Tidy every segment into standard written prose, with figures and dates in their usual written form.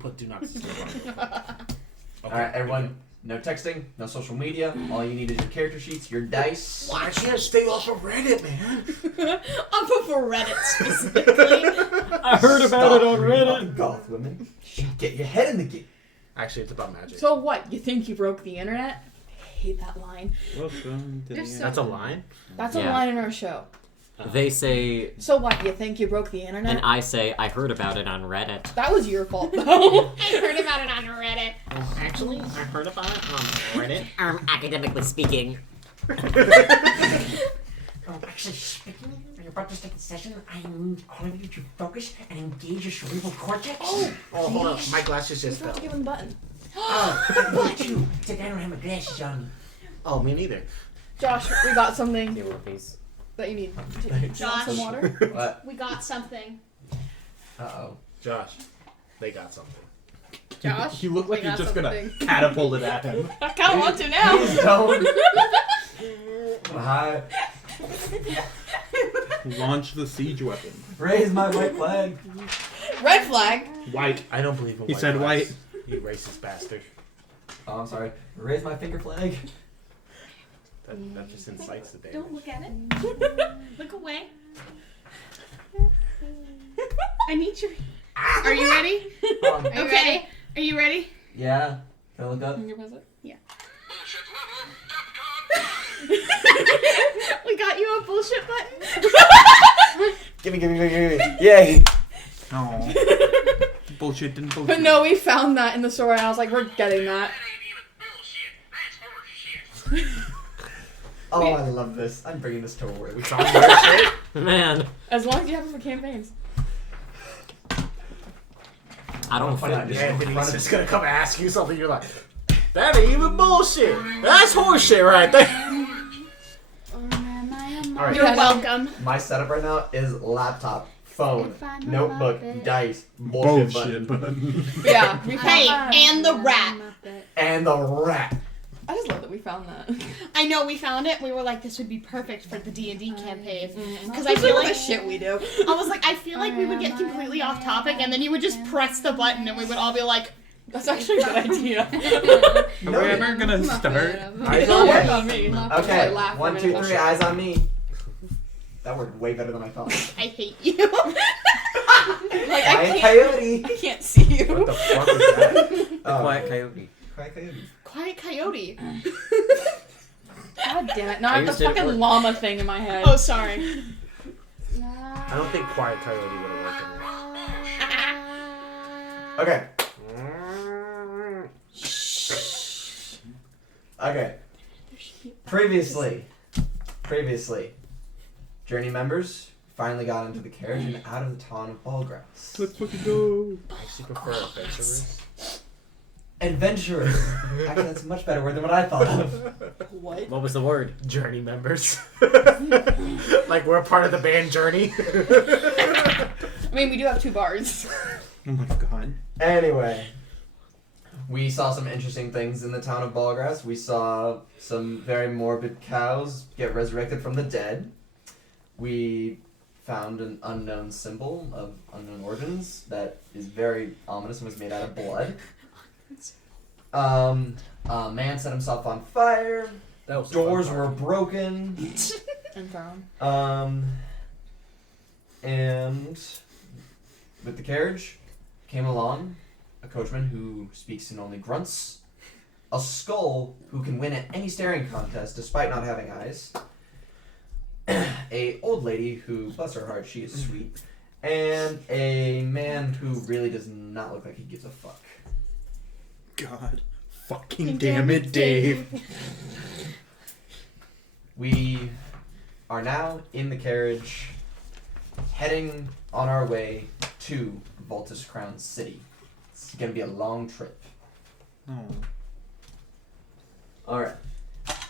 put do not disturb on. Okay. Alright, everyone, no texting, no social media. All you need is your character sheets, your dice. Why can't stay off of Reddit, man? Off of Reddit specifically. I heard about it on Reddit. Goth women. Get your head in the game. Actually, it's about magic. So what? You think you broke the internet? I hate that line. Welcome to the That's a line? That's a Yeah. line in our show. They say, So what? You think you broke the internet? and I say, I heard about it on Reddit. That was your fault, though. I heard about it on Reddit. Actually, I heard about it on Reddit. Academically speaking. Actually speaking, when you're about to start the session, I need all of you to focus and engage your cerebral cortex. Oh, hold on. My glasses just You have to fell. give him the button. Me too. Except I don't have my glasses on me. Oh, me neither. Josh, we got something that you need. Josh. Some water? What? We got something. Uh-oh. Josh, they got something. Josh? You look like we you're got just gonna something. catapult it at him. I kind of want to now. Please don't. Hi. Launch the siege weapon. Raise my white flag. Red flag. White. I don't believe in He white said lies. white. You racist bastard. Oh, I'm sorry. Raise my finger flag. That just incites the damage. Don't look at it. Look away. I need your. Are you ready? Hold on. Are you Okay. Are you ready? Yeah. Can I look up? Your visit? We got you a bullshit button. Give me. Yay. Oh. Bullshit didn't bullshit. But no, we found that in the store, and I was like, we're getting that. Oh, I love this. I'm bringing this to work. We found your shit? Man, As long as you have it for campaigns. I don't Find out fit. just in Anthony's front of just gonna come ask you something. You're like, that ain't even bullshit. That's horseshit right there. Alright. You're welcome. My setup right now is laptop, phone, If I know notebook, about it. dice, bullshit, Bullshit button, button. Yeah, we Hey, found that. and the rat. and the rat. I just love that we found that. I know we found it. We were like, this would be perfect for the D&D campaign. Because I Especially feel with like the shit we do. I was like, I feel like we would get completely off topic, and then you would just press the button, and we would all be like, That's actually a good idea. Are we ever gonna start? Eyes It'll on work me. on me. Okay, I laugh for a 1, 2, minute. 3, eyes on me. That worked way better than I thought. I hate you. Like, Quiet coyote. I can't see you. What the fuck is that? Oh. Quiet coyote. Quiet coyote. Quiet coyote. God damn it. Now I I have the used it at fucking work. llama thing in my head. Oh, sorry. I don't think Quiet Coyote would have worked Okay. Okay. Previously, Journey members finally got into the carriage and out of the town of Ballgrass. Let's fucking go. I actually prefer adventurers. Adventurers. Actually, that's a much better word than what I thought of. What? What was the word? Journey members. Like we're part of the band Journey. I mean, we do have 2 bards. Oh my god. Anyway, we saw some interesting things in the town of Ballgrass. We saw some very morbid cows get resurrected from the dead. We found an unknown symbol of unknown origins that is very ominous and was made out of blood. A man set himself on fire. That was Doors were broken. And found. And with the carriage came along a coachman who speaks in only grunts, a skull who can win at any staring contest despite not having eyes, a old lady who, bless her heart, she is sweet, and a man who really does not look like he gives a fuck. God. Fucking damn it, Dave. We are now in the carriage, heading on our way to Voltus Crown City. It's gonna be a long trip. Oh. Alright,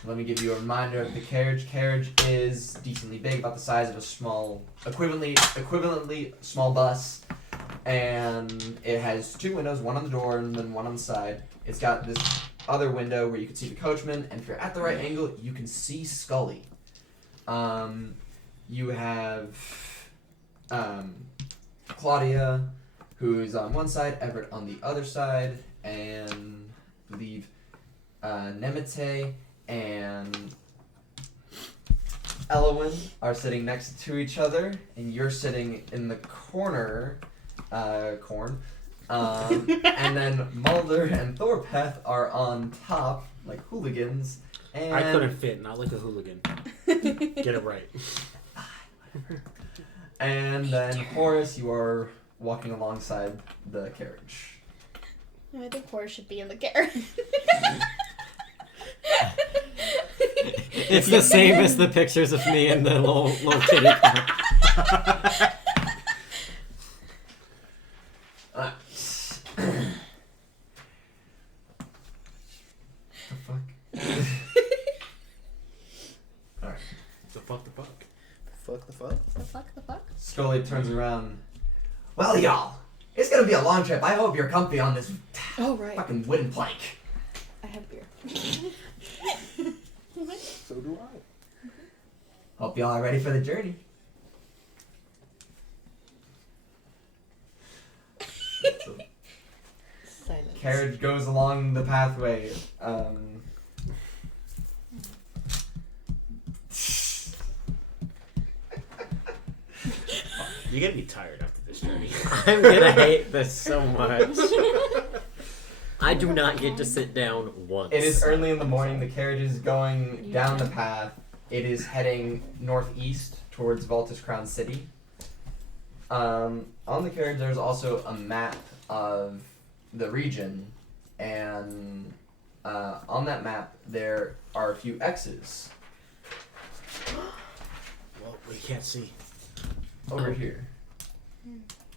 let me give you a reminder of the carriage. Carriage is decently big, about the size of a small, equivalently small bus. And it has 2 windows, one on the door and then one on the side. It's got this other window where you can see the coachman, and if you're at the right angle, you can see Scully. You have Claudia, who's on one side, Everett on the other side, and I believe Nemete and Elowin are sitting next to each other, and you're sitting in the corner, Corn. And then Mulder and Thorpeth are on top, like hooligans. And I couldn't fit, not like a hooligan. Get it right. And then Horace, you are walking alongside the carriage. I think Horace should be in the carriage. It's the same as the pictures of me in the little kitty cat. The fuck? Alright. The fuck. Fuck the fuck? The fuck? Scully turns around. Well, y'all, it's gonna be a long trip. I hope you're comfy on this Oh, right. fucking wooden plank. I have beer. So do I. Hope y'all are ready for the journey. So, Silence. carriage goes along the pathway. You're gonna be tired after this journey. I'm gonna hate this so much. I do not get to sit down once. It is early in the morning. The carriage is going down the path. It is heading northeast towards Voltus Crown City. On the carriage, there's also a map of the region, and on that map there are a few X's Well, we can't see. over here.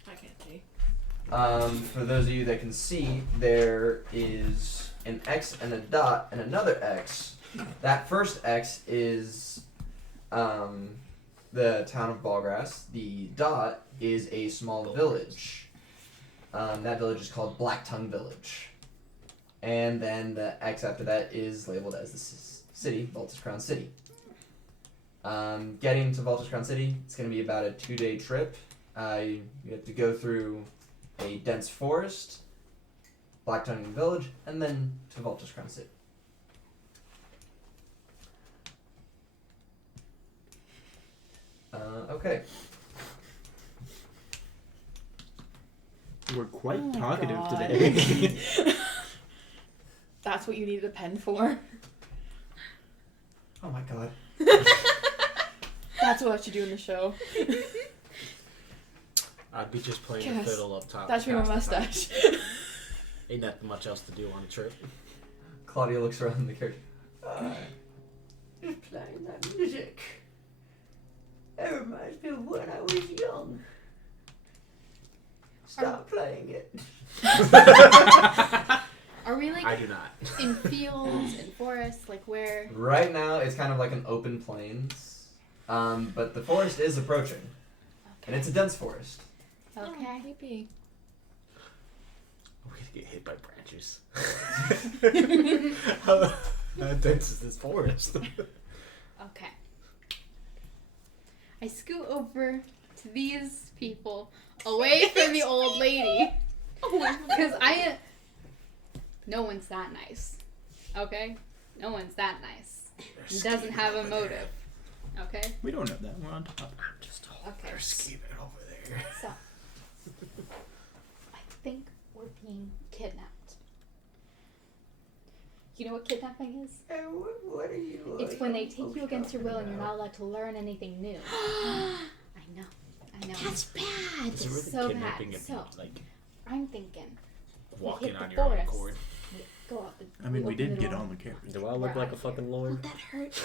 I can't see. For those of you that can see, there is an X and a dot and another X. That first X is the town of Ballgrass. The dot is a small village. That village is called Blacktongue Village. And then the X after that is labeled as the city, Voltus Crown City. Getting to Voltus Crown City, it's going to be about a 2-day trip. You have to go through a dense forest, Blacktongue Village, and then to Voltus Crown City. Okay. We're quite Oh my talkative God. today. That's what you needed a pen for. Oh my god. That's what you do in the show. I'd be just playing Yes. the fiddle up top. That's to my pass the time. mustache. Ain't nothing much else to do on a trip. Claudia looks around the carriage. Just playing that music. That reminds me of when I was young. Stop playing it. Are we like I do not. in fields and forests? Like where? Right now, it's kind of like an open plains. But the forest is approaching. And it's a dense forest. Okay. Maybe. We're gonna get hit by branches. How dense is this forest? Okay. I scoot over to these people, away from the old lady, because no one's that nice. Okay, no one's that nice. He doesn't have a motive. Okay. We don't know that. We're on top. I'm just Okay. They're scheming over there. So, I think we're being kidnapped. You know what kidnapping is? What are you? It's when they take you against your will and you're not allowed to learn anything new. I know. That's bad. Is it really so kidnapping bad. if So- you like I'm thinking. walking hit on the your own forest. accord? Go out the. I mean, we open did the get door. on the carriage. Do I look We're like a out fucking here. lord? That hurt.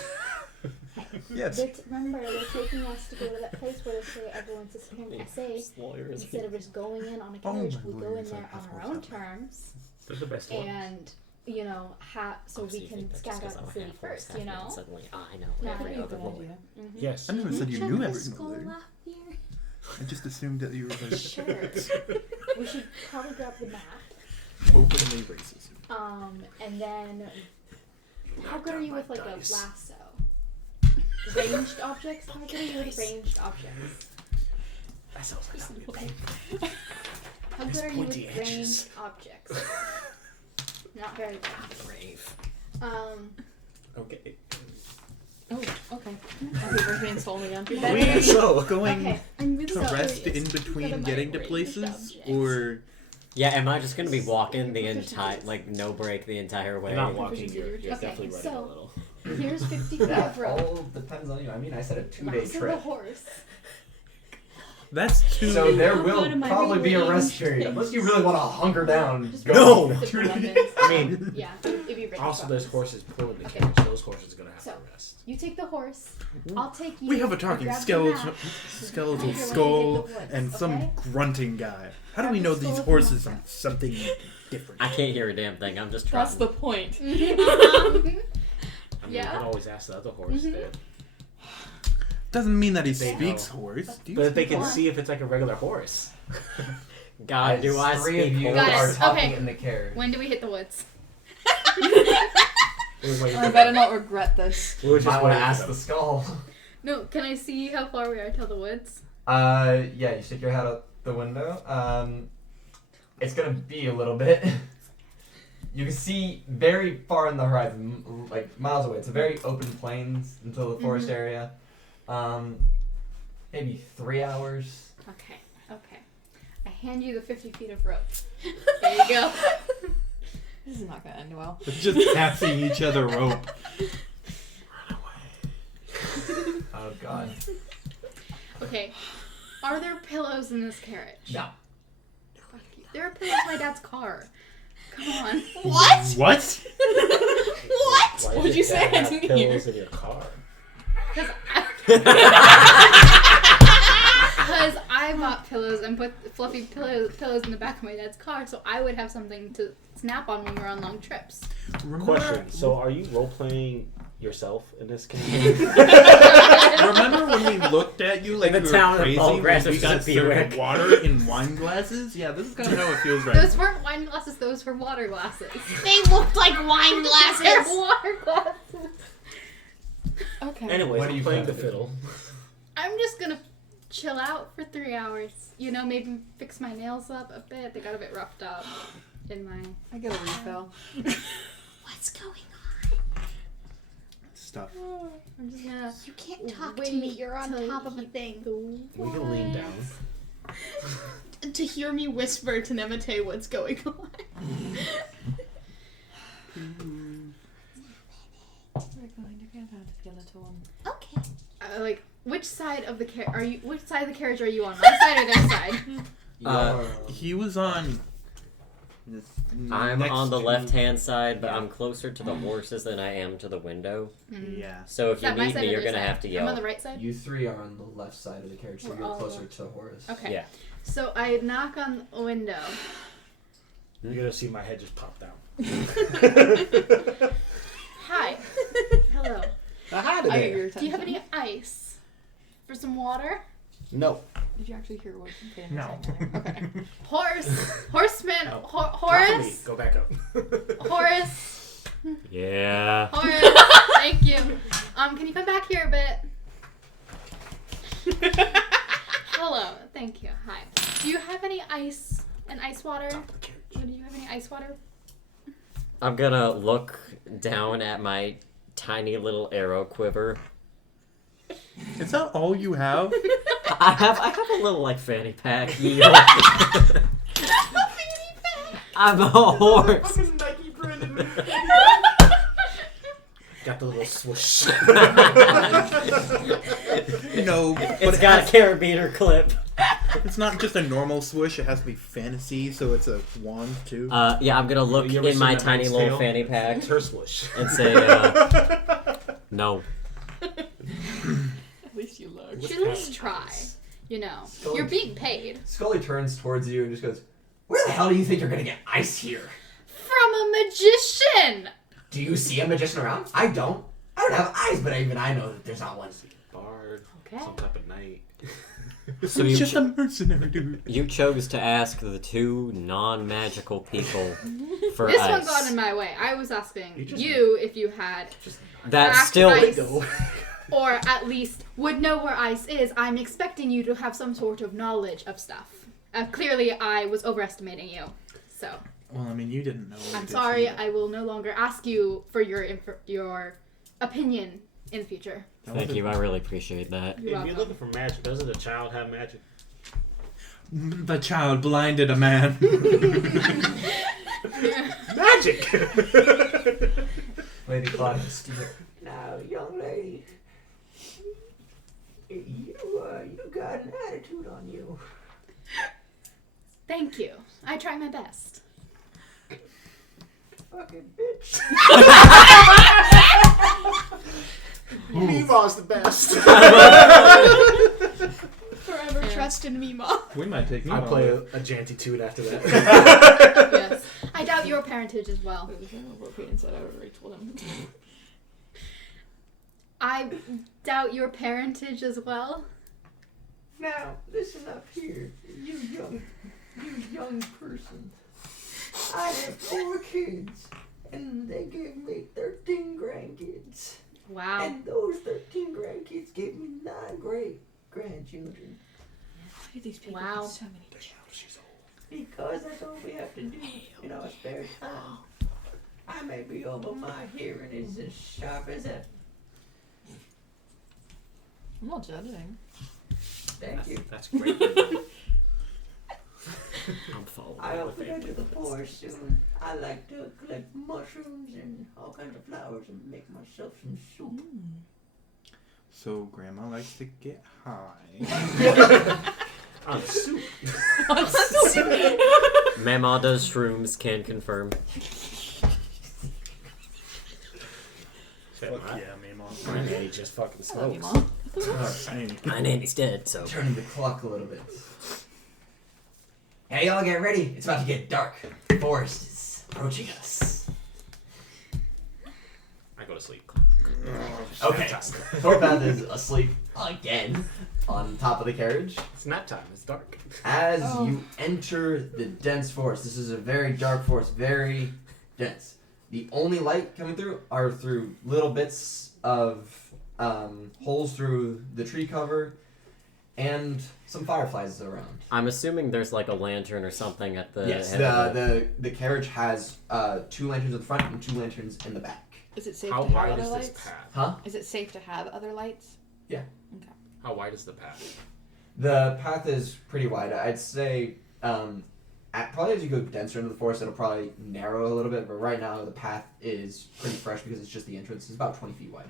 Yes. Remember, they're taking us to go to that place where they say everyone's disappearing SA. This lawyer is Instead of just going in on a Oh, carriage, my we go lawyer in is there like on before our own something. terms, They're the best ones. and so we can scout out the city first. You know. Suddenly, I know Not every really other Good lawyer. idea. Mhm. Yes. I never said you Check knew the every skull lawyer. laugh here. I just assumed that you were like Sure. We should probably grab the map. openly racist. And then, how good are you with like a Dice. lasso? Ranged objects? How good are you with ranged objects? That sounds like that would be a pain. How His good are you with pointy ranged edges. objects? Not very good. Brave. Okay. Oh, okay. My paper's being stolen again. You're better We than- So going Okay. I'm really to rest in What between am I getting to ranged places, objects? or Yeah, am I just gonna be walking the entire, no break the entire way? you're not walking. You're Okay, definitely running so- a little. Here's 50 feet That of rope. all depends on you. I mean, I said a 2-day Max of the trip. horse. that's too. So there How will good am I probably be a with rest ranged period. things? Unless you really want to hunker down. Just go No! for different 2 days. weapons. I mean, Yeah, if you ranged also there's weapons. horses pulling the Okay. carriage. Those horses are gonna have So- to rest. You take the horse. I'll take you. We have a I talking grab the skeletal, map. skeletal Either way, skull you get the woods, and some okay? grunting guy. How do Grab we the know skull these with the horses map. are something different? I can't hear a damn thing. I'm just That's trotting. the point. I mean, Yeah. you can always ask the other horse Mhm. then. Doesn't mean that he They speaks know. horse. Do you But if they speak can Come on. see if it's like a regular horse. God, do I 3 speak of you Got it. are talking Okay. in the carriage. When do we hit the woods? I better not regret this. We were You just might want to waiting ask for the them. skull. No, can I see how far we are till the woods? Yeah, you stick your head out the window. It's gonna be a little bit. You can see very far in the horizon, like miles away. It's a very open plains until the forest area. Maybe 3 hours. Okay, okay. I hand you the 50 feet of rope. There you go. This is not gonna end well. Just passing each other rope. Oh god. Okay. Are there pillows in this carriage? No. Fuck you. There are pillows in my dad's car. Come on. What? What? What? Why What'd did you say? Dad I have didn't hear. pillows in your car? Because I bought pillows and put fluffy pillows in the back of my dad's car, so I would have something to snap on when we're on long trips. Question. So are you role playing yourself in this game? Remember when we looked at you like The we were town of crazy Bulgrass when we is got Buick. served water in wine glasses? Yeah, this is kind of how it feels right Those now. weren't wine glasses, those were water glasses. They looked like wine They're glasses. water glasses. Okay. Anyways, What are you playing the planning to do? fiddle. I'm just gonna chill out for 3 hours. You know, maybe fix my nails up a bit. They got a bit roughed up in my... I get a refill. What's going Stuff. I'm just gonna... on? You can't talk Wait to me. You're on till top of a you- thing. We can lean down. To hear me whisper to Nemete what's going on. We're going to get out skeleton. Okay. like, which side of the which side of the carriage are you on? My side or their side? He was on. This I'm next on the to- left-hand side, but Yeah. I'm closer to the horses than I am to the window. Yeah. So if Is you that my need side me, or you're their gonna side? have to I'm yell. on the right side? You 3 are on the left side of the carriage, so We're you're all closer left. to Horace. Okay. Yeah. So I knock on the window. You're gonna see my head just pop down. Hi. Hello. Hi I get there. your attention. Do you have any ice? For some water? No. Did you actually hear what Peyton No. was saying there? Okay. Horseman. No. Horace. Go back up. Horace. Yeah. Horace. Thank you. Can you come back here a bit? Hello. Thank you. Hi. Do you have any ice and ice water? Do you have any ice water? I'm gonna look down at my tiny little arrow quiver. Is that all you have? I have a little like fanny pack. You know? I'm a horse. Nike Brennan. Got the little swoosh. No, but It's got a carabiner clip. it's not just a normal swish. It has to be fantasy, so it's a wand too. Yeah, I'm gonna look You ever in my seen that tiny Knight's little Tale? fanny pack It's her swoosh. and say, no. At least you look. Should at least try. You know, you're being paid. Scully turns towards you and just goes, "Where the hell do you think you're gonna get ice here? From a magician! Do you see a magician around? I don't. I don't have eyes, but even I know that there's not one." Bard. Okay. Some type of knight. So He's you just a mercenary dude. you chose to ask the two non-magical people for This ice. one got in my way. I was asking You just- you if you had, That's Cracked still ice. Go. or at least would know where ice is. I'm expecting you to have some sort of knowledge of stuff. Clearly, I was overestimating you. So Well, I mean, you didn't know. I'm sorry. I will no longer ask you for your opinion in the future. Thank you. I really appreciate that. You're If welcome. you're looking for magic, doesn't a child have magic? The child blinded a man. Magic! Lady Claudius. Now, young lady, you got an attitude on you. Thank you. I try my best. Fucking bitch. Meemaw's the best. Forever trust in Mima. We might take me. I'll play a janty toot after that. Yes. I doubt your parentage as well. Said I already told him. I doubt your parentage as well. Now, listen up here, you young person. I have 4 kids, and they gave me 13 grandkids. Wow. And those 13 grandkids gave me 9 great grandchildren. Why do these people Wow. get so many Because that's all we have to do in our spare time. I may be old, but my hearing is as sharp as ever. I'm not judging. Thank you. That's great. I'm following. I hope to go to the forest soon. I like to collect mushrooms and all kinds of flowers and make myself some soup. So Grandma likes to get high. On soup. Mama does shrooms, can confirm. Fuck yeah, Mima. My nanny just fucking I love you, smokes. Mom. Alright, My nanny's dead, so. turning the clock a little bit. Hey, y'all get ready. It's about to get dark. The forest is approaching us. I go to sleep. Okay. Thorpath is asleep again on top of the carriage. It's nap time. It's dark. As Oh. you enter the dense forest, this is a very dark forest, very dense. The only light coming through are through little bits of holes through the tree cover and some fireflies around. I'm assuming there's like a lantern or something at the Yes, head of the carriage has 2 lanterns in the front and 2 lanterns in the back. Is it safe How to have wide other is this lights? path? Huh? Is it safe to have other lights? How wide is the path? The path is pretty wide. I'd say probably as you go denser into the forest, it'll probably narrow a little bit. But right now, the path is pretty fresh because it's just the entrance. It's about 20 feet wide.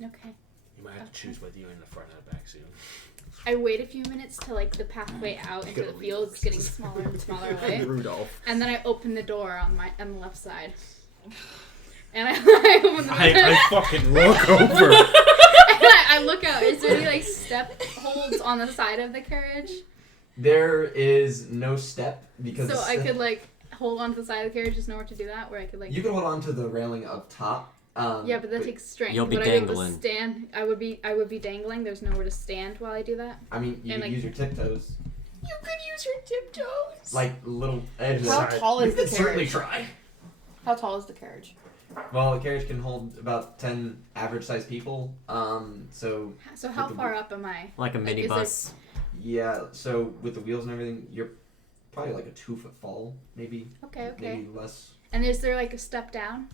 Okay. You might have to choose whether you're in the front or the back soon. I wait a few minutes till like the pathway out into the field is getting smaller and smaller away, Rudolph. and then I open the door on the left side. And I open the door. I fucking look over. I look out. Is there any like step holds on the side of the carriage? There is no step because So I could like hold on to the side of the carriage. There's nowhere to do that. Where I could like. you can hold on to the railing up top. Yeah, but that takes strength. You'll be Would I be able to dangling. stand? I would be dangling. There's nowhere to stand while I do that. I mean, you And, can like- use your tiptoes, You could use your tiptoes. like little edges. How tall You is the could certainly carriage? try. How tall is the carriage? Well, the carriage can hold about 10 average-sized people. So So how With the far up am I? Like a Like, mini is bus. yeah, so with the wheels and everything, you're probably like a 2-foot fall, maybe. Okay. Maybe less. And is there like a step down?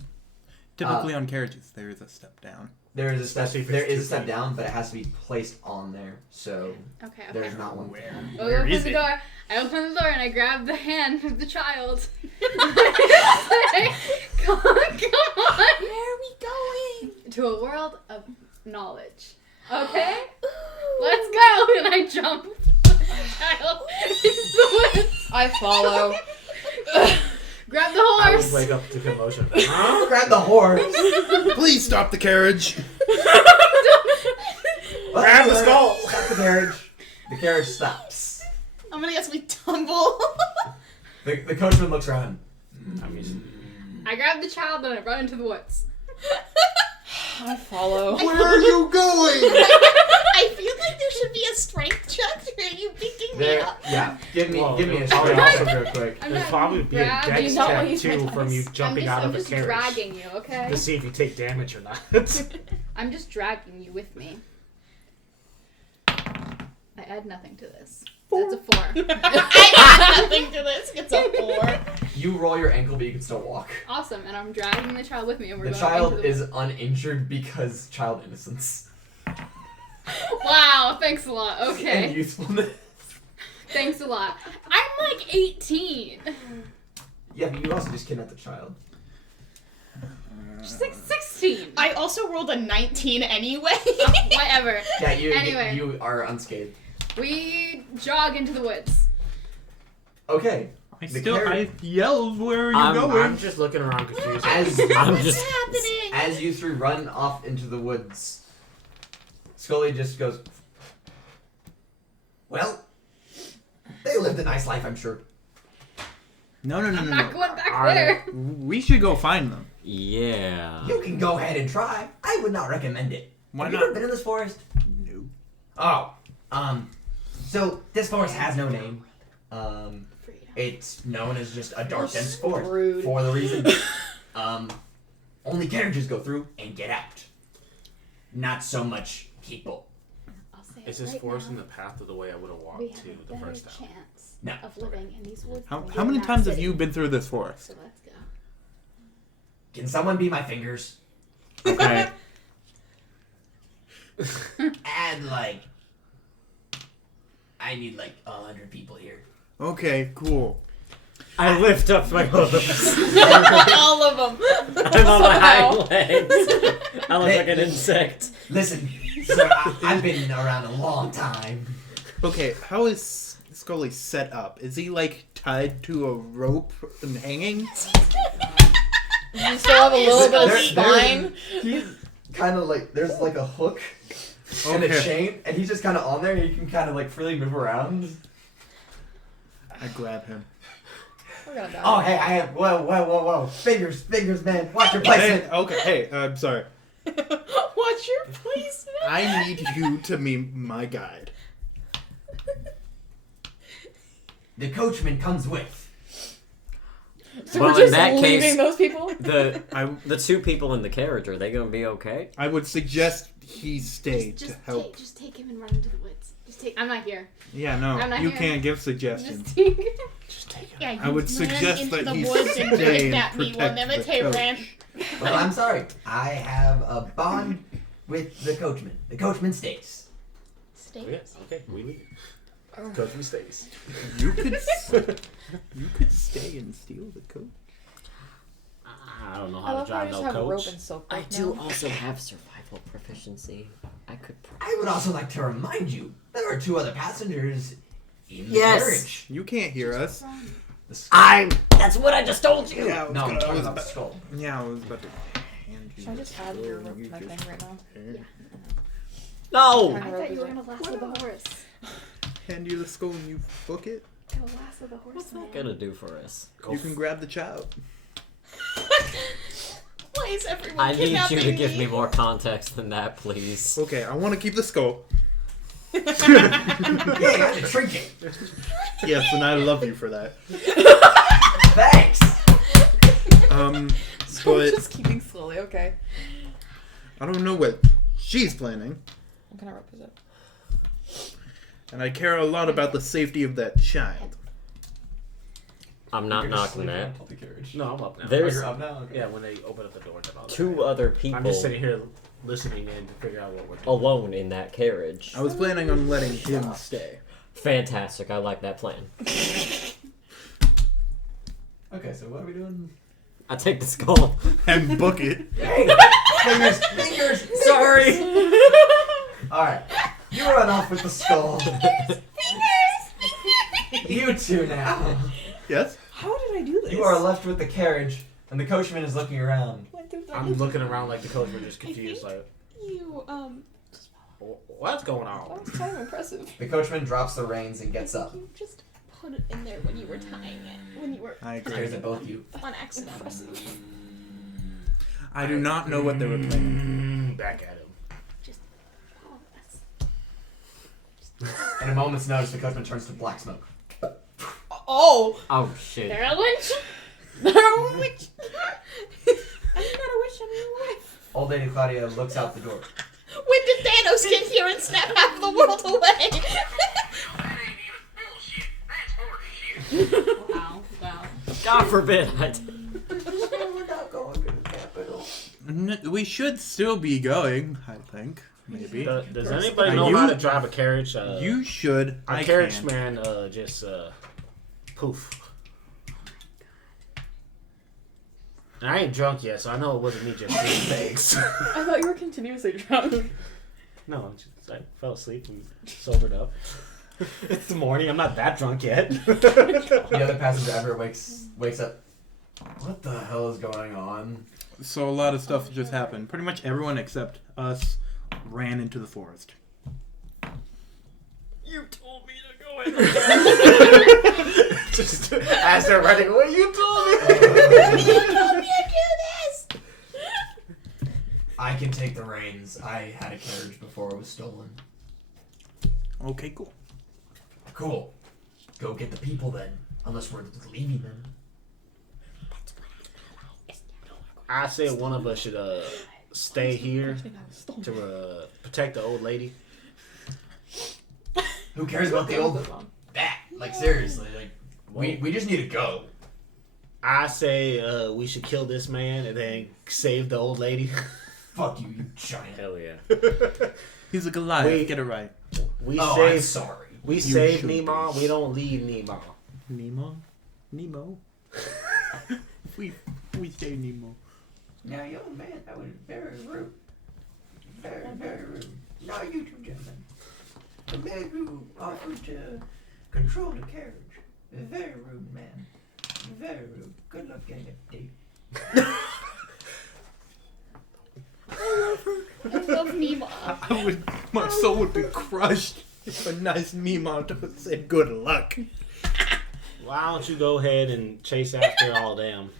Typically on carriages, there is a step down. There is a step. Especially if There it's is a 2 step feet. down, but it has to be placed on there. So Okay. there's not one. I Where open is the it? door. I open the door and I grab the hand of the child. I say, come on. Where are we going? To a world of knowledge. Okay? Let's go! And I jump the child into the woods. I follow. Grab the I would horse. wake up to commotion. Grab the horse. Please stop the carriage. Grab the skull. Stop the carriage. The carriage stops. I'm gonna guess we tumble. The coachman looks around. I grab the child and I run into the woods. I follow. Where are you going? I feel like there should be a strength check for you picking me There. up. Yeah. Give me Whoa, a no, strength I'm check real quick. I'm There's not probably be a grabbing- dex not check wanna use my too from you dice. jumping out I'm of a just carriage dragging you, okay? to see if you take damage or not. I'm just dragging you with me. I add nothing to this. That's a 4. I add nothing to this. It's a 4. You roll your ankle, but you can still walk. Awesome, and I'm dragging the child with me, and we're The going child into the is uninjured because child innocence Wow, thanks a lot. and Okay, youthfulness. thanks a lot. I'm like 18. Yeah, but you also just kidnapped the child. She's like 16. I also rolled a 19 anyway. Whatever. Yeah, Anyway. you are unscathed. We jog into the woods. Okay. I yelled, where are you going? I'm just looking around confused. I'm just. happening? As you three run off into the woods, Scully just goes, well, they lived a nice life, I'm sure. No. I'm not going back Alright. there. We should go find them. Yeah. You can go ahead and try. I would not recommend it. Why Have you not? ever been in this forest? No. Oh, so this forest has no name. Freedom. It's known as just a dark, dense forest. Rude. For the reason, only carriages go through and get out. Not so much people. I'll say Is it this right forest now. in the path of the way I would have We walked have to a the better first town? chance No. of living in these woods. How than we how do many in that times have city. you been through this forest? So let's go. Can someone be my fingers? Okay. And like, I need like 100 people here. Okay, cool. I lift up my hooves. All of them. I'm on my Somehow. hind legs. I look like an insect. Listen, sir, I've been around a long time. Okay, how is Scully set up? Is he like tied to a rope and hanging? You still have a little bit of There- spine. He's kind of like, there's like a hook and a Okay. chain, and he's just kind of on there, and you can kind of like freely move around. I grab him. We're gonna die. Oh, hey, I have, whoa. Fingers, man. Watch your Hey, placement. okay, hey, I'm sorry. What's your placement? I need you to be my guide. The coachman comes with. So Well, we're just in that leaving case- those people? The 2 people in the carriage, are they gonna be okay? I would suggest he stay to help. Just take him and run into the woods. Just take. I'm not here. Yeah, no, I'm not you here. can't give suggestions. Just take. Just take it. Yeah, you I would ran suggest into that the he woods and stay and kidnap me. We'll protect never the take coach. ranch. Well, I'm sorry. I have a bond with the coachman. The coachman stays. Oh, yes, okay, we leave. Coach mistakes. You could, you could stay and steal the coach. I don't know I how love to how I drive just no have rope coach. and silk I rope do now. also have survival proficiency. I could. I would also like to remind you there are 2 other passengers in the Yes. carriage. You can't hear us. The skull. That's what I just told you. Yeah, I was No, I'm gonna- I talking was about the about, skull. yeah, I was about to hand you Should I the just add skull your and rope you to my just- thing right now? No. I thought you were gonna lasso the horse. Hand you the skull and you book it. Go lasso the horse. What's that gonna do for us? You can grab the child. Why is everyone I need you kidnapping to give me more context than that, please. Okay, I want to keep the skull. Yeah, you have to trinket. Yes, and I love you for that. Thanks. So I'm But just keeping slowly, okay. I don't know what she's planning, What kind of rope is it? and I care a lot about the safety of that child. I'm not You're just knocking sleeping that. until the carriage. No, I'm up now. There's- Oh, you're up now? Okay. Yeah, when they open up the door, then I'll 2 other people I'm just sitting here listening in to figure out what we're doing. alone in that carriage. I was planning on letting him stay. Fantastic. I like that plan. Okay, so what are we doing? I take the skull. And book it. Hey, fingers. Sorry. Alright, you run off with the skull. You 2 now. Yes? How did I do this? You are left with the carriage, and the coachman is looking around. I'm looking around like the coach was just confused, like, You, what's going that on? was kind of impressive. The coachman drops the reins and gets up. You just put it in there when you were tying it. When you were I agree. Stares at both of you. on accident. Impressive. I do not know what they were planning. Back at him. All of us. In a moment's notice, the coachman turns to black smoke. Oh! Oh shit. They're a lynch. They're a witch! I'm not a witch, I'm your wife. Old Lady Claudia looks out the door. When did Thanos get here and snap half of the world away? Wow. God forbid. We're not going to the capital. We should still be going, I think. Maybe. Does anybody Are know you- how to drive a carriage? You should. Our I carriage can't. man just poof. And I ain't drunk yet, so I know it wasn't me just seeing things. I thought you were continuously drunk. No, I fell asleep and sobered up. It's the morning. I'm not that drunk yet. The other passenger ever wakes up. What the hell is going on? So a lot of stuff just happened. Pretty much everyone except us ran into the forest. You told me to go in. Just as they're running away, you told me. You told me to do this! I can take the reins. I had a carriage before it was stolen. Okay, cool. Cool. Go get the people then. Unless we're leaving them. I say one of us should stay here to protect the old lady. Who cares about the old bat? Like seriously, like we just need to go. I say we should kill this man and then save the old lady. Fuck you, you giant. Hell yeah. He's a Goliath. Wait. Get it right. We Oh, I'm save. sorry. We You save should Nemo. be. We don't leave Nemo. Nemo. we say Nemo. Now, young man, that was very rude. Very, very rude. Now, you two gentlemen. The man who offered to control the carriage. A very rude man. Very rude. Good luck getting a date. I love Nemo. My soul would be crushed if a nice Mimo said good luck. Why don't you go ahead and chase after all them,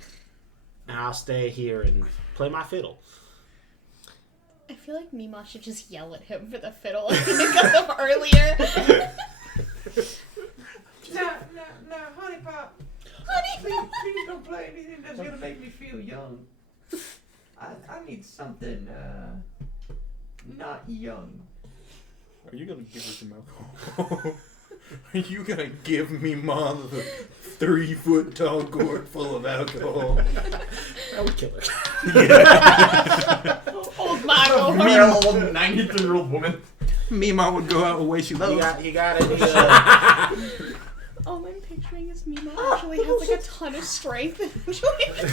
and I'll stay here and play my fiddle. I feel like Mima should just yell at him for the fiddle because of earlier. Now, honey pop. Please don't play anything that's gonna make me feel young. I need something, not young. Are you gonna give her some alcohol? Are you gonna give me Mom the 3-foot tall gourd full of alcohol? I would kill her. Old Mago. Real old 93-year-old woman. Mima would go out the way she loves. He got it. All I'm picturing is Mima actually has like a ton of strength.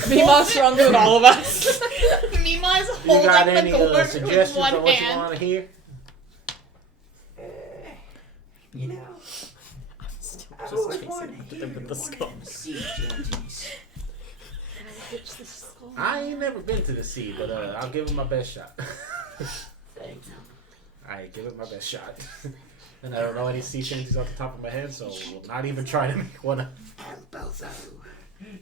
Mima's stronger than all of us. Mima is You holding got the any gourd with suggestions one on what you hand. want to hear? You know, Still I just always chasing wanted after to them hear with the one of skull. them sea shanties. I ain't never been to the sea, but I'll give it my best shot. Thank you. I give it my best shot. And I don't know any sea shanties off the top of my head, so we'll not even try to make one up.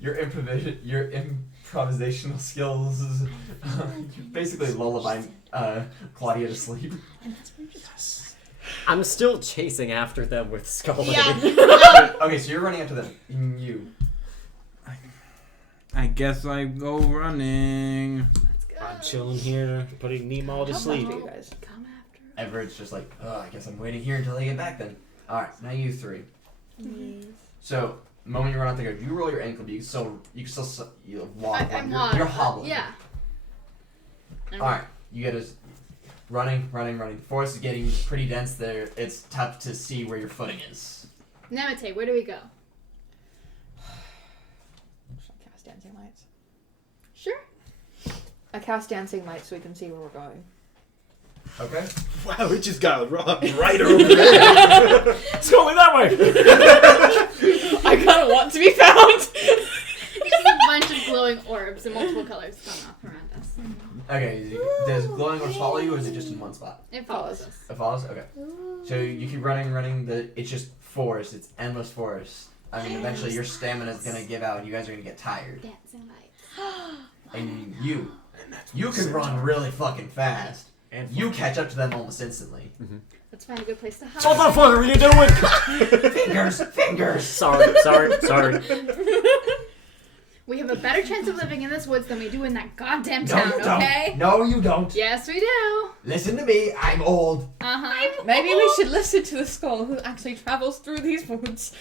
Your improvisational skills is basically lullabying Claudia to sleep. I'm still chasing after them with skull. Yeah. Okay, so you're running after them. You. I guess I go running. I'm chilling here, putting Nemo to sleep. You guys. Come after. Everett's just like, oh, I guess I'm waiting here until they get back then. Alright, now you three. So, the moment you run out there, you roll your ankle, but you can still walk. I'm You're hobbling. Yeah. Alright, you get us running. The forest is getting pretty dense there. It's tough to see where your footing is. Namete, where do we go? Should I cast Dancing Lights? Sure. I cast Dancing Lights so we can see where we're going. Okay? Wow, it just got right over there. It's going that way! I kind of want to be found. We see a bunch of glowing orbs in multiple colors coming off around us. Okay, does glowing orbs follow you, or is it just in one spot? It follows us. It follows? Okay. So you keep running, it's just forest, it's endless forest. I mean, eventually your stamina is gonna give out, you guys are gonna get tired. Dancing lights. And you can run really fucking fast. And You catch up to them almost instantly. Let's find a good place to hide. what the fuck are you doing? Fingers! Sorry. We have a better chance of living in this woods than we do in that goddamn No, town, you don't. okay? No, you don't. Yes, we do. Listen to me. I'm old. Uh-huh. Maybe we should listen to the skull who actually travels through these woods.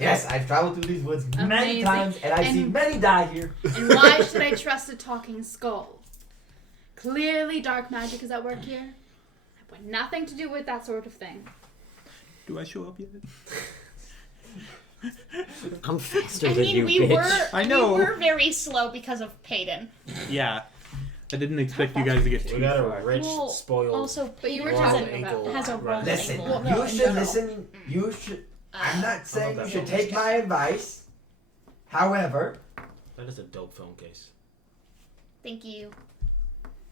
Yes, I've traveled through these woods many Amazing. times, and I've seen many die here. And why should I trust a talking skull? Clearly dark magic is at work here. I want nothing to do with that sort of thing. Do I show up yet? I'm faster I than mean, you, we bitch. were I know. we were very slow because of Peyton. Yeah. I didn't expect you guys to get We too got far. a rich, Well, spoiled. Also, But you were Peyton talking has about a, that. has a role Listen, label. no, you in should general. listen. You should. I'm not saying that you should film take my advice. However, That is a dope film case. Thank you.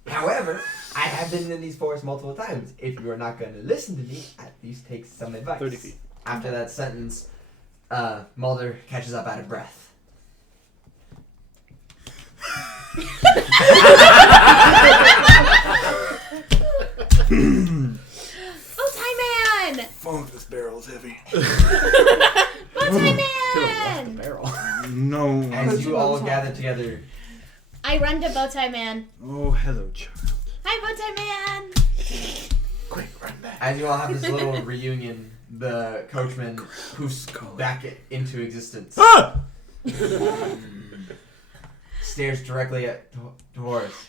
I have been in these forests multiple times. If you are not going to listen to me, at least take some advice. 30 feet. After that sentence, Mulder catches up out of breath. Oh, Tie Man! Fuck, this barrel's heavy. Oh, Tie Could've Man! left the barrel. No. As you all gather together, I run to Bowtie Man. Oh, hello, child. Hi, Bowtie Man! Quick, run back. as you all have this little reunion, the coachman poofs back into existence. Ah! Stares directly at Horace,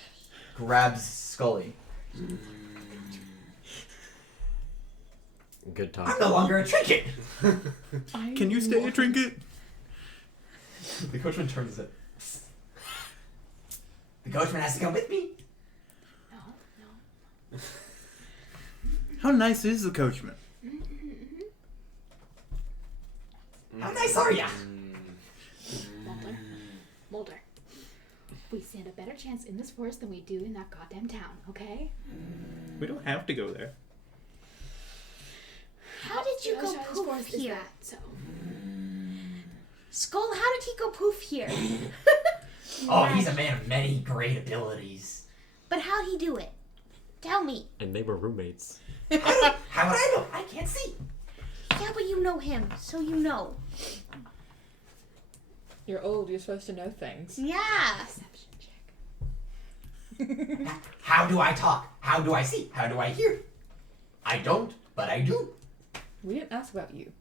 grabs Scully. Good talk. I'm no longer a trinket. Can you stay a trinket? The coachman turns it. The coachman has to come with me. No. How nice is the coachman? How nice are ya? Mulder. We stand a better chance in this forest than we do in that goddamn town, okay? We don't have to go there. How did you The go other side of this poof forest is here? that, so. Skull, how did he go poof here? Oh, he's a man of many great abilities. But how'd he do it? Tell me. And they were roommates. How would I know? I can't see. Yeah, but you know him, so you know. You're old, you're supposed to know things. Yeah. Perception check. How do I talk? How do I see? How do I hear? I don't, but I do. We didn't ask about you.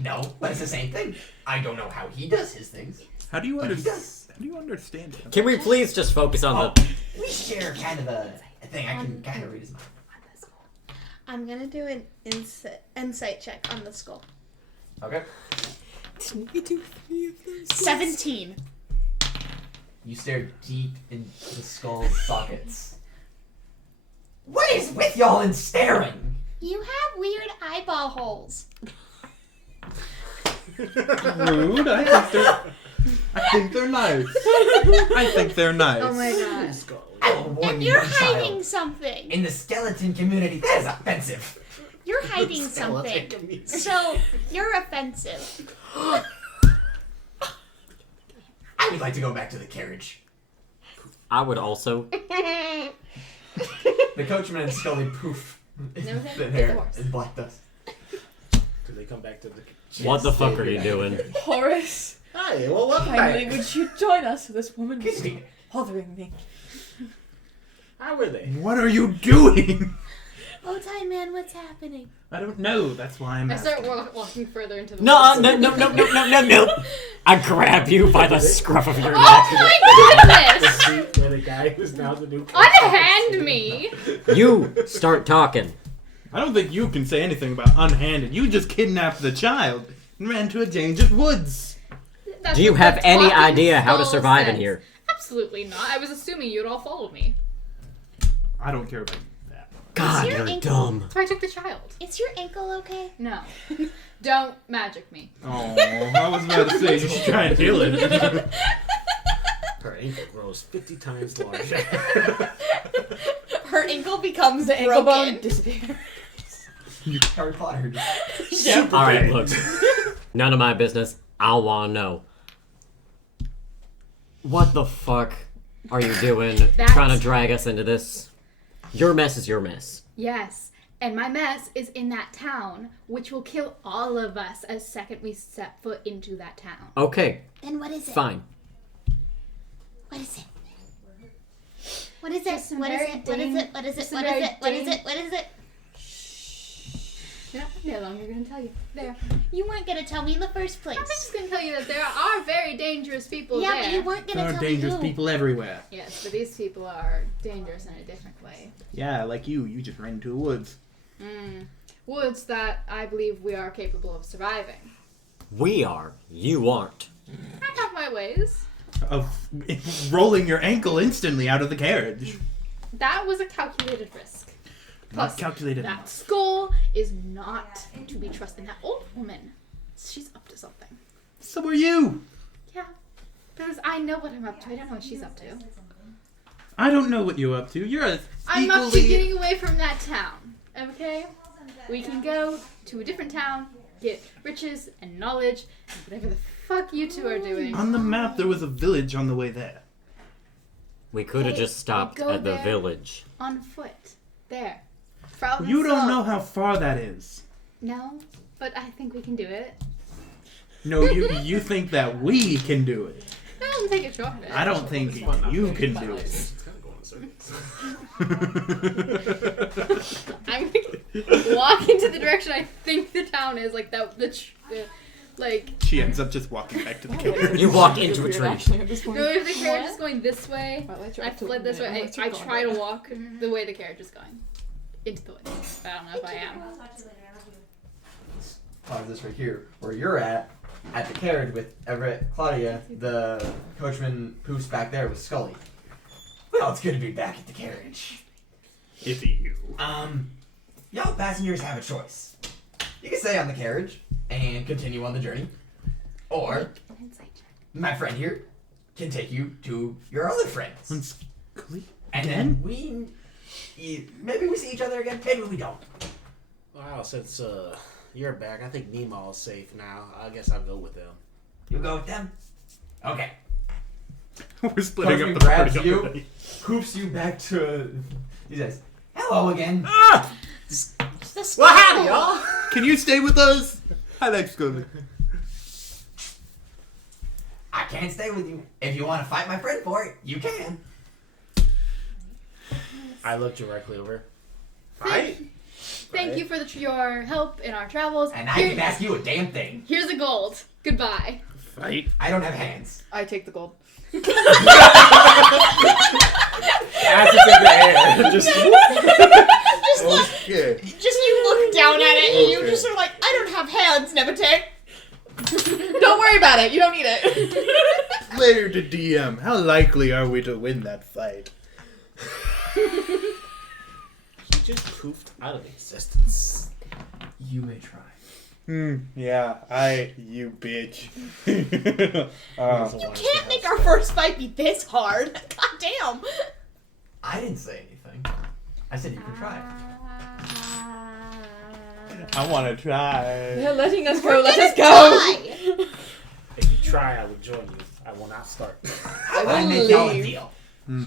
No, but it's the same thing. I don't know how he does his things. How do you But he understand? does. How do you understand him? Can we please just focus on Oh, the... we share kind of a thing. I can kind of read his mind. I'm gonna do an insight check on the skull. Okay. 17. You stare deep into the skull's sockets. What is with y'all and staring? You have weird eyeball holes. Rude. I think they're nice. I think they're nice. Oh my god. I will warn And you, you're young hiding child. something. In the skeleton community, that is offensive. You're hiding something. So, you're offensive. I would like to go back to the carriage. I would also... The coachman and Scully poof. Okay, Thin get the hair horse. and black dust. Did they come back to the? What the fuck are you doing? Horace, Hi, well, welcome kindly back. would you join us? This woman Kiss is me. bothering me. How were they? What are you doing? Oh, Tie Man, what's happening? I don't know. That's why I'm I asking. start walking further into the No, woods. no. I grab you by the scruff of your neck. Oh my goodness! See where the guy who's now the new. Unhand me! You start talking. I don't think you can say anything about unhanded. You just kidnapped the child and ran to a dangerous woods. That's Do you what have the any talking idea how to skull survive in says. here? Absolutely not. I was assuming you'd all follow me. I don't care about that. God, Is your you're ankle- dumb. So I took the child. Is your ankle okay? No. Don't magic me. Oh, I was about to say you should try and heal it. Her ankle grows 50 times larger. Her ankle becomes The ankle bone broken. disappears. Harry Potter. Alright, look. None of my business. I wanna know. What the fuck are you doing That's- trying to drag us into this? Your mess is your mess. Yes. And my mess is in that town, which will kill all of us as second we step foot into that town. Okay, And what is it? fine. What is it? Just some What is very it? What is it? What is it? just What some is it? What is very it? What is it? You know, how long you're gonna tell you. There. You weren't gonna tell me in the first place. I'm just gonna tell you that there are very dangerous people Yeah, there. but you weren't There gonna are tell dangerous me who. people everywhere. Yes, but these people are dangerous in a different way. Yeah, like you. You just ran into the woods. Woods that I believe we are capable of surviving. We are. You aren't. I have my ways. Of rolling your ankle instantly out of the carriage. That was a calculated risk. Not calculated that enough. skull is not to be trusted. That old woman, she's up to something. So are you. Yeah, because I know what I'm up to. I don't know what she's up to. I don't know what you're up to. You're as I'm equally... up to getting away from that town. Okay? We can go to a different town, get riches and knowledge, and whatever the fuck you two are doing. On the map, there was a village on the way there. We could have Hey, just stopped go at the there. village. On foot. There. Problem You don't solved. know how far that is. No, but I think we can do it. No, you think that we can do it. I'll take a shot at it. I don't think you can do it. It's kind of going in circles. I'm gonna walk into the direction I think the town is, like that. Like. She ends up just walking back to the carriage. You walk into a tree. Actually, at this point. No, if the carriage is going this way, Well, I fled this way. I try to walk the way the carriage is going. Into the woods. I don't know if I am. Pause this right here. Where you're at the carriage with Everett, Claudia, the coachman poofs back there with Scully. Well, it's good to be back at the carriage. It's you. Y'all passengers have a choice. You can stay on the carriage and continue on the journey, or An insight check. my friend here can take you to your other friends. And then maybe we see each other again, maybe we don't. Wow, since you're back, I think Nemo's safe now. I guess I'll go with them. You go with them? Okay. We're splitting Coachman up the grabs party you, already. hoops you back to. He says, "Hello again." Ah! Well, howdy, y'all. Can you stay with us? I like Scully. I can't stay with you. If you want to fight my friend for it, you can. I look directly over. Fight? Thank you for your help in our travels. And I didn't ask you a damn thing. Here's a gold. Goodbye. Fight. I don't have hands. I take the gold. As it's in the air. Just Okay. Just you look down at it and you Okay. just are like, I don't have hands, Nebate. Don't worry about it. You don't need it. Player to DM, how likely are we to win that fight? He just poofed out of existence. You may try. Yeah, you bitch. You can't make our first fight be this hard. God damn. I didn't say anything. I said you could try. I want to try. They're letting us go. We're Let gonna us go. die. If you try, I will join you. I will not start. I I will make y'all a leave. deal. Hmm.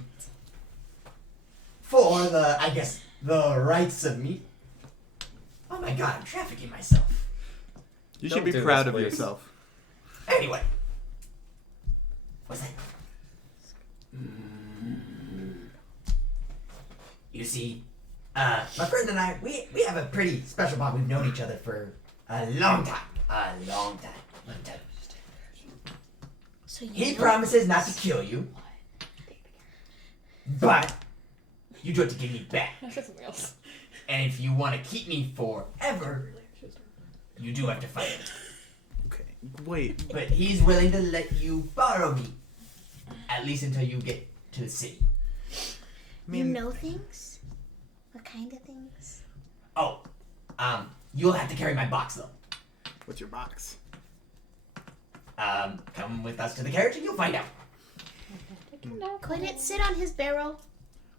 For the rights of me. Oh my god, I'm trafficking myself. You Don't should be do proud this, of please. yourself. Anyway. What's that? You see, my friend and I, we have a pretty special bond. We've known each other for a long time. Long time. So He know- promises not to kill you, but you do have to give me back. I said something else. And if you want to keep me forever, you do have to fight him. Okay, wait. But he's willing to let you borrow me, at least until you get to the city. You know things? What kind of things? Oh, you'll have to carry my box though. What's your box? Come with us to the carriage and you'll find out. Could it sit on his barrel?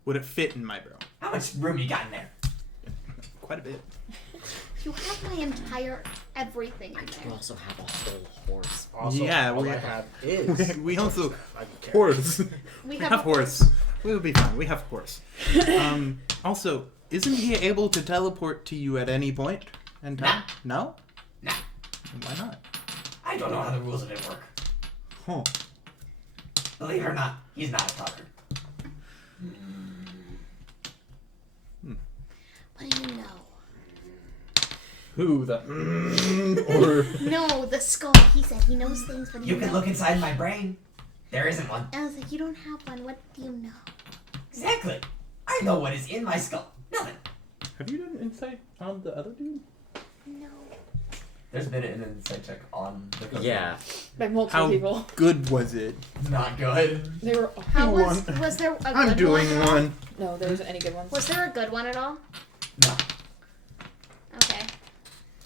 Would it fit in my barrel? How much room you got in there? Quite a bit. You have my entire everything in We there. also have a whole horse. Also, Yeah, all we- I have is. we also I can carry. horse. We We have have a horse. We will be fine. We have horse. Also, isn't he able to teleport to you at any point in time? No? Nah. Why not? I don't know how the rules of it work. Huh. Believe it or not, he's not a talker. What do you know? Who the or No, the skull. He said he knows things, but You can look inside my brain. There isn't one. I was like, you don't have one. What do you know? Exactly. I know what is in my skull. Nothing. have you done insight on the other dude? No. There's been an insight check on the coachman. Yeah. By multiple How people. good was it? Not good. They were. How You was there a good I'm doing one? At all? one. No, there wasn't any good ones. Was there a good one at all? No. Okay.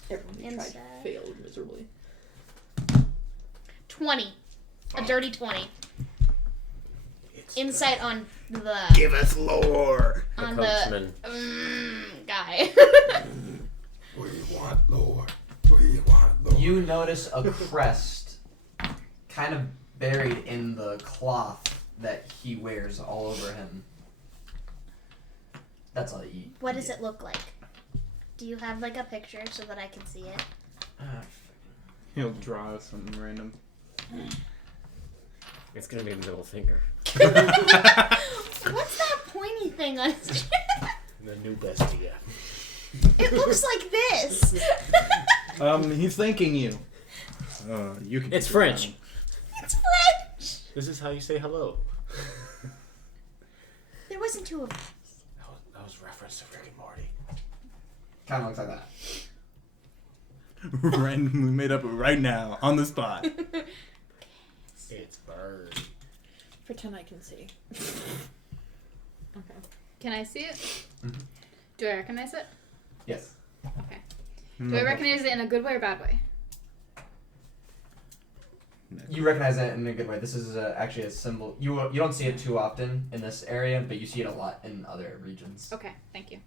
Everyone who tried Inside. failed miserably. 20. A dirty 20. Insight on the Give us lore. The on coachman. the guy. We want lore. We want lore. You notice a crest kind of buried in the cloth that he wears all over him. That's all you. What does it look like? Do you have like a picture so that I can see it? He'll draw us something random. It's gonna be a middle finger. What's that pointy thing on his chest? The new bestie. Yeah. It looks like this. He's thanking you. You can. It's French. It's French. This is how you say hello. There wasn't two of them. That was reference to Rick and Morty. Kind of looks like that. Randomly made up right now on the spot. It's bird. Pretend I can see. Okay. Can I see it? Mhm. Do I recognize it? Yes. Okay. Do I recognize it in a good way or bad way? You recognize it in a good way. This is actually a symbol. You don't see it too often in this area, but you see it a lot in other regions. Okay, thank you.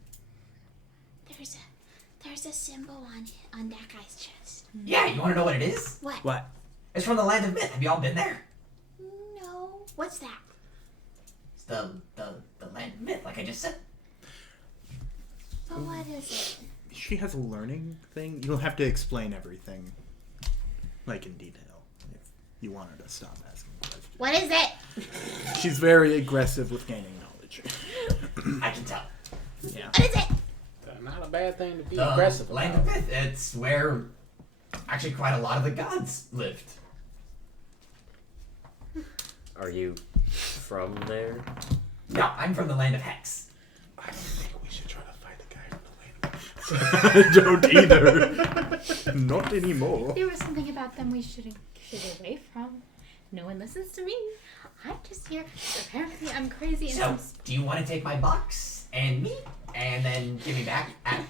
There's a symbol on that guy's chest. Yeah, you want to know what it is? What? What? It's from the land of myth. Have you all been there? No. What's that? It's the land of myth, like I just said. But what is it? She has a learning thing. You'll have to explain everything, like in detail, if you want her to stop asking questions. What is it? She's very aggressive with gaining knowledge. I can tell. Yeah. What is it? Not a bad thing to be The aggressive land about. of myth. It's where actually quite a lot of the gods lived. Are you from there? No, I'm from the land of Hex. I don't think we should try to fight the guy from the land. Don't either. Not anymore. There was something about them we shouldn't get away from. No one listens to me. I'm just here. Apparently, I'm crazy and So, do you want to take my box and me, and then give me back at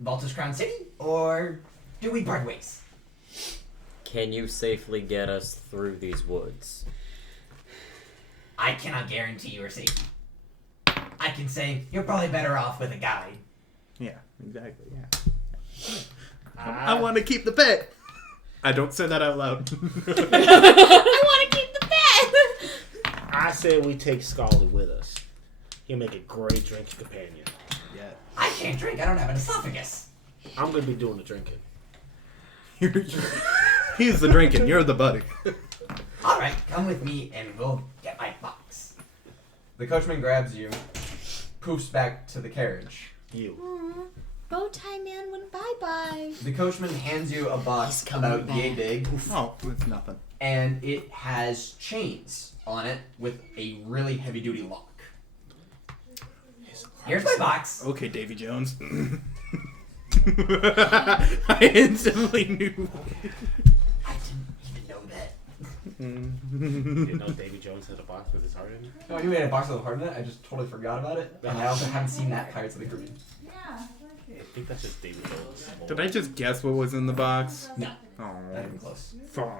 Baltus Crown City, or do we part ways? Can you safely get us through these woods? I cannot guarantee your safety. I can say you're probably better off with a guide. Yeah, exactly. Yeah. I want to keep the pet. I don't say that out loud. I want to keep the pet. I say we take Scully with us. He'll make a great drinking companion. Yeah. I can't drink. I don't have an esophagus. I'm gonna be doing the drinking. He's the drinking. You're the buddy. All right, come with me, and we'll get my box. The coachman grabs you, poofs back to the carriage. You. Aw, bow tie man went bye-bye. The coachman hands you a box about yay big, Oh, it's nothing. and it has chains on it with a really heavy-duty lock. Here's my box. Okay, Davy Jones. I instantly knew. I didn't even know that. You didn't know Davy Jones had a box with his heart in it? No, you made a box with a heart in it. I just totally forgot about it, and I also haven't seen that Pirates of the Caribbean. I think that's just Davy Jones. Did I just guess what was in the box? No, Oh, not even close. fuck.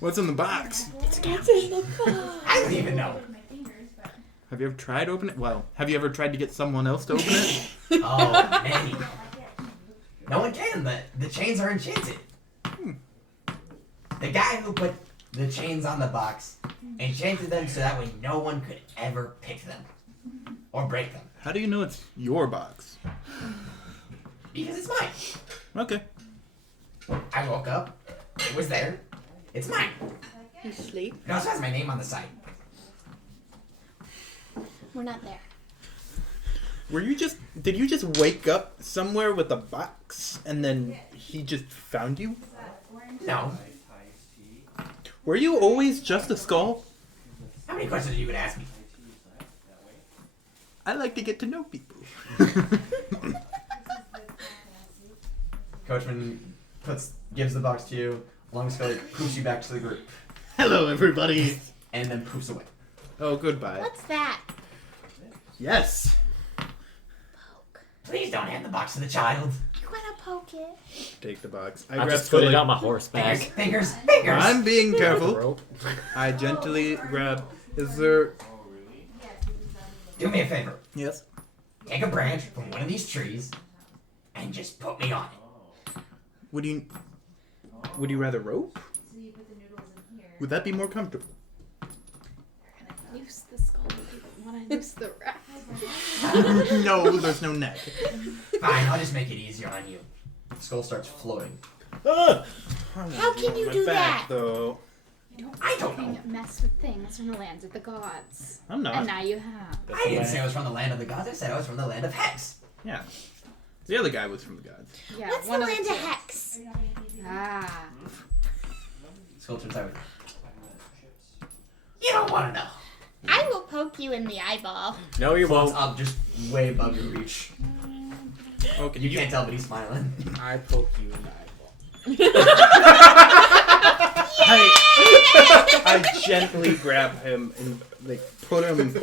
What's in the box? What's in the box? I don't even know. Have you ever tried opening it? Well, have you ever tried to get someone else to open it? Oh, man. No one can. The chains are enchanted. The guy who put the chains on the box enchanted them so that way no one could ever pick them or break them. How do you know it's your box? Because it's mine. Okay. I woke up. It was there. It's mine. You sleep? It also has my name on the side. We're not there. Did you just wake up somewhere with a box and then he just found you? No. Were you always just a skull? How many questions are you gonna ask me? I like to get to know people. Coachman gives the box to you. Long Scully poofs you back to the group. Hello, everybody. And then poofs away. Oh, goodbye. What's that? Yes. Poke. Please don't hand the box to the child. You wanna poke it? Take the box. I grab just put it Scully. on my horse Fingers, back. fingers, fingers. I'm being careful. Rope. I gently grab. Is there? Do me a favor. Yes. Take a branch from one of these trees and just put me on it. Would you rather rope? Would that be more comfortable? Use the skull, but you don't want to use the wrap. No, there's no neck. Fine, I'll just make it easier on you. Skull starts floating. Ah! How can you My do back, that? Though. I don't know. Fucking mess with things from the lands of the gods. I'm not. And now you have. I didn't say I was from the land of the gods. I said I was from the land of Hex. Yeah. The other guy was from the gods. Yeah, What's the one of land two. of Hex? Ah. Skull turns out. You don't want to know. I will poke you in the eyeball. No, you Floats won't. up just way above your reach. Okay. You can't tell, but he's smiling. I poke you in the eyeball. I gently grab him and like put him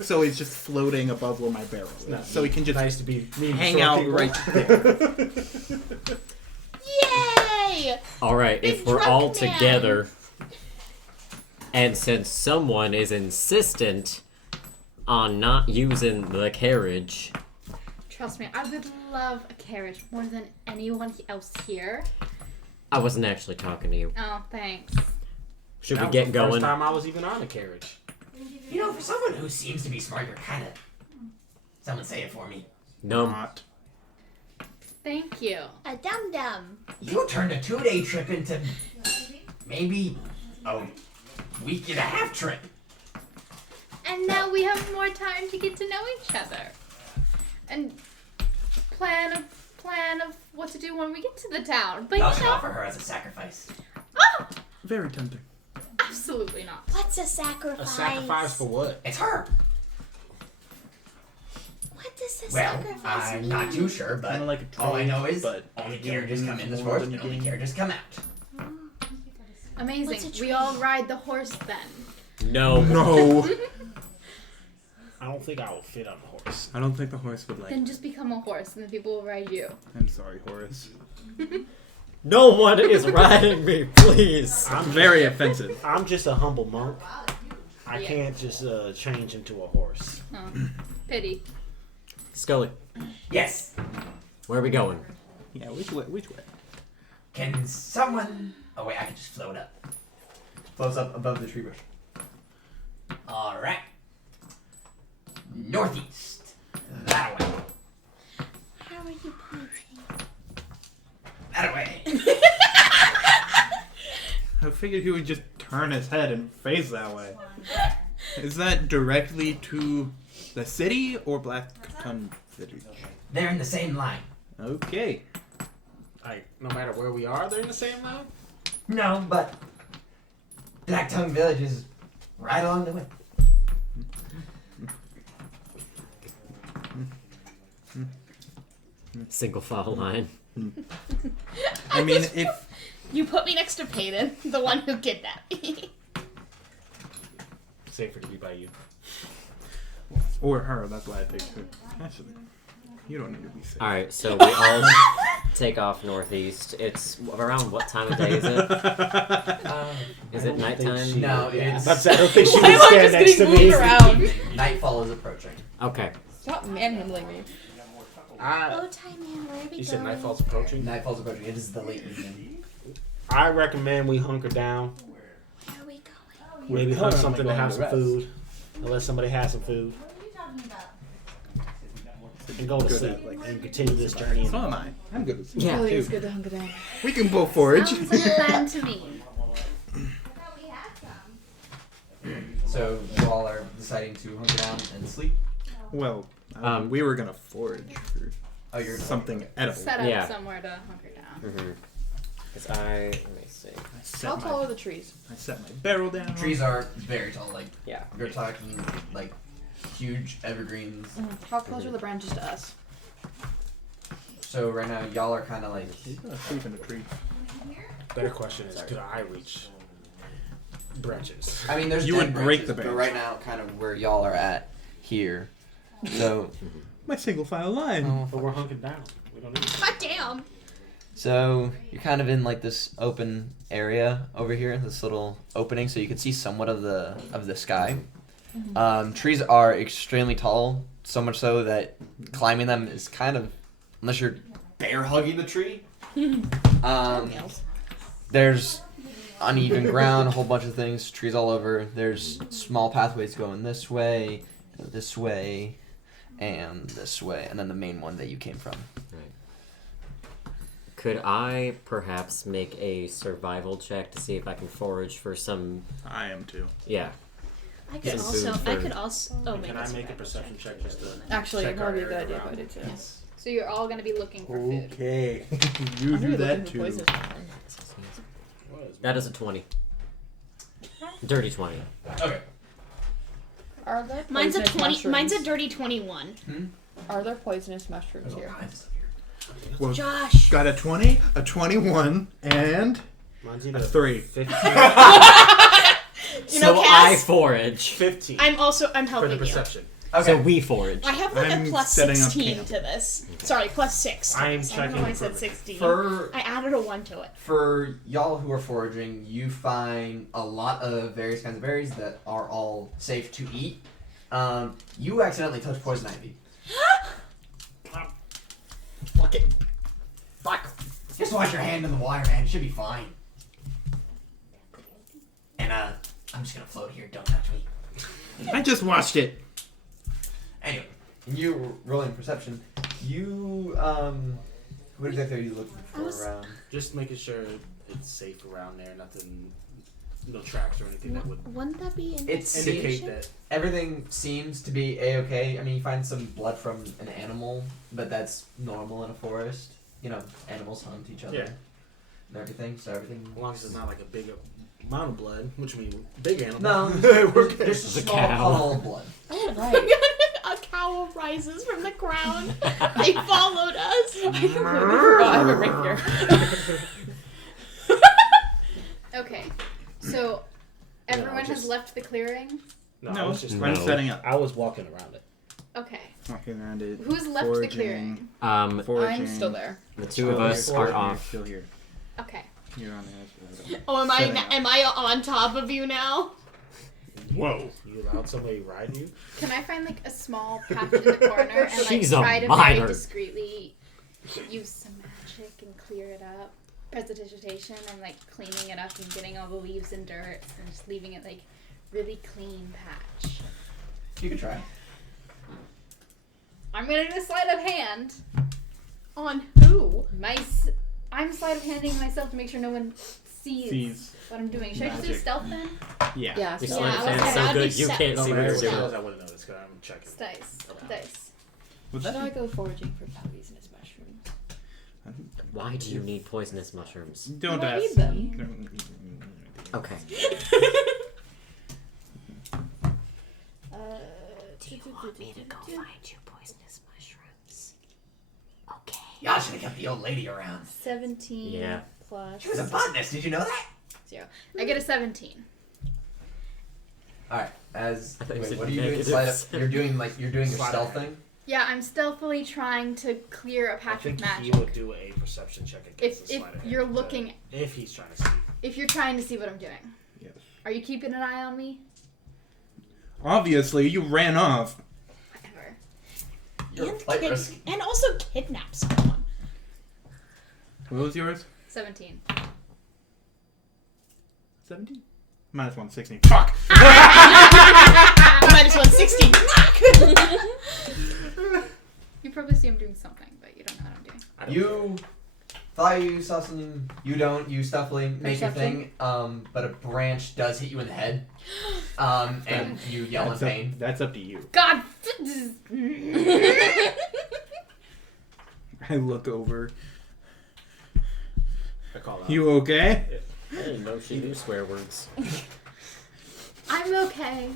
so he's just floating above where my barrel is, so he can just Nice to be hang out right there. Yay! All right, Big if we're drunk all man. together, and since someone is insistent on not using the carriage, Trust me, I would love a carriage more than anyone else here. I wasn't actually talking to you. Oh, thanks. Should That we was get the going? First time I was even on a carriage. You know, for someone who seems to be smart, you're kind of. Someone say it for me. No. Not. Thank you. A dum dum. You turned a 2-day trip into maybe a week and a half trip. And now we have more time to get to know each other. And plan of what to do when we get to the town. But I you should know, offer her as a sacrifice. oh, Very tempting. absolutely not. What's a sacrifice? A sacrifice for what? It's her. What does a Well, sacrifice I'm mean? not too sure, but Kind of like a troll, all I know is but only carriages come in this more forest than and you only can- carriages come out. Amazing. What's a We tree? all ride the horse then. No. No. I don't think I will fit on a horse. I don't think the horse would like. Then just become a horse and then people will ride you. I'm sorry, Horace. No one is riding me, please. I'm Very offensive. I'm just a humble monk. I Yeah. can't just change into a horse. Oh, pity. Scully, Yes. where are we going? Yeah, which way? Which way? Can someone? Oh wait, I can just float up. Floats up above the tree bush. All right. Northeast. That way. How are you pointing? That way. I figured he would just turn his head and face that way. Is that directly to the city or Blackton City? They're in the same line. Okay. Like, no matter where we are, they're in the same line? No, but Black Tongue Village is right along the way. Single file line. I mean, if You put me next to Peyton, the one who kidnapped me. Safer to be by you. or her, that's why I picked her. Actually, you don't need to be safe. All right, so we all take off northeast. It's around what time of day is it? Is it nighttime? No, it's I don't think she Why would am I stand just next to getting me. moved around? nightfall is approaching. Okay. Stop manhandling me. Oh, time man, where are we You going? said nightfall's approaching? Nightfall's approaching. It is the late evening. I recommend we hunker down. Where are we going? Maybe hunt currently something to going have to some rest. food. Unless somebody has some food. And go to Good sleep. at, like- And continue this journey. So am I. I'm good with Yeah. Really, too. it's good to hunker down. We can both forage. Sounds like a plan to me. So you all are deciding to hunker down and sleep. Well, We were gonna forage for Oh, you're something edible. Set up Yeah. somewhere to hunker down. Because let me see. How tall are the trees? I set my barrel down. Trees are very tall. Like Yeah. you're talking like huge evergreens. How close are the branches to us? So right now y'all are kind of like He's gonna sleep in a tree. Better question is, could I reach branches? I mean, there's You dead would break branches, the but right now, kind of where y'all are at here. So, My single file line. But we're hunkered down. We don't need to. God damn. so you're kind of in like this open area over here, this little opening, so you can see somewhat of the sky. Trees are extremely tall, so much so that climbing them is kind of, unless you're bear hugging the tree. There's uneven ground, a whole bunch of things, trees all over. There's small pathways going this way, and this way, and then the main one that you came from. Could I perhaps make a survival check to see if I can forage for some? I am too. Yeah. I could Some also. food I for- could also. Oh, Can I make a perception check just to Actually, check it our would be a good area idea if I around? did too. So you're all gonna be looking for food. Okay. you I'm do really that looking for too. poisonous mushrooms. That is a 20. Dirty 20. Okay. Are there Mine's a poisonous 20. mushrooms? Mine's a dirty 21. Are there poisonous mushrooms here? Well, Josh. got a 20, a 21, and Mine's a either 3. 15. You know, So Cass, I forage. 15 I'm for helping the you. perception. Okay. So we forage. I have like I'm a plus setting up 16 camp. to this. Sorry, plus 6. To I'm this. I don't know why I checking said for- 16. For I added a 1 to it. for y'all who are foraging, you find a lot of various kinds of berries that are all safe to eat. You accidentally touched poison ivy. Fuck it. Fuck. Just wash your hand in the water, man. It should be fine. And I'm just gonna float here. Don't touch me. I just watched it. Anyway, you rolling perception. You what exactly are you looking I was- for? Just making sure it's safe around there. Nothing, no tracks or anything that would Wouldn't that be an It's indicate that. Everything seems to be a-okay. I mean, you find some blood from an animal, but that's normal in a forest. You know, animals hunt each other Yeah. and everything, so everything... As long as it's not like a big amount of blood, which means big animal. No, We're good. there's a a small cow. puddle of blood. Oh, right. A cow rises from the ground. They followed us. I completely forgot I have a reindeer. Okay. So everyone has just- left the clearing. No, I No, was just. No. I'm setting up. I was walking around it. Okay. Walking around it. Who's left the foraging, clearing? Foraging. I'm still there. The two of us are You're off. still here. Okay. You're on the edge. Oh, Setting up. am I on top of you now? Whoa! You allowed somebody to ride you? Can I find like a small patch in the corner and like She's a try to minor. very discreetly use some magic and clear it up? Prestidigitation and like cleaning it up and getting all the leaves and dirt and just leaving it like really clean patch. You can try. I'm gonna do a sleight of hand. On who? I'm sleight of handing myself to make sure no one sees Sees. what I'm doing. Should I just do Magic. stealth then? Yeah. Yeah, Your so sleight Yeah, of I hand's was so like, good I'd you be can't No, see but what I you're doing. wouldn't notice because I'm checking. It's dice. Okay. Dice. Would should that I go foraging for poisonous mushrooms? Why do you need poisonous mushrooms? Don't I ask. need them. Okay. Do you want me to go find you poisonous mushrooms? Okay. Y'all should have kept the old lady around. 17 Yeah. plus She was a botanist, did you know that? 0. I get a 17. Alright, as... I thought you Wait, said what are you doing? negatives. Slide up, you're doing your Slide stealth up. thing? Yeah, I'm stealthily trying to clear a I patch think of magic. he would do a perception check against If the sleight of hand you're to- looking, if he's trying to see. if you're trying to see what I'm doing, Yes. are you keeping an eye on me? Obviously, you ran off. Whatever. You're a And, flight risk. and also kidnap someone. What was yours? 17. 17? Minus 160. Fuck! Minus 160. You probably see I'm doing something, but you don't know what I'm doing. I don't You Thought you saw something. You don't. You stealthily make your thing. Perception? But a branch does hit you in the head. And you yell in pain. That's up to you. God. I look over. I call out. You okay? I didn't know she knew swear words. I'm okay.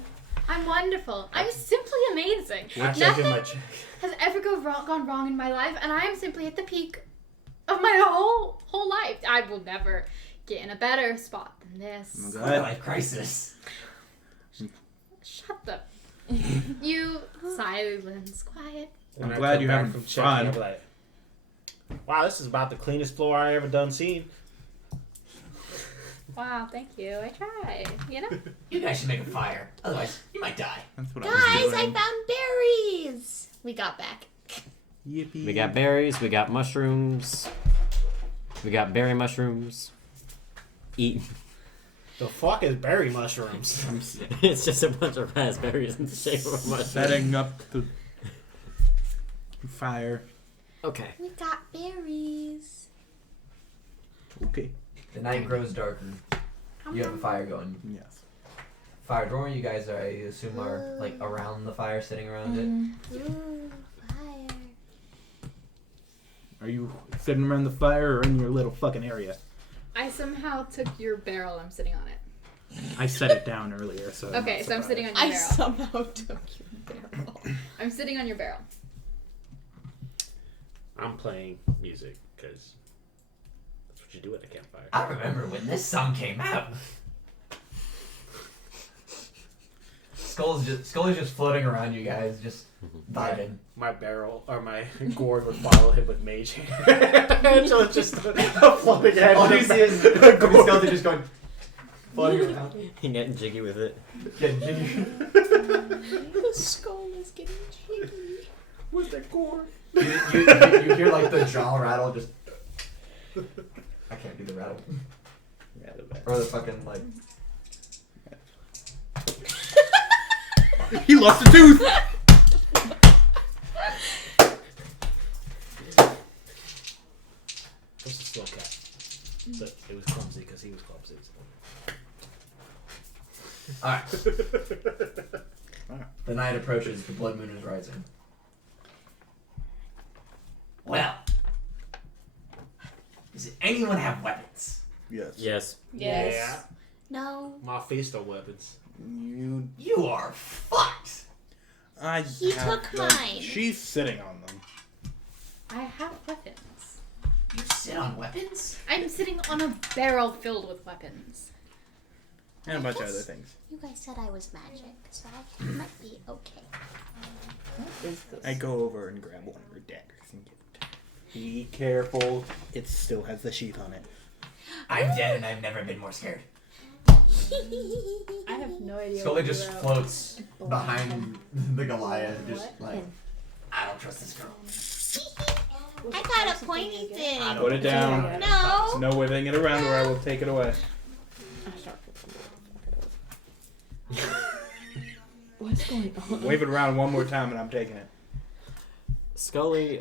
I'm wonderful. I'm simply amazing. I'm checking my Nothing check. has ever gone wrong in my life, and I am simply at the peak of my whole life. I will never get in a better spot than this. Life crisis. Shut the. You silence, quiet. When I'm I glad come you back having from checking, fun. I'll be like, wow, this is about the cleanest floor I ever done seen. Wow, thank you. I tried. You know? You guys should make a fire. Otherwise, you might die. That's what Guys, I was I doing. found berries. We got back. Yippee. We got berries, we got mushrooms. We got berry mushrooms. Eat. The fuck is berry mushrooms? It's just a bunch of raspberries in the shape of a mushroom. Setting up the fire. Okay. We got berries. Okay. The night grows darker. You have a fire going. Yes. Fire drawer, you guys are, I assume, are like around the fire, sitting around it. Ooh, fire. Are you sitting around the fire or in your little fucking area? I somehow took your barrel. I'm sitting on it. I set it down earlier, so. Okay, so I'm sitting on your I barrel. somehow took your barrel. I'm sitting on your barrel. I'm playing music because that's what you do at a campfire. I remember when this song came out. Scully's just floating around you guys, just vibing. My barrel or my gourd would follow him with mage hand. So it's just a floating head. All you see is Skeleton just going floating around. Getting jiggy with it. Getting jiggy. The skull is getting cheeky. with the gourd. You hear like the jaw rattle, just. I can't do the rattle. Or the fucking like. He lost a tooth! What's the slow cat? But it was clumsy because he was clumsy. Alright. The night approaches, the blood moon is rising. Well. Does anyone have weapons? Yes. Yes. Yes. Yeah. No. My fist are weapons. You are fucked! He took mine. She's sitting on them. I have weapons. You sit on weapons? I'm sitting on a barrel filled with weapons. And a bunch of other things. You guys said I was magic, so I might be okay. What is this? I go over and grab one of her daggers and give it to her. Be careful. It still has the sheath on it. I'm dead and I've never been more scared. I have no idea. Scully what just you're floats behind the Goliath, just like, I don't trust this girl. I got a pointy thing. Put it down. No. No whipping it around or I will take it away. What's going on? Wave it around one more time and I'm taking it. Scully,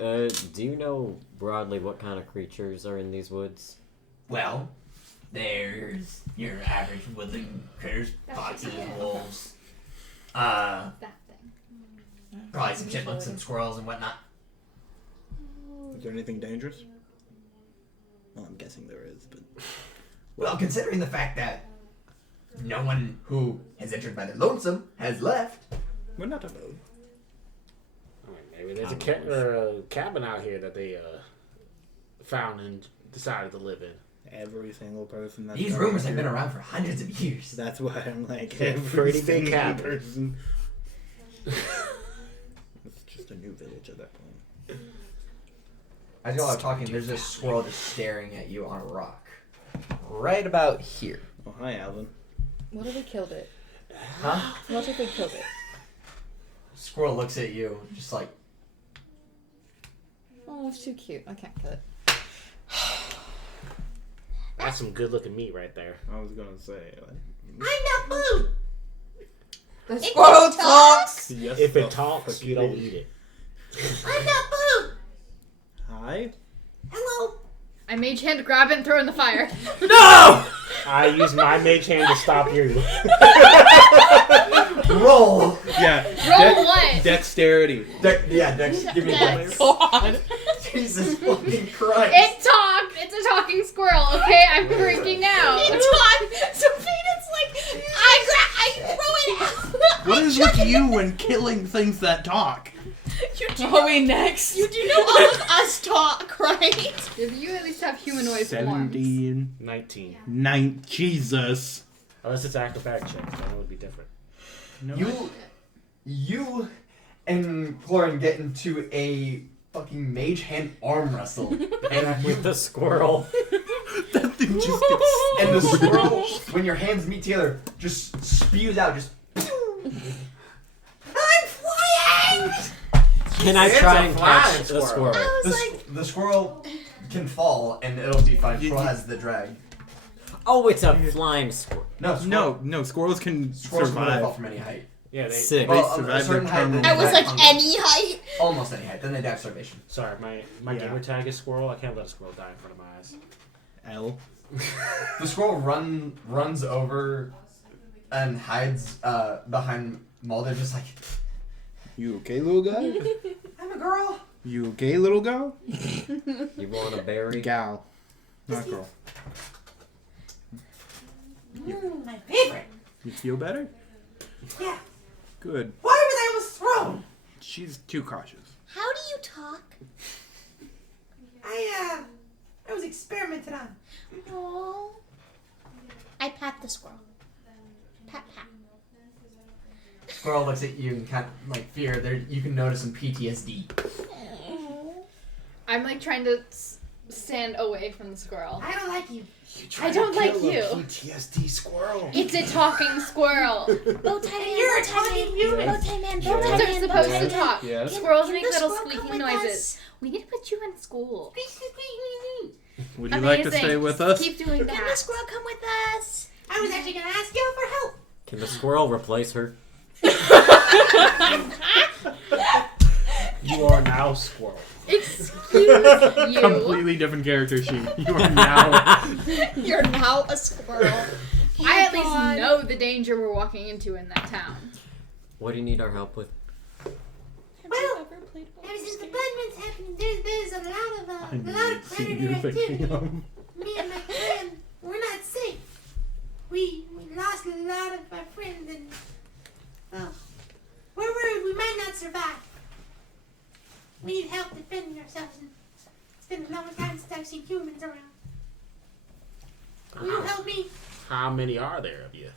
do you know broadly what kind of creatures are in these woods? Well, there's your average woodland critters, foxes, wolves, That thing. probably some chitlins, some squirrels and whatnot. Is there anything dangerous? Well, I'm guessing there is, but... Well, considering the fact that no one who has entered by the lonesome has left. We're not alone. Maybe there's a cabin out here that they found and decided to live in. Every single person that's These come rumors have here- been around for hundreds of years. That's why I'm like, Yeah, every pretty big single cabin. person. It's just a new village at that point. As y'all are talking, there's this squirrel just staring at you on a rock. Right about here. Oh, hi, Alvin. What if we killed it? Huh? What if we killed it? Squirrel looks at you, just like, Oh, it's too cute. I can't kill it. That's some good looking meat right there. I was gonna say, like, I'm not food. The squirrel talks. yes, If the it talks, fuck you don't did. eat it. I'm not food. Hi? Hello. I mage hand to grab it and throw it in the fire. No! I use my mage hand to stop you. Roll. Yeah. Roll what? Dexterity. Dex. Give me a Dex. God. Jesus fucking Christ. It talked. It's a talking squirrel. Okay, I'm freaking out. Sophia's like, I throw it out. What is with you and killing things that talk? Are we next? You do know all of us talk, right? You at least have humanoid forms. 17. 19. 9. Jesus. Unless it's acrobatic check, then it would be different. No. You and Clorin get into a fucking mage hand arm wrestle. And With the squirrel. That thing just gets. and the squirrel, when your hands meet together, just spews out, just. I'm flying! Can I It's try a and flying catch the squirrel. squirrel? The squirrel can fall and it'll be fine. Squirrel has the drag. Oh, it's a flying squirrel. No, squirrel. No, squirrels can Squirrels can fall survive. from any height. Yeah, they. Sick. Well, They a survive certain their height, then terminal. they I was die like, hunger. any height? Almost any height. Then they die of starvation. Sorry, my Yeah. gamer tag is squirrel. I can't let a squirrel die in front of my eyes. L. The squirrel runs over and hides behind Mulder, just like, You okay, little guy? I'm a girl. You okay, little gal? You want a berry? Gal. Not girl. My favorite. You feel better? Yeah. Good. Why was I almost thrown? She's too cautious. How do you talk? I was experimented on. Oh. I pat the squirrel. Pat, pat. Squirrel looks at you and kind of like fear. There, you can notice some PTSD. I'm like trying to stand away from the squirrel. I don't like you. I don't like you. PTSD squirrel. It's a talking squirrel. Bow tie man, You're a bow tie talking man, human. bow tie man, bow It's tie man, bow supposed tie to man. talk. Yes. Squirrels Can make the little squirrel come squeaking with noises. us? We need to put you in school. Would you like to Amazing. stay with us? Keep doing Can the that. squirrel come with us? I was actually gonna ask you for help. Can the squirrel replace her? You are now squirrel. Excuse you. Completely different character sheet. You are now. You're now a squirrel. I at least God. know the danger we're walking into in that town. What do you need our help with? Well, ever since the Bloodman's happened, there's a lot of I see you predator thinking activity. of. Me and my friend, we're not safe. We lost a lot of our friends and, well, we're worried we might not survive. We need help defending ourselves, and it's been a long time since I've seen humans around. Will you help me? How many are there of you?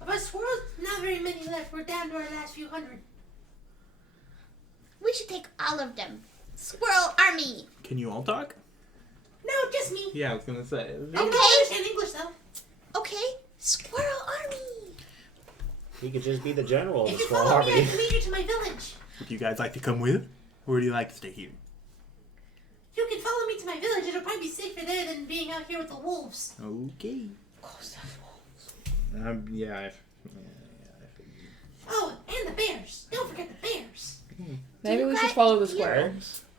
Of us squirrels, not very many left. We're down to our last few hundred. We should take all of them. Squirrel army. Can you all talk? No, just me. Yeah, I was gonna say. I don't understand English, though. Okay. Squirrel army. He could just be the general of If the you squirrel follow me, I army. can lead you to my village. Would you guys like to come with? Or do you like to stay here? You can follow me to my village. It'll probably be safer there than being out here with the wolves. Okay. Yeah, I figured. Oh, and the bears. Don't forget the bears. Maybe we should follow the squirrel.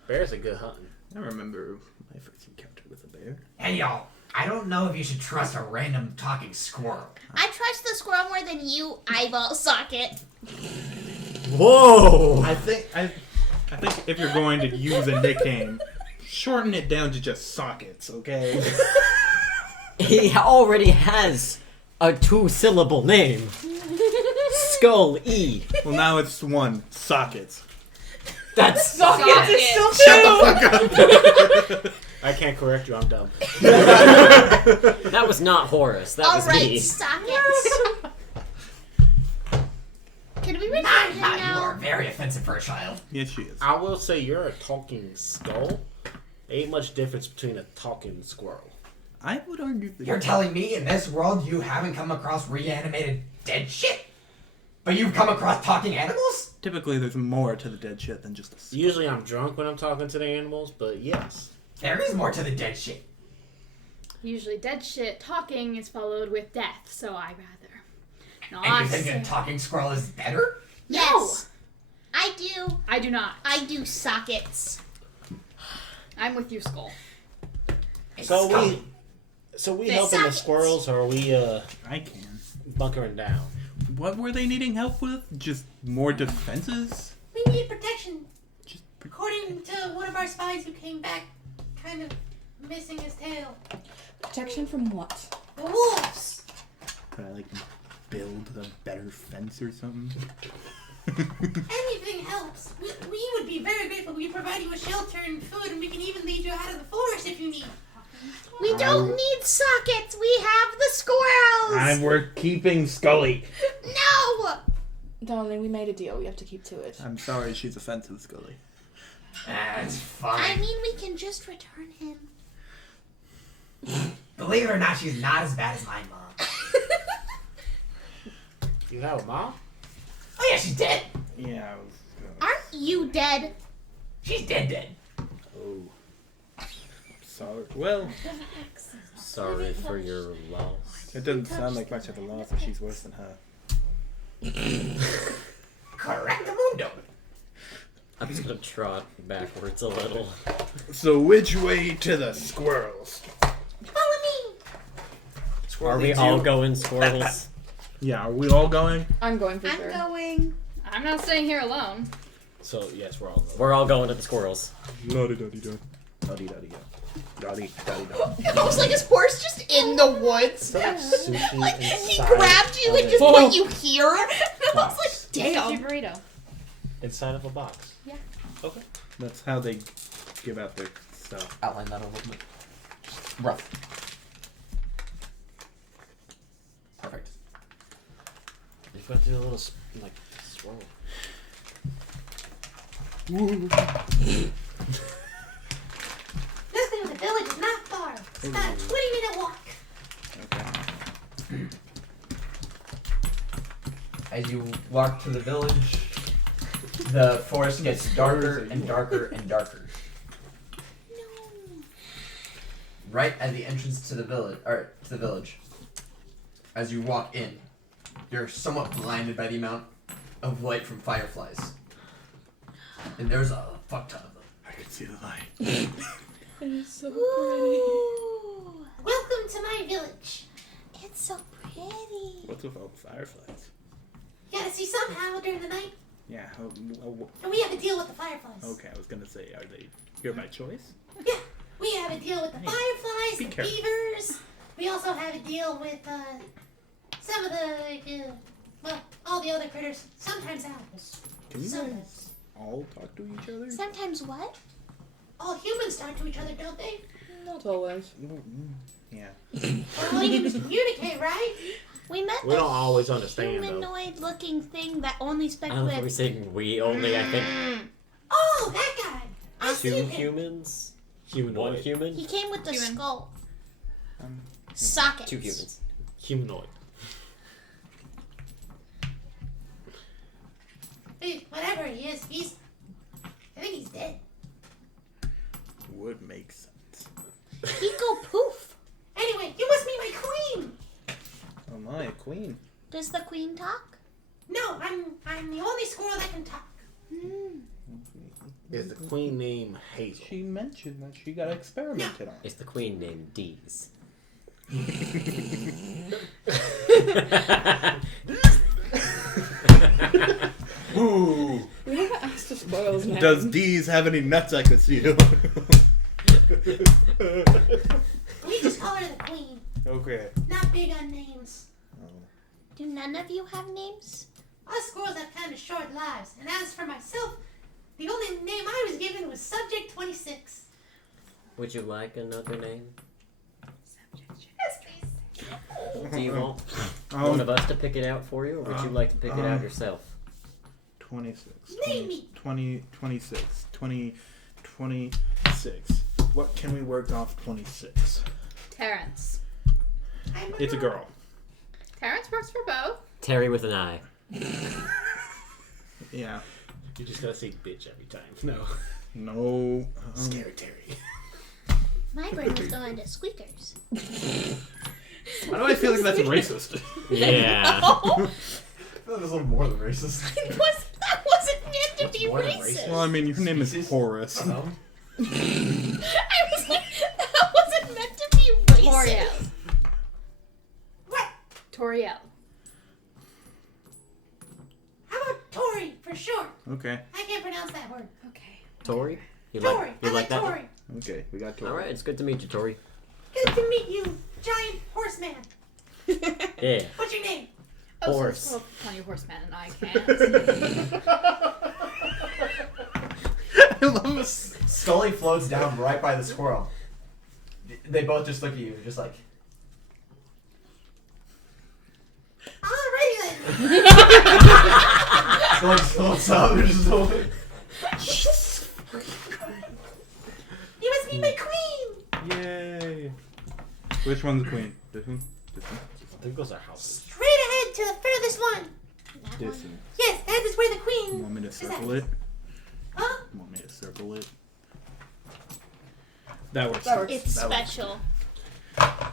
Bears are good hunting. I remember my first encounter with a bear. Hey y'all, I don't know if you should trust a random talking squirrel. I trust the squirrel more than you, eyeball socket. Whoa! I think if you're going to use a nickname, shorten it down to just sockets, okay? He already has a 2-syllable name. Skull E. Well, now it's one. Sockets. That's Sockets is still two. Shut the fuck up! I can't correct you. I'm dumb. That was not Horace. That was Alright, me. sockets. Can we return him You are now? very offensive for a child. Yes, she is. I will say you're a talking skull. Ain't much difference between a talking squirrel. I would argue that You're telling me in this world you haven't come across reanimated dead shit? But you've come across talking animals? typically there's more to the dead shit than just a skull. Usually I'm drunk when I'm talking to the animals, but yes. There is more to the dead shit. Usually dead shit talking is followed with death, so I rather And you not. think a talking squirrel is better? Yes. I do. I do not. I do sockets. I'm with you, Skull. So we helping the squirrels, or are we I can. bunkering down? What were they needing help with? Just more defenses? We need protection. Just According to one of our spies who came back kind of missing his tail. Protection from what? The wolves! could I like build a better fence or something? Anything helps. We would be very grateful. We provide you with shelter and food, and we can even lead you out of the forest if you need. We don't need sockets. We have the squirrels. And we're keeping Scully. No. Darling, we made a deal. We have to keep to it. I'm sorry, she's offensive, Scully. That's I fine. mean, we can just return him. Believe it or not, she's not as bad as my mom. You have a mom? Oh yeah, she's dead. Yeah, I was. Aren't you dead? She's dead. Oh. Sorry. Well, Sorry for your loss. it doesn't sound like much of a loss if she's worse than her. Correctamundo. I'm just gonna trot backwards a little. So which way to the squirrels? Follow me! Are we all going squirrels? Yeah, are we all going? I'm going for I'm sure. going. I'm not staying here alone. So yes, we're all going. We're all going to the squirrels. La-di-da-di-da. La-di-da-di-da. La-di-da-di-da. It looks like his horse just in the woods. Like sushi Like he inside grabbed you of and a- just put you here. And I was like, Here's damn. your burrito. inside of a box. Yeah. Okay. That's how they give out their stuff. Outline that a little bit. Rough. Perfect. You've got to do a little like swirl. Luckily, the village is not far. It's about a 20-minute walk. Okay. As you walk to the village, the forest gets darker and darker and darker. Right at the entrance to the village, as you walk in, you're somewhat blinded by the amount of light from fireflies. And there's a fuck ton of them. I can see the light. It is so pretty. Ooh, Welcome to my village. it's so pretty. What's with all the fireflies? You gotta see somehow during the night. Yeah. And we have a deal with the fireflies. Okay, I was gonna say, are they here by choice? Yeah, we have a deal with the Hey, fireflies, be the careful. beavers. We also have a deal with some of the, well, all the other critters. Sometimes owls. Can you Sometimes. guys all talk to each other? Sometimes what? All humans talk to each other, don't they? Not always. Yeah. Well, all humans communicate, right? We met We the don't always understand though. humanoid-looking thing that only I speaks don't know if we're with. saying we only. I think Oh, that guy. I two seen him. humans, Humanoid. one human, He came with the Human. skull. Um, Sockets. two humans. Humanoid. Hey, whatever he is, I think he's dead. would make sense. He go poof. Anyway, you must be my queen. Oh my, a queen. Does the queen talk? No, I'm the only squirrel that can talk. Is the queen named Hazel? She mentioned that she got experimented on. Is the queen named Dees? Ooh. We never asked the spoils name. Does D's have any nuts I could steal? We just call her the queen. Okay. Not big on names. Do none of you have names? Us squirrels have kind of short lives, and as for myself, the only name I was given was Subject 26. Would you like another name? Yes, please. Do you want one of us to pick it out for you, or would you like to pick it out um, yourself? 26. Name me. 26. 26. What can we work off 26? Terrence. It's a girl. Terrence works for both. Terry with an I. Yeah. You just gotta say bitch every time. No. No. Scary Terry. My brain was going to squeakers. Why do I feel like that's racist? Yeah. I feel like it's a little more than racist. That wasn't meant to be more than racist. Well, I mean, your name is Species? Horace. I was like, that wasn't meant Toriel. How about Tori for short? Okay. I can't pronounce that word. Okay. Tori? You Tori. you I like that? Tori. Okay, we got Tori. Alright, it's good to meet you, Tori. Good to meet you, giant horseman. Yeah. What's your name? Horse. Oh, so funny horseman and I can't. I love this. Scully floats down right by the squirrel. They both just look at you, just like. Alrighty then. Scully just floats up. They're just holding. You must be my queen. Yay. Which one's the queen? This one? This one? I think those are houses. Straight ahead to the furthest one. This one. Yes, that is where the You queen. want me to is circle at. it? Huh? You want me to circle it? That works. That works. It's That works. special. I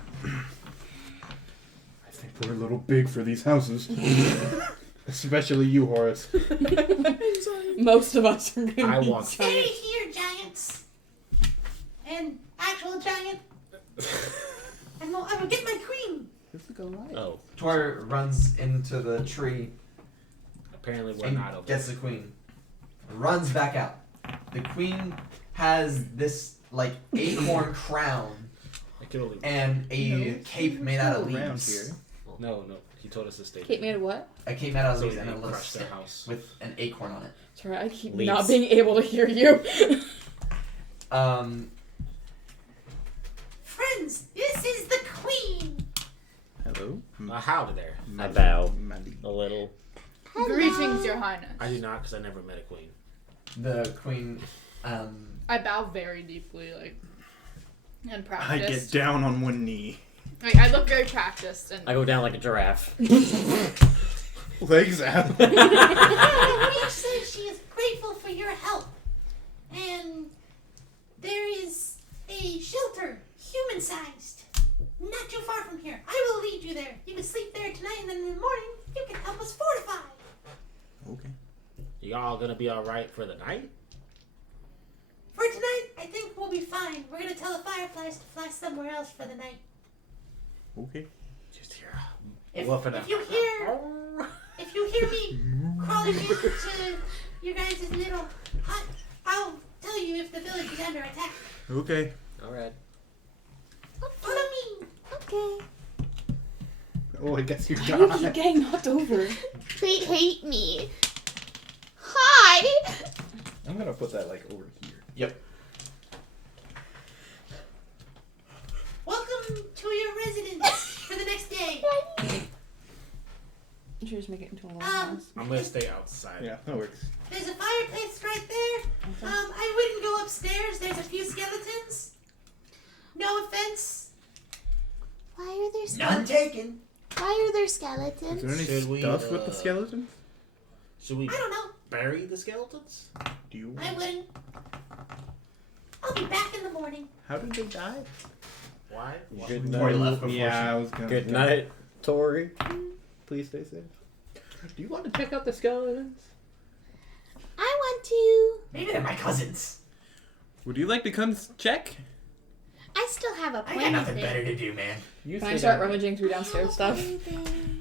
think we're a little big for these houses. Especially you, Horace. Most of us are gonna I be want- Stay giants. here, giants. And actual giant. I will get my queen. Oh, Tor runs into the tree apparently we're and not over. gets the queen. Runs back out. The queen has this like acorn crown I can only. and a cape made out of Around leaves. here. No, he told us to stay. Kate made a what? A cape made out of So leaves they and a didn't little crush their stick house. with an acorn on it. Sorry, I keep Leaves. not being able to hear you. Friends, this is the queen. Hello? Howdy there. I bow. Maddie. A little. Greetings, Your Highness. I do not, because I never met a queen. The queen, I bow very deeply, like, and I get practiced. down on one knee. Like, I look very practiced and I go down like a giraffe. Legs out. The queen says she is grateful for your help. And there is a shelter, human-sized, not too far from here. I will lead you there. You can sleep there tonight, and then in the morning, you can help us fortify. Okay. Y'all gonna be alright for the night? For tonight, I think we'll be fine. We're gonna tell the fireflies to fly somewhere else for the night. Okay. Just here. If, Woofing up. if you hear me crawling into your guys' little hut, I'll tell you if the village is under attack. Okay. Alright. Follow me. Okay. Oh, I guess you Why do you keep got. getting knocked over? They hate me. Hi. I'm gonna put that like over here. Welcome to your residence for the next day. You should just make it into a long Um, house. I'm gonna stay outside. Yeah, that works. There's a fireplace right there. I wouldn't go upstairs. There's a few skeletons. No offense. Why are there none skeletons? taken. Why are there Is skeletons? there any Should we, stuff with the skeletons? Should we I don't know. bury the skeletons? Do you? I wouldn't. I'll be back in the morning. How did they die? Why? Why? Good Tori night. left before Yeah, I was gonna. Good night, Tori. Please stay safe. Do you want to check out the skeletons? I want to. Maybe they're my cousins. Would you like to come check? I still have a I got pointy nothing thing. better to do, man. You Can I stay start down. rummaging through downstairs stuff?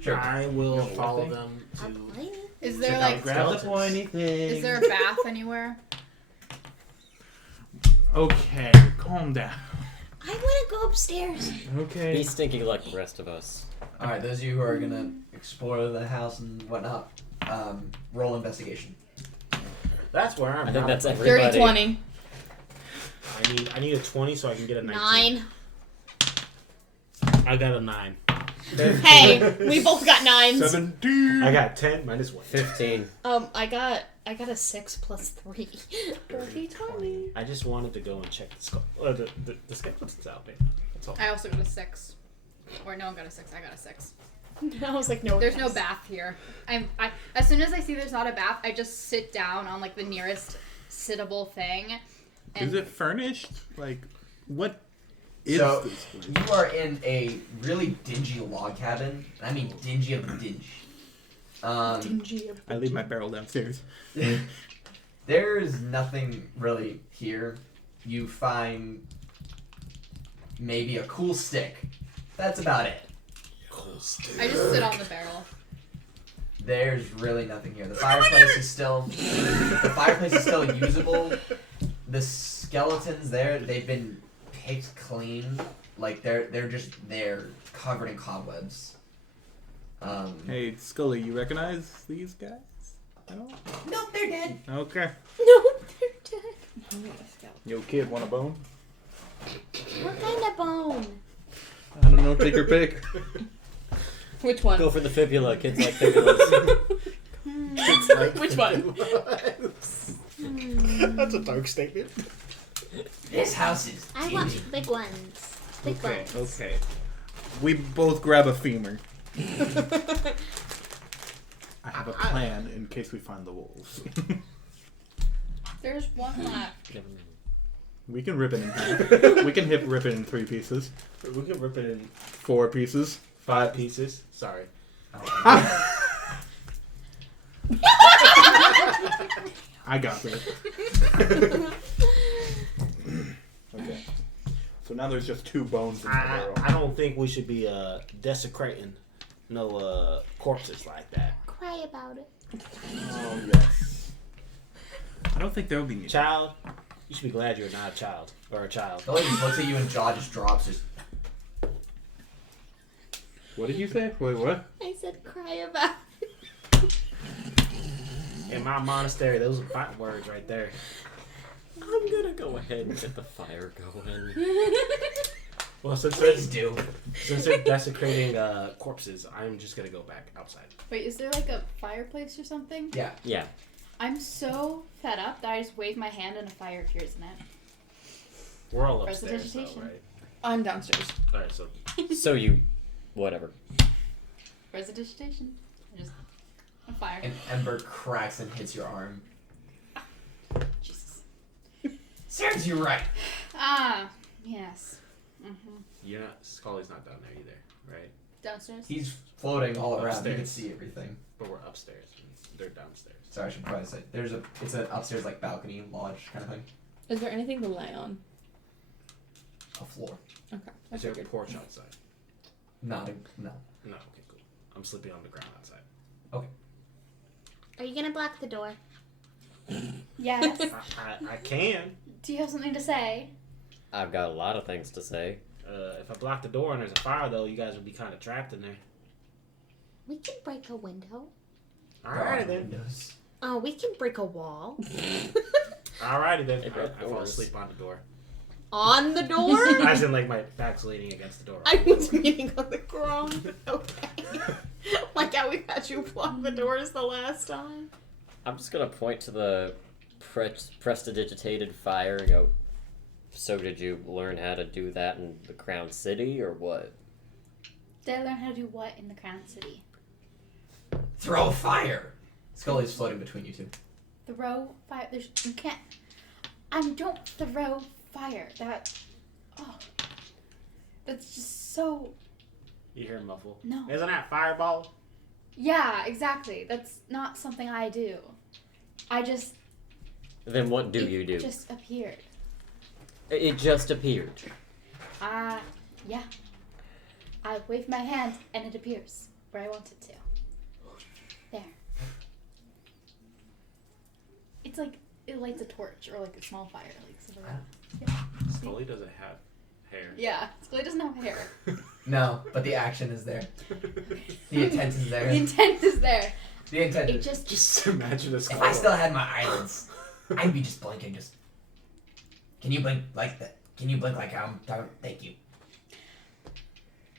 Sure. I will You know, follow what them A to. pointy? is Check there out like, grab the pointy thing. is there a bath anywhere? Okay, calm down. I want to go upstairs. Okay. He's stinking like the rest of us. Alright, those of you who are gonna explore the house and whatnot, roll investigation. That's where I'm. I think not that's a- everybody. 30-20. I need a 20 so I can get a 19. 9. I got a 9. Hey, we both got 9s. 17. I got 10 minus 1. 15. I got a 6 plus 3. 30-20. I just wanted to go and check the skeletons out, man. That's all. I also got a 6. Or no, I got a 6. I got a 6. I was like, no. There's no thanks. bath here. I as soon as I see there's not a bath, I just sit down on like the nearest sittable thing. Is it furnished? Like, what is So, this place? You are in a really dingy log cabin. I mean dingy of the dingy. Dingy of I leave my barrel downstairs. There's nothing really here. You find maybe a cool stick. That's about it. I just sit on the barrel. There's really nothing here. The fireplace is still usable. The skeletons there, they've been picked clean. Like they're just there, covered in cobwebs. Hey, Scully, you recognize these guys? No? Nope, they're dead. Okay. No, they're dead. Yo, kid, want a bone? What kind of bone? I don't know, take your pick. Which one? Go for the fibula. Kids like fibulas. Which one? That's a dark statement. This house is I dingy. want big ones. Big ones. Okay. We both grab a femur. I have a plan in case we find the wolves. There's one left. We can rip it in half. We can rip it in 3 pieces. We can rip it in 4 pieces. 5 pieces. Sorry. I got it. Okay. So now there's just 2 bones in the barrel. I don't think we should be desecrating no corpses like that. Cry about it. Oh, yes. I don't think there will be any. Child, you should be glad you're not a child. Or a child. Scully just looks at you and jaw just drops. Just What did you say? Wait, what? I said cry about In my monastery, those are fighting words right there. I'm gonna go ahead and get the fire going. Well, since please do. they're desecrating corpses, I'm just gonna go back outside. Wait, is there like a fireplace or something? Yeah. Yeah. I'm so fed up that I just wave my hand and a fire appears in it. We're all upstairs, though, Prestidigitation. right? I'm downstairs. All right, so So you, whatever. Prestidigitation. Just a fire. An ember cracks and hits your arm. Jesus. Serves you right. Ah, yes. you're not. Scully's not down there either, right? Downstairs. He's floating all around. Upstairs. You can see everything. But we're upstairs. And they're downstairs. Sorry, I should probably say it's an upstairs like balcony lodge kind of thing. Is there anything to lay on? A floor. Okay. Is there a porch outside? No. No. Okay, cool. I'm sleeping on the ground outside. Are you gonna block the door? Yes. I can. Do you have something to say? I've got a lot of things to say. If I block the door and there's a fire, though, you guys would be kind of trapped in there. We can break a window. Alrighty then. Windows. Oh, we can break a wall. Alrighty then. They broke I fall doors. asleep on the door. On the door? As in, like, my back's leaning against the door. I was meaning on the ground. Okay. Like how we had you block the doors the last time. I'm just gonna point to the prestidigitated fire and go, so did you learn how to do that in the Crown City, or what? Did I learn how to do what in the Crown City? Throw fire. Scully's floating between you two. Throw fire. You can't. Don't throw fire. That's just so. You hear him muffle. No. Isn't that fireball? Yeah, exactly. That's not something I do. I just. Then what do you do? It just appeared. It just appeared. Yeah. I wave my hand and it appears where I want it to. There. It's like it lights a torch or like a small fire, like something like that. Scully doesn't have hair. Yeah, Scully doesn't have hair. No, but the action is there. The intent is there. The intent is there. The intent It is. just Imagine a If skull. I still had my eyelids, I'd be just blinking. Just. Can you blink like that? Can you blink like I'm talking? Thank you.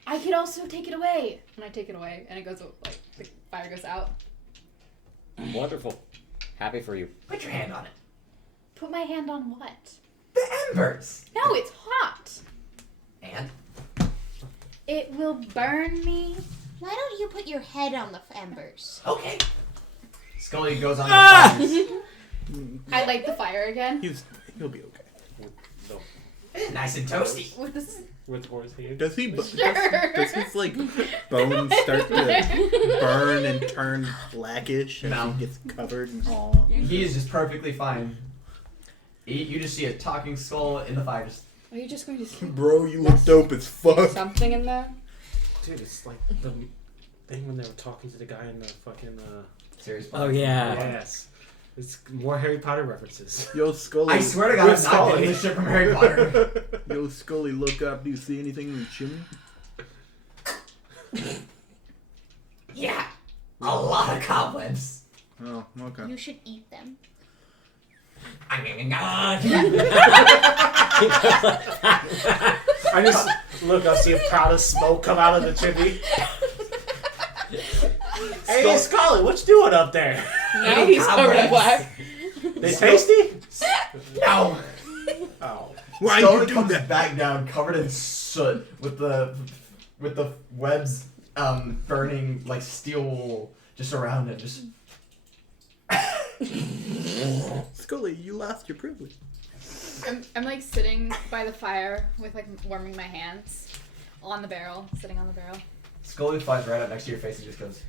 I could also take it away. And I take it away and it goes like the fire goes out. Wonderful. Happy for you. Put your hand on it. Put my hand on what? The embers. No, it's hot. And It will burn me. Why don't you put your head on the embers? okay. Scully goes on the fires. I light the fire again. He'll be okay. Nice and toasty. With this. With Hor's hand. Does he? Sure. Does his like bones start to burn and turn blackish as No. he gets covered in awe? He is just perfectly fine. You just see a talking skull in the fire. Just Are you just going to Bro, you look dope as fuck. something in there? Dude, it's like the thing when they were talking to the guy in the fucking. Serious. Oh yeah. Yes. It's more Harry Potter references. Yo, Scully. I swear to God, With I'm not getting Scully. this shit from Harry Potter. Yo, Scully, look up. Do you see anything in the chimney? Yeah, a lot of cobwebs. Oh, okay. You should eat them. I just look, I see a cloud of smoke come out of the chimney. Hey, Scully, what you doing up there? Now he's covered in black. They tasty? No. Oh. Why Scully you do comes that? back down, covered in soot, with the webs burning like steel wool just around it. Just Scully, you lost your privilege. I'm like sitting by the fire with like warming my hands on the barrel, sitting on the barrel. Scully flies right up next to your face and just goes.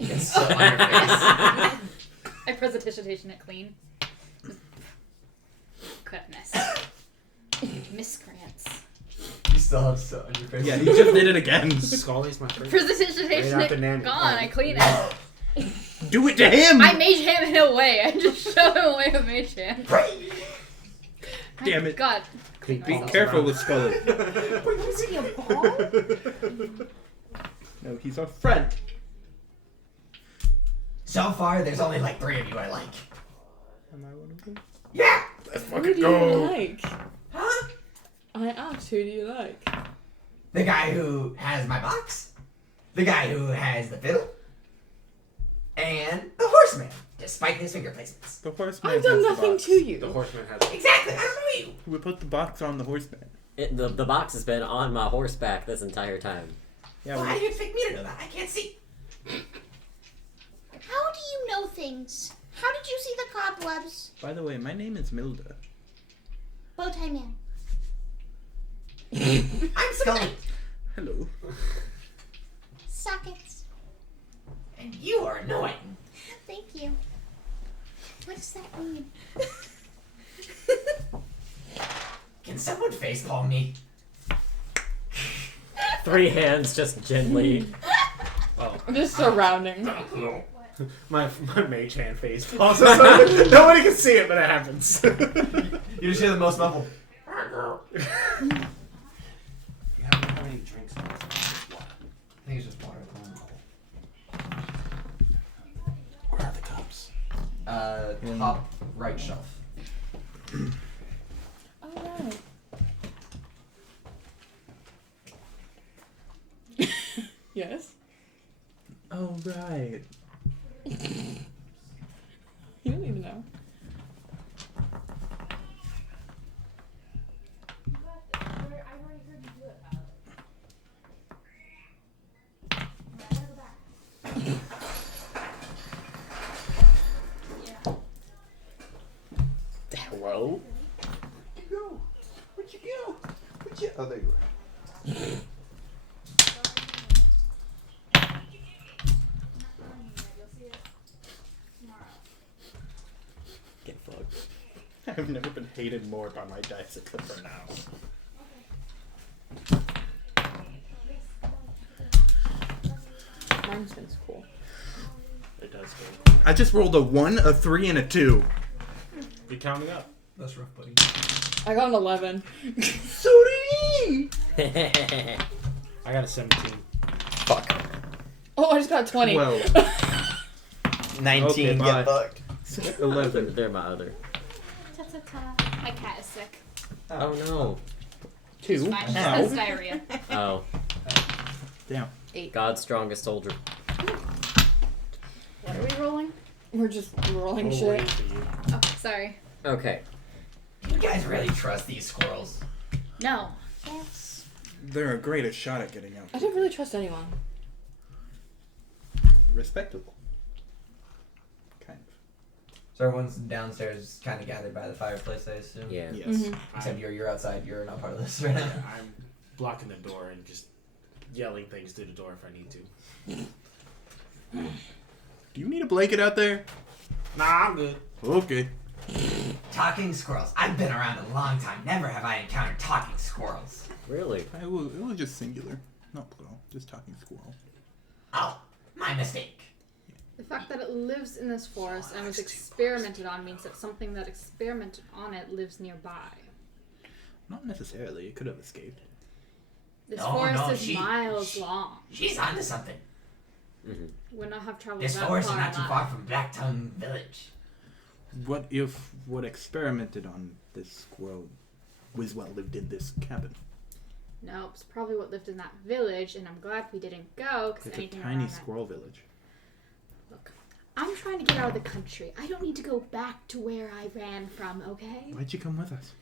Gets soot on your face. I precipitation it clean. Goodness. Miscreants. You still have soot on your face. Yeah, he just did it again. Scully's my favorite. Precipitation Right after it Nan- gone. I clean it. Do it to him! I mage hand it away. I just shove him away with mage hand. Damn it. God. Big Be balls careful around. with Scully. We're using a ball? No, he's our friend. So far, there's only like 3 of you I like. Am I one of them? Yeah. Let's Who fucking do you go. like? Huh? I asked, who do you like? The guy who has my box. The guy who has the fiddle. And the horseman, despite his finger placements. The horseman I've done has the nothing box. to you. The horseman has. Exactly. I don't know you. We put the box on the horseman. The box has been on my horseback this entire time. Yeah, Well, how we, do you expect me to know that? I can't see. How do you know things? How did you see the cobwebs? by the way, my name is Milda. Bowtie man. I'm Scully. Hello. Sockets. And you are annoying. Thank you. What does that mean? Can someone facepalm me? 3 hands just gently. I'm just surrounding. My mage hand face falls. Nobody can see it, but it happens. You just hear the most muffled. You haven't had any drinks in this water. I think it's just water. Where are the cups? Top right shelf. Alright. Yes? Oh, right. You don't even know. Hello? Where'd you go? Where'd you go? Where'd you... Oh, there you were. Get fucked. I've never been hated more by my dice except for now. Mine seems cool. It does go. I just rolled a 1, a 3, and a 2. You're counting up. That's rough, buddy. I got an 11. So did he! I got a 17. Fuck. Oh, I just got 20. 12. 19. Okay, bye. Get fucked. 11. They're my other. Ta-ta-ta. My cat is sick. Oh no. 2. Fine. She Ow. has diarrhea. Oh. Damn. God's strongest soldier. What are we rolling? We're just rolling We'll shit. wait for you. Oh, sorry. Okay. Do you guys really trust these squirrels? No. Yes. They're a great shot at getting out. I don't really trust anyone. Respectable. Kind of. So everyone's downstairs, kind of gathered by the fireplace, I assume. Yeah. Yes. Mhm. Except you're outside. You're not part of this right now. I'm blocking the door and just yelling things through the door if I need to. Do you need a blanket out there? Nah, I'm good. Okay. Talking squirrels. I've been around a long time. Never have I encountered talking squirrels. Really? It was just singular. Not plural. Just talking squirrel. Oh, my mistake. The fact that it lives in this forest and was experimented on means that something that experimented on it lives nearby. Not necessarily. It could have escaped. This No, forest no, is miles long. She's onto something. Would not have traveled This that forest is far not too in far life. from Blacktongue Village. What if what experimented on this squirrel Wiswell lived in this cabin? No, it's probably what lived in that village, and I'm glad we didn't go. Cause It's a anything tiny around squirrel village. Look, I'm trying to get out of the country. I don't need to go back to where I ran from, okay? Why'd you come with us?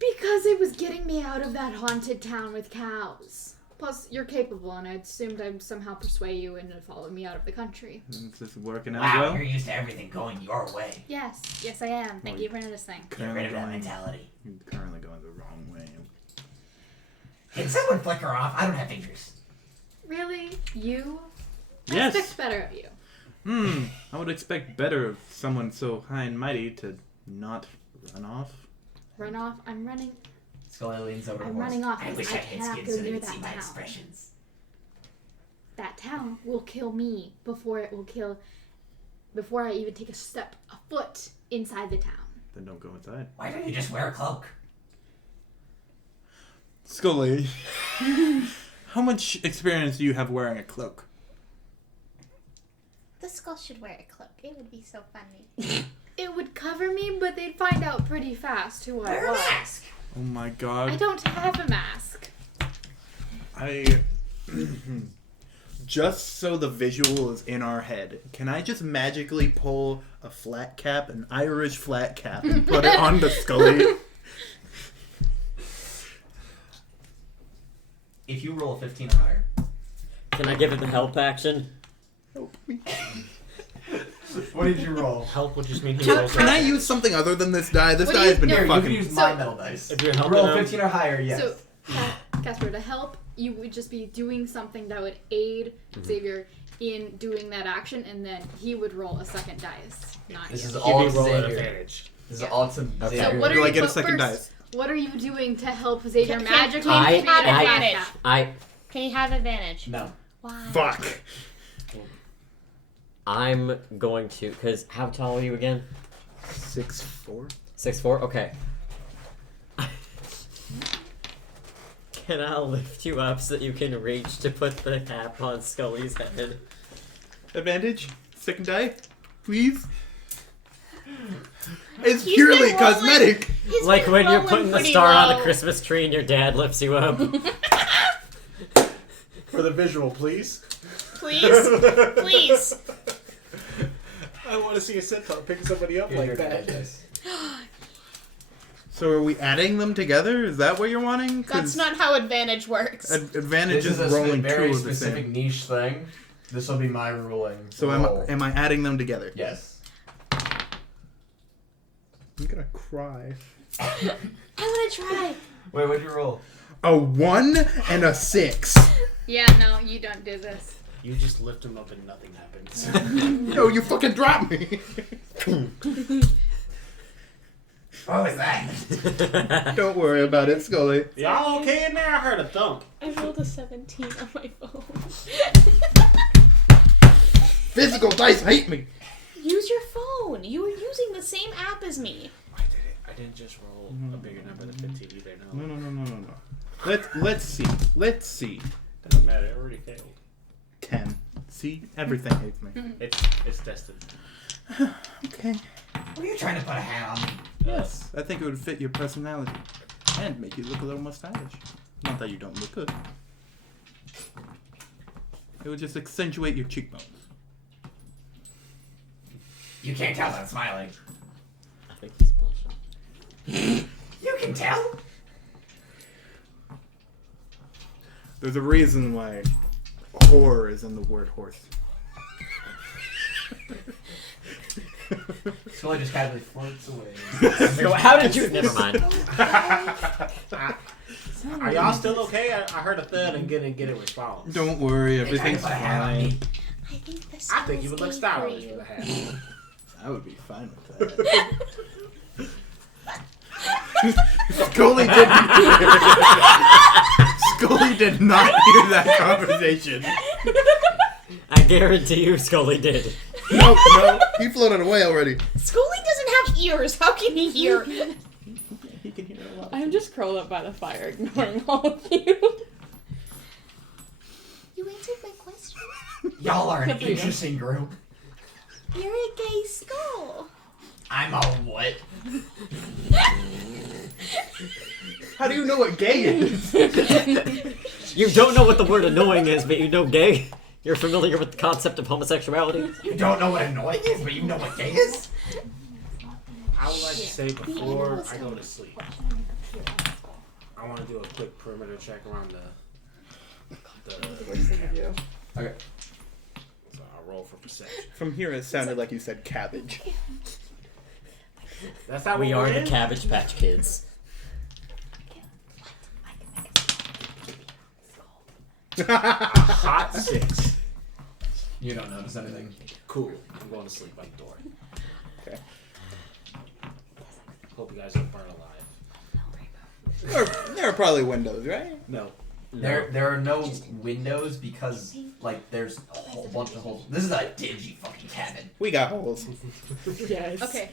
Because it was getting me out of that haunted town with cows. Plus, you're capable, and I assumed I'd somehow persuade you into following me out of the country. Is this working out Wow, well? you're used to everything going your way. Yes, I am. Thank you for noticing. Get rid of that mentality. You're currently going the wrong way. Can someone flick her off? I don't have fingers. Really? You? Yes. I expect better of you. I would expect better of someone so high and mighty to not run off. Run off? I'm running. Scully leans over to I'm Horse. running off. I because wish I had cannot skin go so they near could see that my town. expressions. That town will kill me before it will kill. Before I even take a foot inside the town. Then don't go inside. Why don't you just wear a cloak? Scully, how much experience do you have wearing a cloak? The skull should wear a cloak. It would be so funny. It would cover me, but they'd find out pretty fast who I Wear a was. mask. Oh my I god. don't have a mask. Just so the visual is in our head, can I just magically pull a flat cap, an Irish flat cap, and put it on the Scully? If you roll a 15 or higher. Can I give it the help action? What did you roll? Help would just mean he rolls. Can I use something other than this die? This What do die you- has been Here, you fucking... can use So- my metal dice. If you're You helping roll him, 15 or higher, yes. So, Casper, to help, you would just be doing something that would aid Xavier in doing that action, and then he would roll a second dice. Not This you. is give all me roll at Xavier. advantage. This is all to Okay. Xavier. So what are Do you I get a but second first, What are you doing to help Xavier Can- magically can he create have a flat advantage? cap? Can you have advantage? No. Why? Fuck. I'm going to, because how tall are you again? 6'4"? 6'4"? Okay. Can I lift you up so that you can reach to put the cap on Scully's head? Advantage? Second die? Please? It's He's purely been rolling- cosmetic! He's Like been when you're rolling putting the pretty star on low. the Christmas tree and your dad lifts you up. For the visual, please. Please, please. I want to see a centaur picking somebody up Here's like your that. advantage dice. So are we adding them together? Is that what you're wanting? 'Cause That's not how advantage works. advantage This is is a rolling very two of the specific same. niche thing. This will be my ruling. So roll. am I adding them together? Yes. I'm gonna cry. I want to try. Wait, what'd you roll? A 1 and a 6. Yeah, no, you don't do this. You just lift him up and nothing happens. No, you fucking dropped me. What was that? Don't worry about it, Scully. Y'all okay in there? I heard a thump. I rolled a 17 on my phone. Physical dice hate me. Use your phone. You were using the same app as me. I did it. I didn't just roll a bigger number than 15 either. No. No. Let's see. Let's see. Doesn't matter. I already failed. 10. See, everything hates me. It's destined. Okay. Were you trying to put a hat on me? Yes, I think it would fit your personality and make you look a little more stylish. Not that you don't look good. It would just accentuate your cheekbones. You can't tell I'm smiling. I think he's bullshit. You can tell. There's a reason why horror is in the word horse. Scully just casually floats away. So how did you? Never mind. Are y'all still okay? I heard a thud and get a response. Don't worry, They tried to everything's put a hat on fine. me. I think the I think you would look stylish with a hat. I would be fine with that. Scully didn't. Scully did not hear that conversation. I guarantee you Scully did. No, he floated away already. Scully doesn't have ears. How can he hear? He can hear a lot. I'm just curled up by the fire, ignoring all of you. You answered my question. Y'all are an Except for you. interesting group. You're a gay skull. I'm a what? How do you know what gay is? You don't know what the word annoying is, but you know gay. You're familiar with the concept of homosexuality. You don't know what annoying is, but you know what gay is? I would like to say before I go to sleep, I want to do a quick perimeter check around the Worst thing to do. Okay. so I'll roll for perception. From here, it sounded like you said cabbage. That's how We are the in? Cabbage Patch Kids. A hot 6. You don't notice anything. Cool. I'm going to sleep by the door. Okay. Hope you guys don't burn alive. There are probably windows, right? No. There are no windows because like there's a whole bunch of holes. This is a dingy fucking cabin. We got holes. Yes. Okay.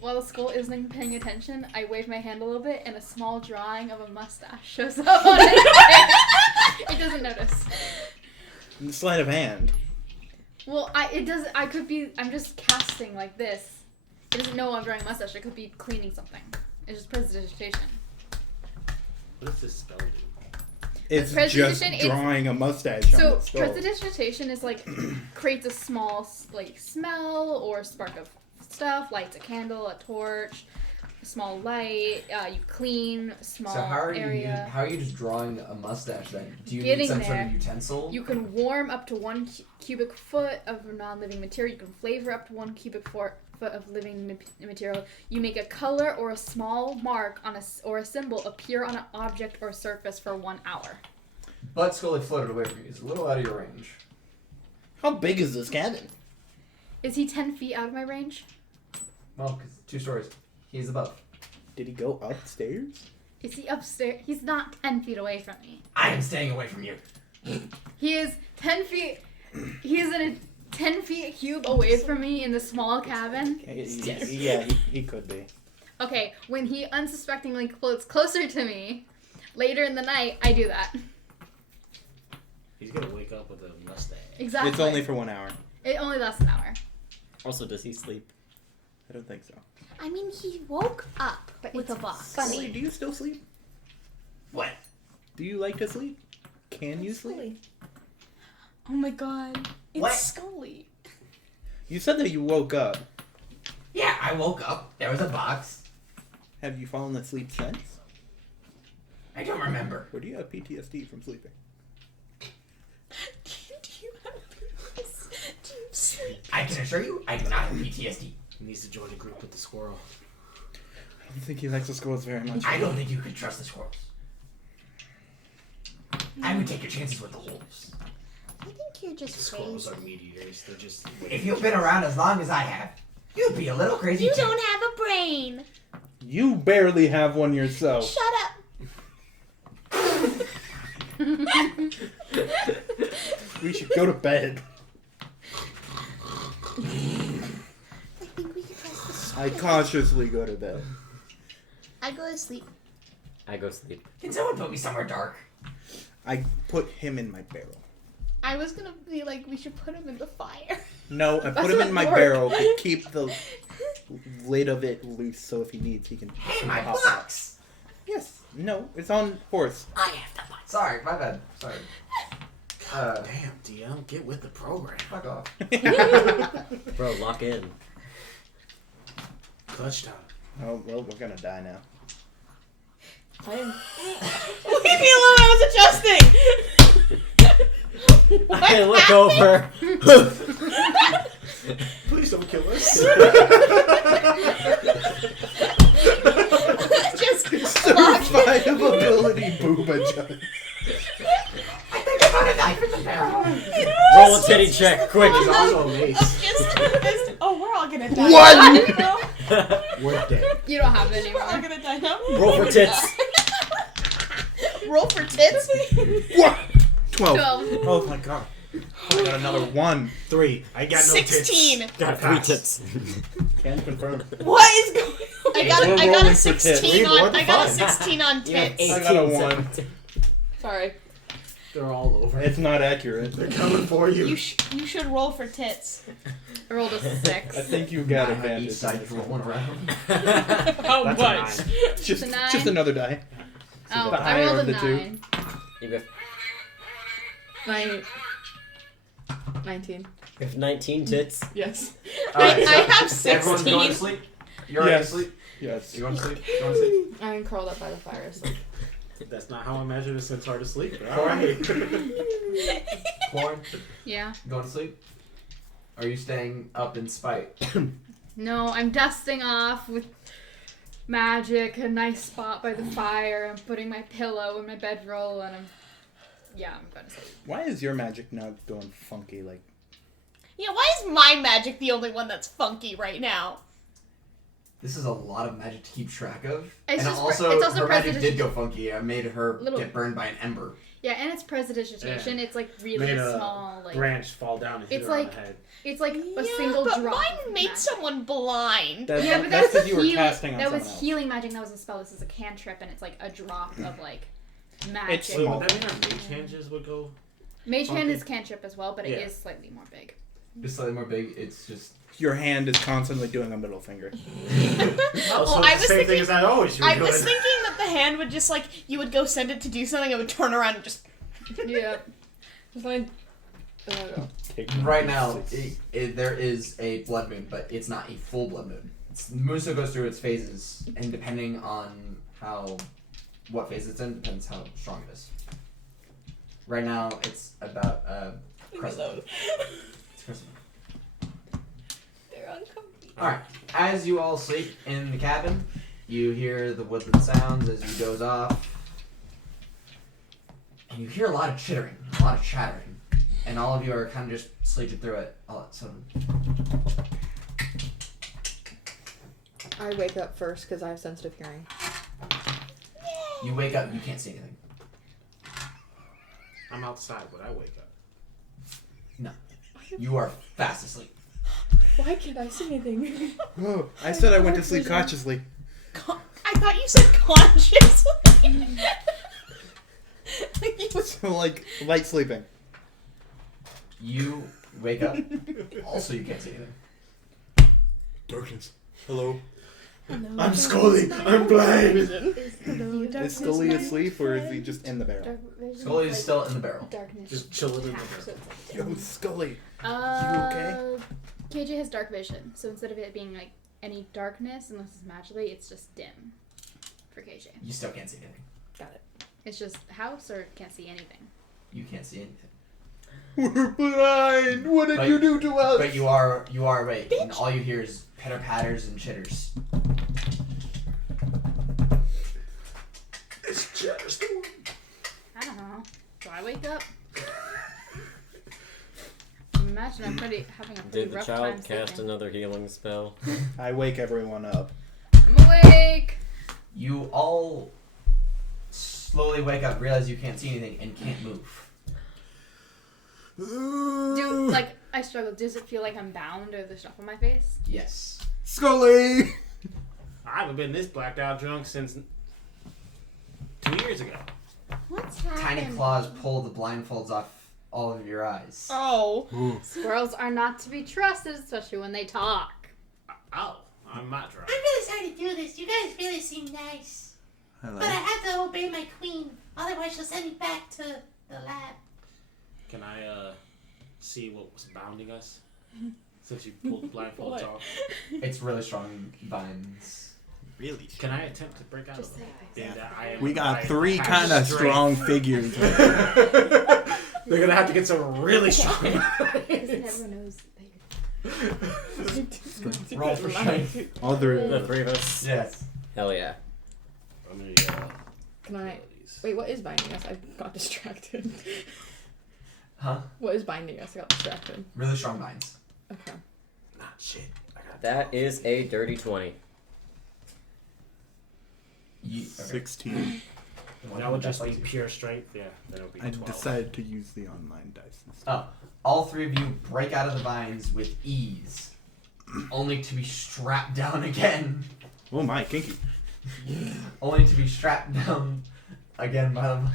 While the skull isn't paying attention, I wave my hand a little bit, and a small drawing of a mustache shows up on its face. It doesn't notice. Sleight of hand. Well, it doesn't. I'm just casting like this. It doesn't know I'm drawing a mustache. I could be cleaning something. It's just prestidigitation. What does this spell do? It's just Prestidigitation, it's- drawing a mustache on So the skull. prestidigitation is like creates a small like smell or spark of stuff. Lights a candle, a torch, a small light. You clean a small So how are area. you just drawing a mustache then? Do you Getting need some sort there. of utensil? You can warm up to 1 cubic foot of non-living material. You can flavor up to 1 cubic foot of living material. You make a color or a small mark on or a symbol appear on an object or surface for 1 hour. But Scully floated away from you. He's a little out of your range. How big is this cabin? Is he 10 feet out of my range? Well, because 2 stories. He's above. Did he go upstairs? Is he upstairs? He's not 10 feet away from me. I am staying away from you. He is 10 feet. He is in a 10 feet cube away from me in the small cabin. Yeah, he could be. Okay, when he unsuspectingly floats closer to me later in the night, I do that. He's gonna wake up with a mustache. Exactly. It's only for 1 hour. It only lasts an hour. Also, does he sleep? I don't think so. I mean, he woke up with a box. Scully, do you still sleep? What? Do you like to sleep? Can you sleep? Oh my god. It's What? Scully. You said that you woke up. Yeah, I woke up. There was a box. Have you fallen asleep since? I don't remember. Or do you have PTSD from sleeping? Do you have this? Do you sleep? I can assure you, I do not have PTSD. He needs to join a group with the squirrel. I don't think he likes the squirrels very much. I don't think you could trust the squirrels. I would take your chances with the wolves. I think you're The just squirrels crazy. are meat eaters. They're just. If you've been around as long as I have, you'd be a little crazy You too. don't have a brain. You barely have one yourself. Shut up. We should go to bed. I think we can trust the I squirrel. cautiously go to bed. I go to sleep. I go sleep. Can someone put me somewhere dark? I put him in my barrel. I was gonna be like, we should put him in the fire. No, I That's put him what in my worked. barrel to keep the lid of it loose so if he needs, he can Hey, my hop out. box! Yes. No, it's on horse. I have the box. Sorry, my bad. Sorry. Damn, DM, get with the program. Fuck off. Bro, lock in. Clutch time. Oh, well, we're gonna die now. Leave me alone, I was adjusting! I look over. Please don't kill us. Just Certified ability booba judge. I think I found a knife in the barrel. Roll a titty check, quick. There's also a mace. oh, we're all gonna die. One! No, We're dead. You don't have it we're all anymore. gonna die now. Roll for tits. Roll roll for tits? What? 12. 12. Oh my god. I got another 1. 3. I got no 16. tits. Got Three pass. tits. Can confirm. What is going on? I We're got a rolling for tits. 16 on. I got a Fun. 16 on You have tits. I got a 18 1. Sorry. They're all over. It's not accurate. They're coming for you. You should roll for tits. I rolled a 6. I think you got Each advantage. side is rolling around. How That's a much? 9. Just, a 9. just another die. Oh, the I higher rolled of a the two. 9. You have, 19. 19 tits. Yes. Alright, I have everyone's going to 16. sleep? You're already Yes. asleep? Yes. You going to sleep? You going to sleep? I'm curled up by the fire. So. That's not how I measure the centaur to sleep. But All alright. Lauren, Yeah. you going to sleep? Are you staying up in spite? No, I'm dusting off with magic, a nice spot by the fire. I'm putting my pillow in my bedroll, and I'm going to sleep. Why is your magic now going funky? Like, Yeah, why is my magic the only one that's funky right now? This is a lot of magic to keep track of. It's and just also, it's also her magic prestidigitation. did go funky. I made her Little- get burned by an ember. Yeah, and it's prestidigitation. It's like really Made a small. Like branch fall down and hit It's her on like- the head. it's like a Yeah, single but drop. mine of made magic. someone blind. that's, Yeah, but that's that's because you were healing. casting on That was someone else. healing magic. That was a spell. This is a cantrip, and it's like a drop of like magic. It's Wait, small. would that mean our mage hands would go? Mage hand funky. is cantrip as well, but it Yeah. is slightly more big. Just slightly more big. It's just. Your hand is constantly doing a middle finger. Oh, so I it's was the same thing thinking- as I always I doing. was thinking that the hand would just like you would go send it to do something, it would turn around and just. Yeah. Just like. Oh, Right now, there is a blood moon, but it's not a full blood moon. Moon still goes through its phases, and depending on what phase it's in, depends how strong it is. Right now, it's about crescent. It's crescent. They're uncomfortable. All right. As you all sleep in the cabin, you hear the woodland sounds as you doze off, and you hear a lot of chittering, a lot of chattering, and all of you are kind of just sleeping through it all of a sudden. I wake up first because I have sensitive hearing. You wake up, you can't see anything. I'm outside when I wake up. You are fast asleep. Why can't I see anything? Oh, I said I went to sleep consciously. I thought you said consciously. Like you was- So, like, light sleeping. You wake up, also you can't see anything. Darkness. Hello. I'm Scully. I'm blind. Is Scully asleep or is he just in the barrel? Dark vision. Scully is like still in the barrel. darkness. Just chilling in the attached, barrel. so it's like Yo, Scully. okay? KJ has dark vision, so instead of it being like any darkness, unless it's magically, it's just dim for KJ. You still can't see anything. Got it. It's just house or can't see anything. You can't see anything. We're blind. What did But- you do to us? But you are awake, and all you hear is pitter patters and chitters. It's just. I don't know. Do I wake up? Imagine I'm having a pretty Did the rough child time cast sleeping. another healing spell? I wake everyone up. I'm awake. You all slowly wake up, realize you can't see anything, and can't move. Do like I struggle? Does it feel like I'm bound or there's stuff on my face? Yes. Scully! I haven't been this blacked out drunk since 2 years ago. What's Tiny happening? claws pull the blindfolds off all of your eyes. Oh. Squirrels are not to be trusted, especially when they talk. Oh, I'm not drunk. I'm really sorry to do this. You guys really seem nice. Hello. But I have to obey my queen. Otherwise, she'll send me back to the lab. Can I see what was bounding us? Since you pulled the blindfolds What? off. It's really strong vines. Really? Can I attempt to break out Just of say it? it. And, I am We got I 3 have kind of strength. strong figures. They're gonna have to get some really strong. Never knows. Roll for strength. All 3 of The us. 3 of us? Yes. Hell yeah. I'm gonna, Can I? Wait, what is binding us? I got distracted. Huh? What is binding us? I got distracted. Really strong vines. Okay. Not shit. I got That is a dirty 20. You, okay. 16. That would just be pure strength. Yeah, that would be I 12. decided to use the online dice instead. Oh, all three of you break out of the vines with ease, only to be strapped down again. Oh my, kinky. Only to be strapped down again by the vines.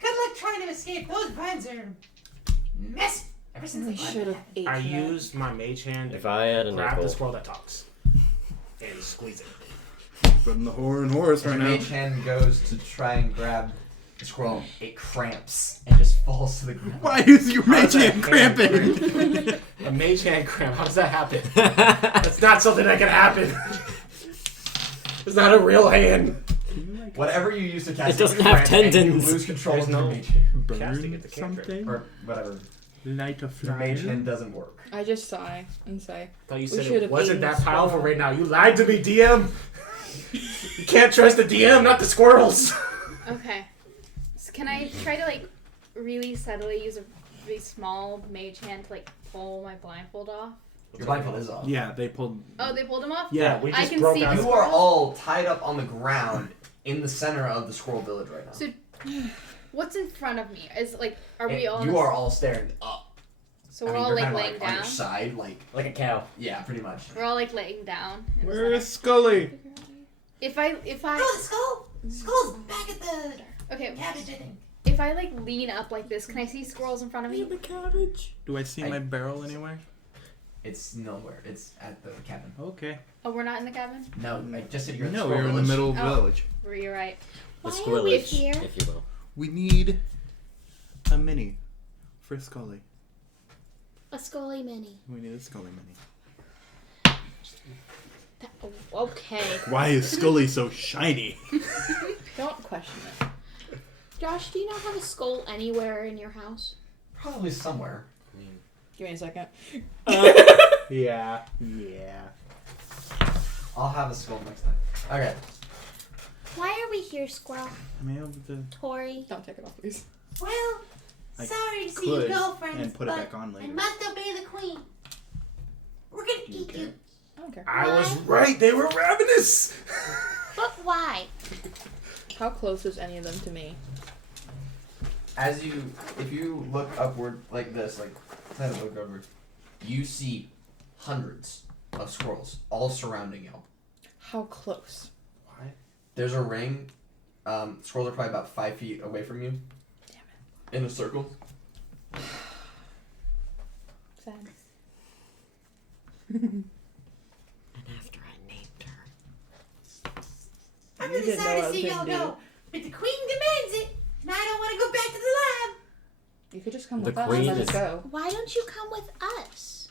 Good luck trying to escape. Those vines are messy. Ever since I they should have ate I that. used my mage hand If to I had a grab the nickel, squirrel that talks and squeeze it. Putting the horror in Horus When right the now. mage hand goes to try and grab the squirrel, it cramps and just falls to the ground. Why is your How mage does that hand hand cramping? A mage hand cramp. How does that happen? That's not something that can happen. It's not a real hand. Whatever you use to cast It doesn't have cramp and tendons. you lose control There's of your no- mage hand. Casting Burn it to cantrip. something? Or whatever. Light a Your mage fire? hand doesn't work. I just sigh and say, I thought you We said should it have wasn't eaten that the powerful squirrel. right now. You lied to me, DM. You can't trust the DM, not the squirrels. Okay. So can I try to like really subtly use a really small mage hand to like pull my blindfold off? Your blindfold is off. Yeah, they pulled. Oh, they pulled him off? Yeah, we I just can broke see out. the You are squirrel. all tied up on the ground in the center of the squirrel village right now. So what's in front of me? Is like, are we all? You are all staring up. So I we're mean, all you're like kinda, laying on down. your side, like a cow. yeah, pretty much. We're all like laying down. in the Where is center. Scully? If I Oh, the skull. Skull's back at the okay, cabbage, I think. if I like lean up like this, can I see squirrels in front of me? The cabbage. Do I see I- my barrel anywhere? It's nowhere. It's at the cabin. Okay. Oh, we're not in the cabin. No, I just said you're at the No, squirrel we're in the village. middle of the Oh. village. You're right. The Why are squirrel we is, here? if you will. We need a mini for Scully. A Scully mini. We need a Scully mini. Okay. Why is Scully so shiny? don't question it. Josh, do you not have a skull anywhere in your house? Probably somewhere. Give me a second. Yeah. I'll have a skull next time. Okay. Why are we here, Squirrel? Am I able to Tori. Don't take it off, please. Well, I sorry to see you could go, friends, and put it but back on I later? must obey the queen. We're gonna eat you. I don't care. I was right. They were ravenous. But why? How close is any of them to me? If you look upward like this, like kind of look over, you see hundreds of squirrels all surrounding you. How close? There's a ring. Squirrels are probably about 5 feet away from you. Damn it. In a circle. Sad. And after I named her. I'm You really didn't know sorry I to was see gonna y'all do go, but the queen demands it, and I don't want to go back to the lab. You could just come The with us queen and let is- us go. Why don't you come with us?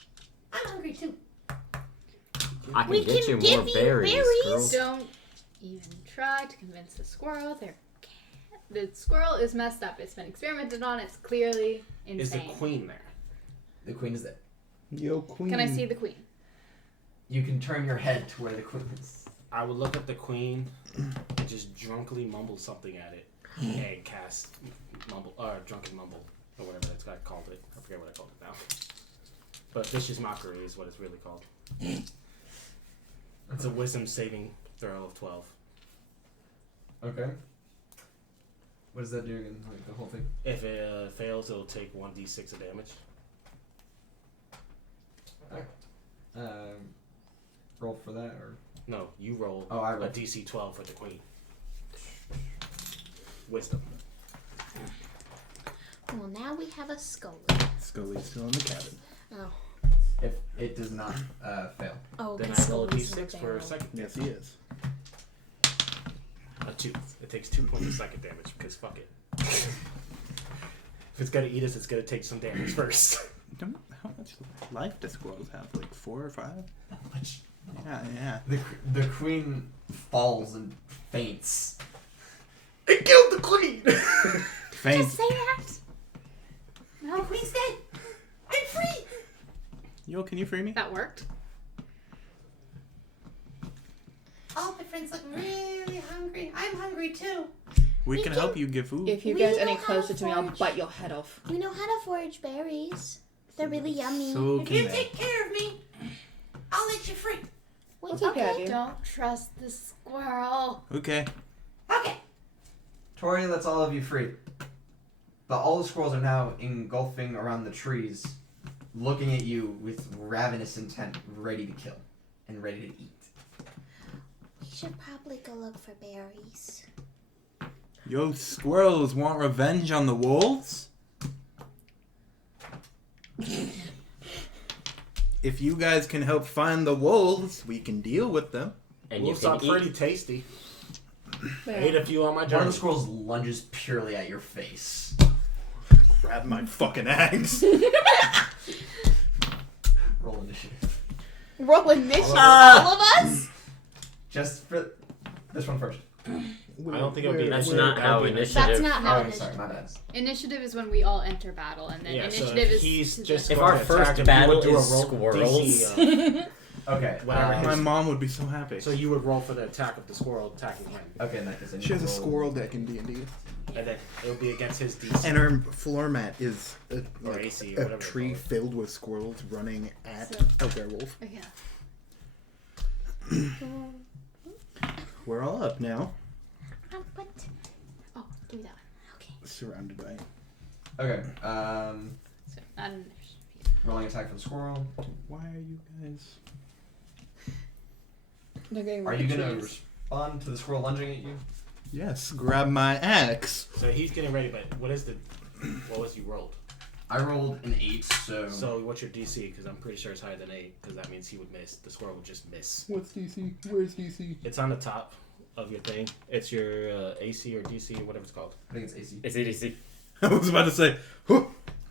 I'm hungry too. I can We get can you give more you berries, berries. girl. Don't even try to convince the squirrel. The squirrel is messed up. It's been experimented on. It's clearly Is the insane. queen there? The queen is there. Yo, queen. Can I see the queen? You can turn your head to where the queen is. I would look at the queen and just drunkenly mumble something at it and cast drunken mumble or whatever that's got called it. I forget what I called it now. But vicious mockery is what it's really called. It's a wisdom saving throw of 12. Okay. What does that do again? Like the whole thing? If it fails, it'll take 1d6 of damage. Roll for that or? No, you roll Oh, I a roll. DC 12 for the queen. Wisdom. Well, now we have a Scully. Scully's still in the cabin. Oh. If it does not fail. Oh, Then because I roll a Scully's in d6 the for a barrel. second. Yes, he is. A 2. It takes 2 points of second damage because fuck it. If it's gonna eat us, it's gonna take some damage first. How much life do squirrels have? Like 4 or 5? Not much. Yeah. The queen falls and faints. It killed the queen! Faint. Just say that. No, the queen's dead. I'm free. Yo, can you free me? That worked. All my friends look really hungry. I'm hungry too. We We can can- help you get food. If you We get know any how closer to to me, I'll forage. bite your head off. We know how to forage berries. They're really yummy. So if can you they. take care of me, I'll let you free. It's okay, Okay, don't trust the squirrel. Okay. Okay. Tori lets all of you free. But all the squirrels are now engulfing around the trees, looking at you with ravenous intent, ready to kill and ready to eat. We should probably go look for berries. Yo, squirrels want revenge on the wolves? If you guys can help find the wolves, we can deal with them. And Wolves you are can pretty eat. tasty. I ate a few on my One of journey. the squirrels lunges purely at your face. Grab my fucking axe. Roll initiative. Roll initiative. All All of us? Just for this one first. I don't think it would be That's initiative. not That how would be initiative. That's not how Oh, initiative sorry, my bad. Initiative is when we all enter battle, and then Yeah, so initiative if is he's to just the- If going our to first attack him, you battle would do a is roll squirrels. DC, Okay. Whatever My mom would be so happy. so you would roll for the attack of the squirrel attacking him, Okay, nice. She has a squirrel deck in D&D. and then it would be against his DC And her floor mat is or like AC or a whatever. tree filled with squirrels running at So- a werewolf. Yeah. We're all up now, What? Oh, give me that one. Okay. surrounded by... Okay. So, not initiative. Rolling attack for the squirrel. Why are you guys... They're getting Are rid you of gonna trees. respond to the squirrel lunging at you? Yes, grab my axe. So he's getting ready, but what was you rolled? I rolled an 8, so. So what's your DC? Because I'm pretty sure it's higher than 8, because that means he would miss. The squirrel would just miss. What's DC? Where's DC? It's on the top of your thing. It's your AC or DC or whatever it's called. I think it's AC. It's EDC. I was about to say,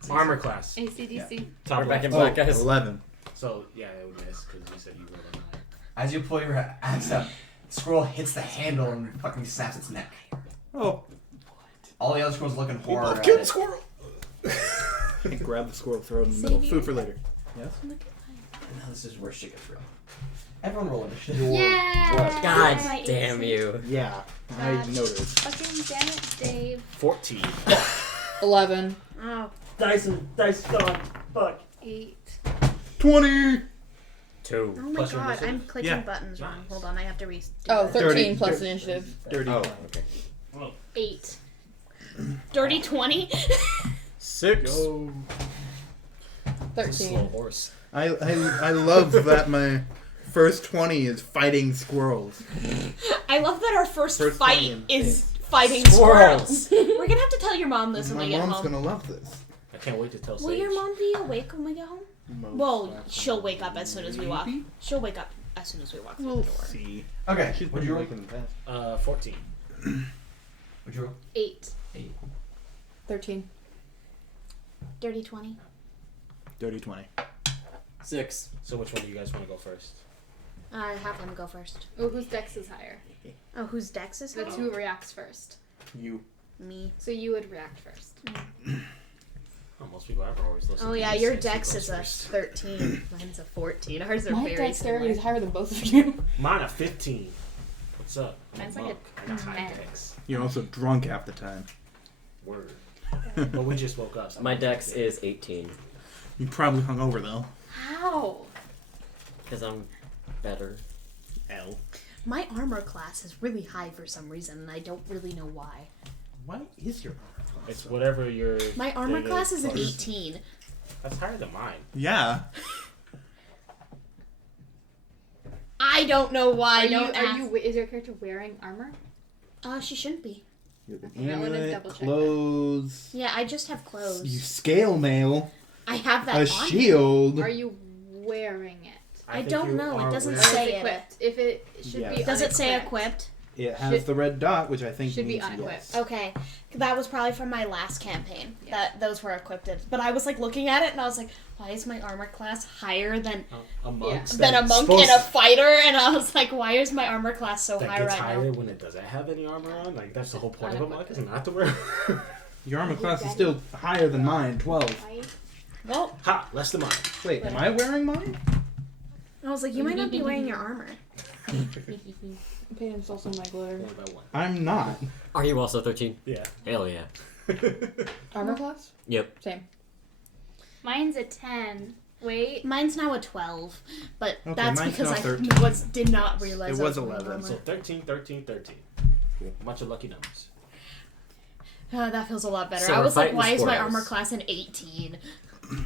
Armor class. ACDC. Top We're back in left. black, guys. 11. So yeah, it would miss because you said you rolled a 9. As you pull your axe out, the squirrel hits the handle and fucking snaps its neck. Oh, All the other squirrels look in we horror both at killed it. squirrel. And grab the squirrel, throw it in the middle. Save Food you. for later. Yes? And now this is where shit gets real. Everyone roll initiative. Yeah. God damn you. Yeah, I noticed. Fucking damn it, Dave. 14. 11. Oh. Dice gone. Fuck. 8. 20! 2. Oh my Plus your god, initiative? I'm clicking Yeah. buttons wrong. Nice. Hold on, I have to Oh, that. 13 plus Dirty. initiative. Dirty. Oh, okay. 8. Dirty 20? 6. Go. 13. horse. I love that my first 20 is fighting squirrels. I love that our first First fight one. is fighting Squirrels. squirrels. We're gonna have to tell your mom this when My we get mom's home. gonna love this. I can't wait to tell Will Sage. your mom be awake when we get home? Well, she'll wake up as soon as we walk. Maybe? She'll wake up as soon as we walk through the door. See. Okay, She's what'd been you roll? awake in the past. 14. What'd you roll? 8. 13. Dirty 20. Dirty 20. 6. So which one do you guys want to go first? Have them go first. Oh, whose dex is higher? Oh, whose dex is That's higher? who reacts first. You. Me. So you would react first. Oh, most people ever always listen Oh to yeah, me your say dex she is goes a first. 13. Mine's a 14. Ours are My very dexterity similar. is higher than both of you. Mine a 15. What's up? I'm Mine's a like monk. I got high 10. dex. You're also drunk half the time. Word. But we just woke up. So My dex is 18. You probably hung over though. How? Because I'm better. L. My armor class is really high for some reason, and I don't really know why. What is your It's whatever your. My armor thing class is an plus- 18. That's higher than mine. Yeah. I don't know why. Don't Are ask. you? Is your character wearing armor? She shouldn't be. You have Okay, I an wanna amulet, double check that. clothes. Yeah, I just have clothes. You scale mail. I have that A on. shield. Are you wearing it? I think don't you know, it are doesn't wearing- Or say is it. equipped? If it should Yeah. be. Does it say unequipped. equipped? It has Should- the red dot, which I think should be means unequipped. yes. Okay, that was probably from my last campaign. Yeah. Those were equipped. But I was like looking at it and I was like, why is my armor class higher than A monk. Yeah. than a monk and a fighter? And I was like, why is my armor class so That high gets right higher now? when it doesn't have any armor on. Like that's the whole point of a monk, is not to wear. Your armor class is still higher than mine, 12. Well, Ha! Less than mine. Wait, am I wearing mine? I was like, you might not be wearing your armor. I'm paying himself some of my glitter. Only by one. I'm not. Are you also 13? Yeah. Hell yeah. Armor class? Yep. Same. Mine's a 10. Wait. Mine's now a 12, but Okay, that's mine's because now I 13. did not realize It was I wearing 11, armor. So 13, 13, 13. Bunch of lucky numbers. That feels a lot better. So I we're was like, fighting why is my squirrels. armor class an 18?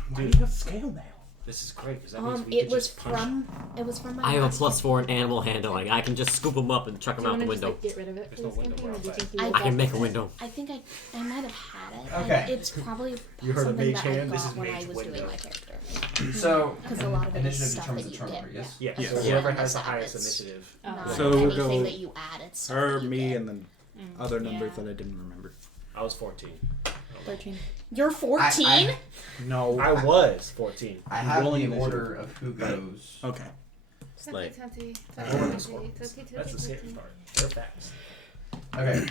Why do you have scale mail? This is great because that means we It can was just punch. from my I have a last +4 in animal handling. I can just scoop them up and chuck them Do you out the want to window. just like, get rid of it There's for no this window campaign, or do you where think I you I would can make a window. I think I might have had it. Okay. It's probably You heard of something mage that I hand? This got is when I mage was window. doing my character. So, Because a lot of it is initiative stuff determines that the you turn get. order, yes? Yeah. Yes. So Yeah. whoever And has the the highest habits. initiative. Not So we'll anything go that you add. It's stuff Her, that you me, get. and then other numbers that I didn't remember. I was 14. 13. You're 14? No. I was 14. I have Rolling the initiative. order of who goes. Okay. Like, That's the scary part. They're fast. Okay.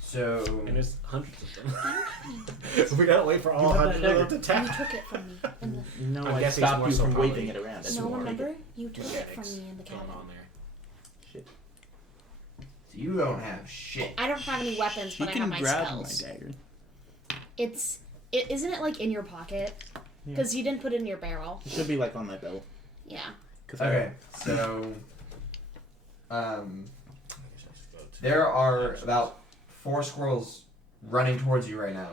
So, And there's hundreds of them. We gotta wait for all You have hundred that of them to You attack. took it from me. In the, No, I'm I guessing it's stopped more you so from probably waving it around. That's no, more remember? You took it from mechanics me in the going cabin. on there. so you don't have shit. I don't have any weapons, You but I can have my grab spells. my dagger. Isn't it like in your pocket? Because you didn't put it in your barrel. It should be like on my belt. Yeah. Okay, so, there are about 4 squirrels running towards you right now.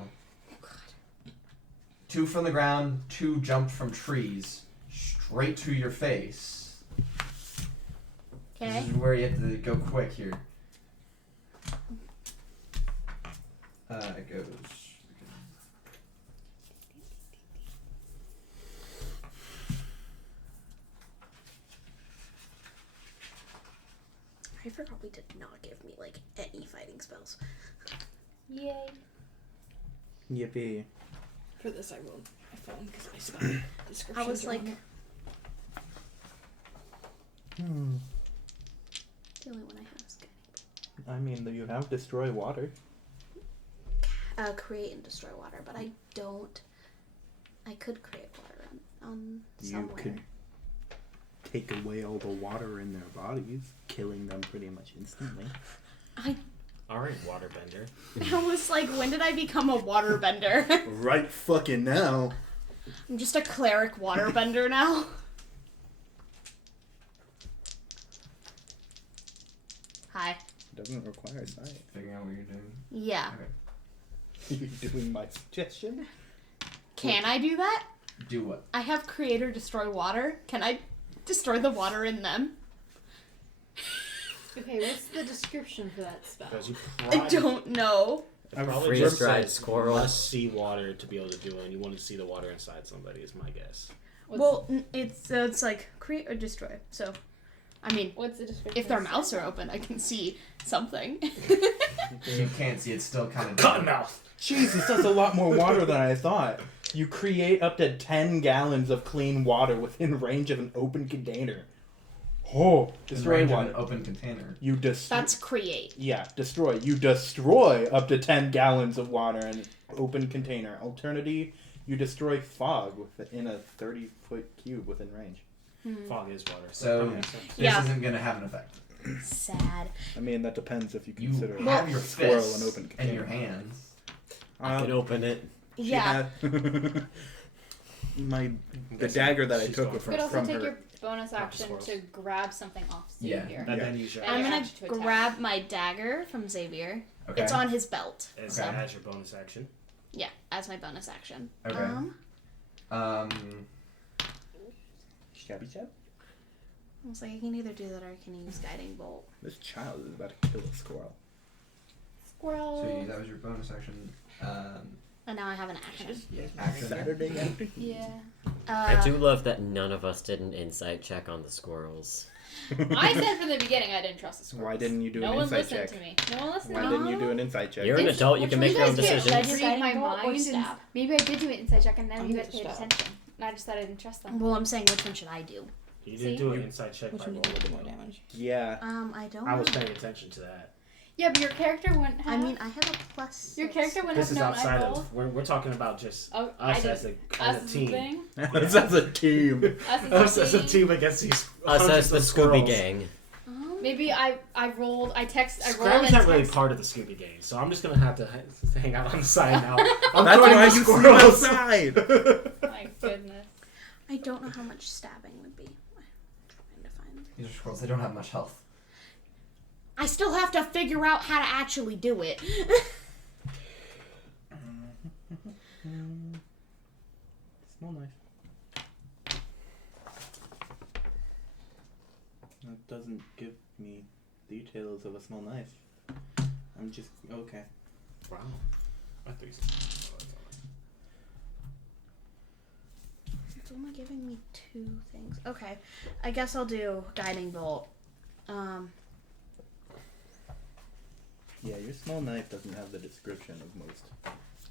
2 from the ground, 2 jumped from trees, straight to your face. Okay. This is where you have to go quick here. It goes. I forgot we did not give me like any fighting spells. Yay. Yippee. For this, I rolled my phone because my spell descriptions I was are like, on it. the only one I have is I mean, you have destroy water. create and destroy water, but I don't. I could create water on somewhere. You could take away all the water in their bodies, killing them pretty much instantly. Alright, waterbender. I was like, when did I become a waterbender? Right fucking now. I'm just a cleric waterbender now. Hi. Doesn't require sight. Figuring out what you're doing. Yeah. You're doing my suggestion? Can I do that? Do what? I have create or destroy water. Can I destroy the water in them? Okay, what's the description for that spell? Because you I don't know. It probably Freeze just dried says squirrels. You must see water to be able to do it, and you want to see the water inside somebody, is my guess. It's like create or destroy. So, I mean, What's the description? if their mouths are open, I can see something. You can't see, it's still kind of. Cottonmouth! Jesus, that's a lot more water than I thought. You create up to 10 gallons of clean water within range of an open container. Oh, destroy water. An open container. You destroy. That's create. Yeah, destroy. You destroy up to 10 gallons of water in an open container. Alternatively, you destroy fog within a 30-foot cube within range. Fog is water. So, that makes sense. this Yeah. isn't going to have an effect. Sad. I mean, that depends if you You consider have your squirrel fists an open and container. your hands. I can open it. She Yeah. had- the guessing dagger that I she's took gone. was You could also from take her. your bonus action squirrels. to grab something off Yeah. Xavier. And Yeah. then use your I'm gonna action to attack. grab my dagger from Xavier. Okay. It's on his belt. as, Okay. as your bonus action. Yeah, as my bonus action. Okay. Shabby jab? I was like, I can either do that or I can use guiding bolt. This child is about to kill a squirrel. Squirrel. So that was your bonus action. And now I have an action. Action. Saturday after? Yeah. I do love that none of us did an insight check on the squirrels. I said from the beginning I didn't trust the squirrels. Why didn't you do No an one insight listened check? to me. No one listened Why to me. didn't you do an insight check? You're an adult, you can make your own Should I decisions. just read Guiding my bolt or mind and stab? maybe I did do an inside check and then I'm you gonna guys paid stab. attention. And I just thought I didn't trust them. Well, I'm saying which one should I do? You didn't See? do an inside check Which by one did a little bit rolling. more damage? Yeah. I don't I was know. paying attention to that. Yeah, but your character wouldn't have. I mean, I have a plus. your 6. character wouldn't This have is known I outside rolled. of. We're talking about just Oh, I us did. as a Us as a team. thing. Us as a team. Us as a team against these. Us hundreds as the of Scooby squirrels. gang. Maybe I rolled. I rolled Scrappy's and not really text. part of the Scooby gang, so I'm just gonna have to hang out on the side now. I'm That's joining why the you sleep squirrels. outside. My goodness. I don't know how much stabbing would be. I'm trying to find. These are squirrels. They don't have much health. I still have to figure out how to actually do it. Small knife. That doesn't give me details of a small knife. I'm just okay. Wow. I think so. It's only giving me 2 things. Okay, I guess I'll do guiding bolt. Yeah, your small knife doesn't have the description of most.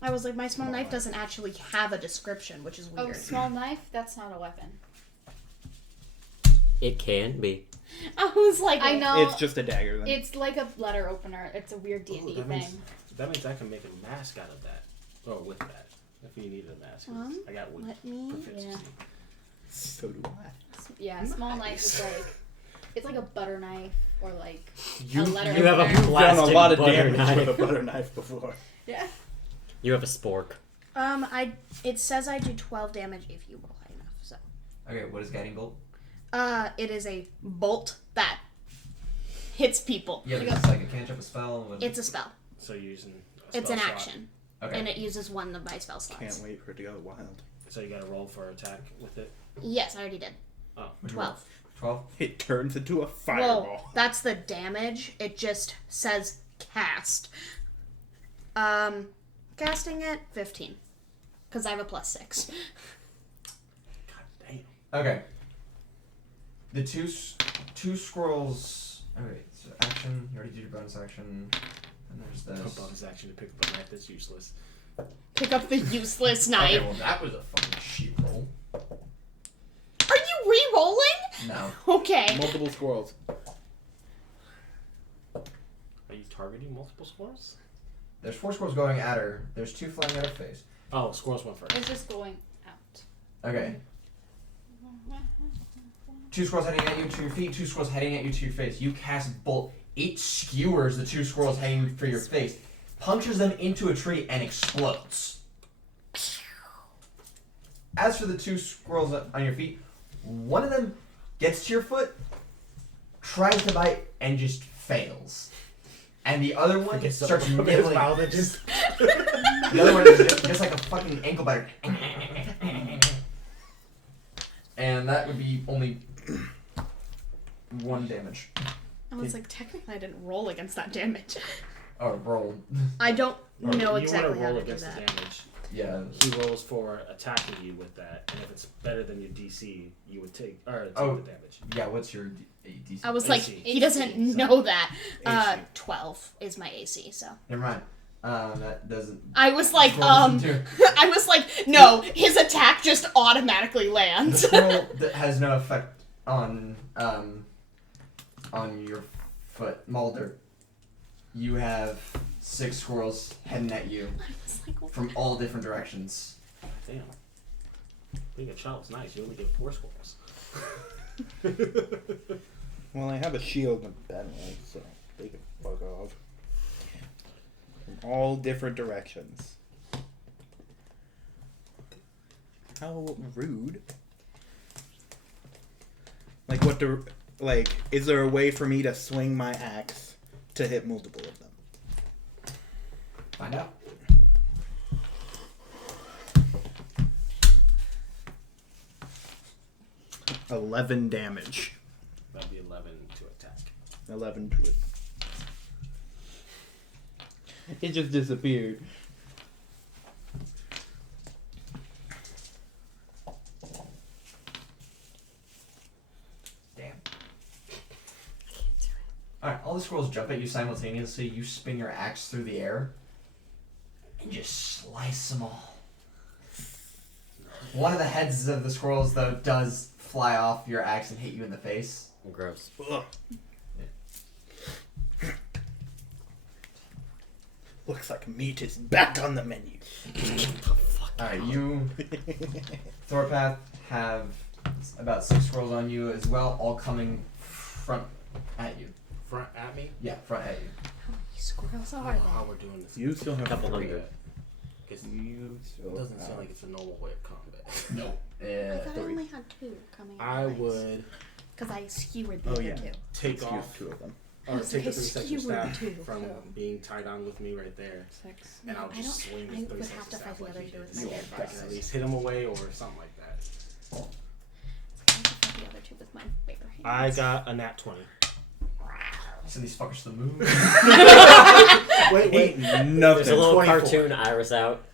I was like, my small Small knife knife. doesn't actually have a description, which is Oh, weird. small knife? That's not a weapon. It can be. I was like, I know. It's just a dagger then. It's like a letter opener. It's a weird D&D that thing. means I can make a mask out of that. Or with that. If you need a mask. I got wood let me. proficiency. Yeah. So do I. Yeah, small knife is like, it's like a butter knife or like You- a letter You have a opener. You've done a plastic lot of butter damage knife. with a butter knife before. Yeah. You have a spork. It says I do 12 damage if you roll high enough. So, Okay, what is guiding bolt? it is a bolt that hits people. Yeah, but it's like a cantrip, a spell. What? It's a spell. So you're using a It's spell an slot. action, Okay. and it uses one of my spell slots. Can't wait for it to go wild. So you gotta roll for attack with it. Yes, I already did. Oh. 12. 12. It turns into a fireball. Well, that's the damage. It just says cast. Casting it 15, because I have a +6. God damn. Okay. The two squirrels. Okay, so action. You already did your bonus action. And there's A this. bonus action to pick up a knife that's useless. Pick up the useless Okay, knife. well that was a fucking shit roll. Are you re-rolling? No. Okay. Multiple squirrels. Are you targeting multiple squirrels? There's 4 squirrels going at her. There's 2 flying at her face. Oh, squirrels went first. It's just going out. Okay. 2 squirrels heading at you to your feet. 2 squirrels heading at you to your face. You cast bolt. It skewers the 2 squirrels heading for your face, punctures them into a tree, and explodes. As for the 2 squirrels on your feet, one of them gets to your foot, tries to bite, and just fails. And the other one Forgets starts something about his nibbling. mouth and just- The other one is just like a fucking ankle biter. And that would be only 1 damage. I was like, technically I didn't roll against that damage. Or roll. I don't Or know you exactly want to how roll to do against the that. damage. Yeah. He rolls for attacking you with that, and if it's better than your DC, you would take the damage. Yeah, what's your DC? I was like, AC. he doesn't AC. know that. AC. 12 is my AC, so. Never mind. That doesn't. I was like, Squirrel doesn't do. I was like, no, his attack just automatically The lands. squirrel that has no effect on your foot, Mulder. You have 6 squirrels heading at you from all different directions. Damn. Being a child's nice. You only get 4 squirrels. Well, I have a shield and a battle, so they can fuck off. From all different directions. How rude. Like, is there a way for me to swing my axe to hit multiple of them? Find out. $11 damage. That'd be 11 to attack. 11 to it. It just disappeared. Damn. Alright, all the squirrels jump at you simultaneously. You spin your axe through the air and just slice them all. One of the heads of the squirrels, though, does fly off your axe and hit you in the face. Gross. Ugh. Looks like meat is back on the menu. Alright, you, Thorpath, have about 6 squirrels on you as well, all coming front at you. Front at me? Yeah, front at you. How many squirrels I are don't know how there? we're doing this. You still have Couple 3. hundred. Because You it still doesn't have sound like it's a normal way of combat. No. I Yeah. thought I 3. only had 2 coming I would Because I skewered the Oh, other yeah. 2. take Excuse off 2 of them. or It's take the like 3 section skewered staff too, from so. being tied on with me right there, 6. and I'll I just swing I the 3 would section have to staff fight the like other he two did. with my So bare I can fists. at least hit him away or something like that. I have to fight the other two with my bare hands. I got a nat 20. Send these fuckers to the moon. Wait. Nothing. There's a little 24. cartoon iris out.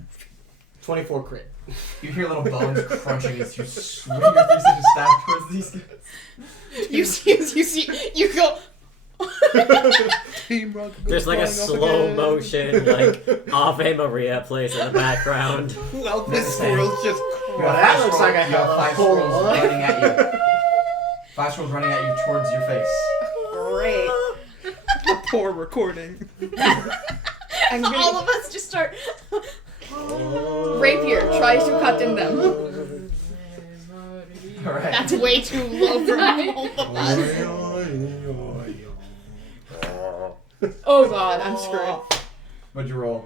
24 crit. You hear little bones crunching as you swing your 3-section staff towards these guys. You go. Team Rocket goes There's like a flying up slow again. motion, like Ave Maria plays in the background. Well, this squirrel's just Well, that looks like I you have have 5 a whole squirrels lot. running at you. 5 squirrels running at you towards your face. Great. the poor recording. I'm All gonna, of us just start. rapier tries to cut in them. Alright. That's way too low for both of us. Oh god, I'm screwed. What'd you roll?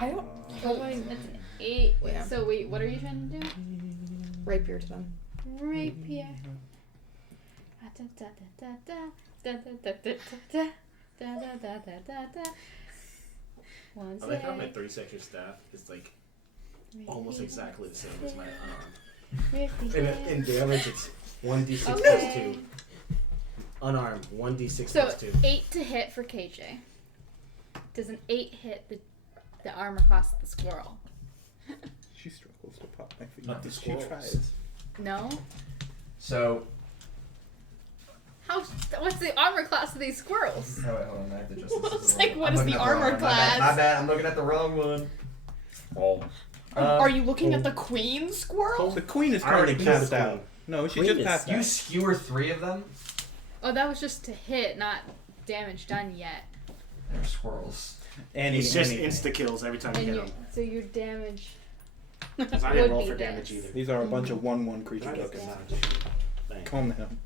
I don't. How do I? That's an 8. Yeah. So wait, what are you trying to do? Rapier to them. Rapier. One I like how my sec. 3-section staff is like almost exactly the same as my Rapier. in damage, it's 1d6 plus Okay. 2. Unarmed, 1d6 So plus 2. 8 to hit for KJ. Does an 8 hit the armor class of the squirrel? She struggles to pop my feet. Not the She squirrels. tries. No. So. What's the armor class of these squirrels? Oh, wait, hold on. I have to adjust this. It's as like, well. what I'm is looking the at wrong armor one. class? My bad. I'm looking at the wrong one. Oh. Are you looking at the queen squirrel? The queen is I already currently killed passed the out. queen. No, she Queen just is- passed You out. skewer 3 of them. Oh, that was just to hit, not damage done yet. They're squirrels. Annie, It's just Annie. insta kills every time you And hit your, them. so your damage. Because I would didn't roll be for damage this. either. These are a bunch of 1/1 Can creature I get tokens. this? Thanks. Calm down.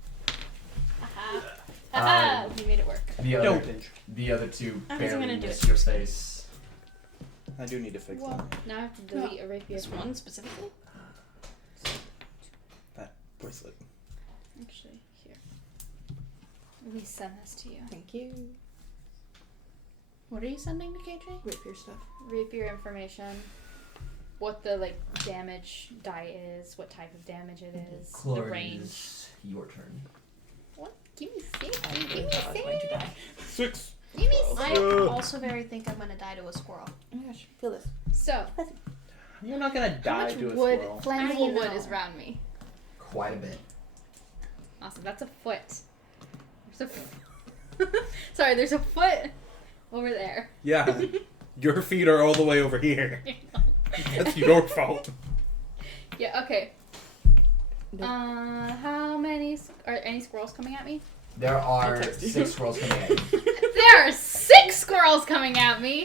Haha! We made it work. Don't pinch. The other 2 I wasn't barely gonna do miss it. your face. I do need to fix Well, that. now I have to delete a rapier. This one specifically? That bracelet. Actually, here. Let me send this to you. Thank you. What are you sending to KJ? Rapier stuff. Rapier information. What the damage die is, what type of damage it is, the range. Your turn. What? Give me I 6. Give really me thought I was going to 6. die. 6. Give me I 6. also very think I'm gonna die to a squirrel. Oh my gosh, feel this. So, You're not gonna how die much to a wood, squirrel. flammable I wood know. is around me? Quite a bit. Awesome, that's a foot. There's Sorry, there's a foot over there. Yeah. Your feet are all the way over here. That's your fault. Yeah, okay. How many, are any squirrels coming at me? There are 6 squirrels coming at you. There are 6 squirrels coming at me!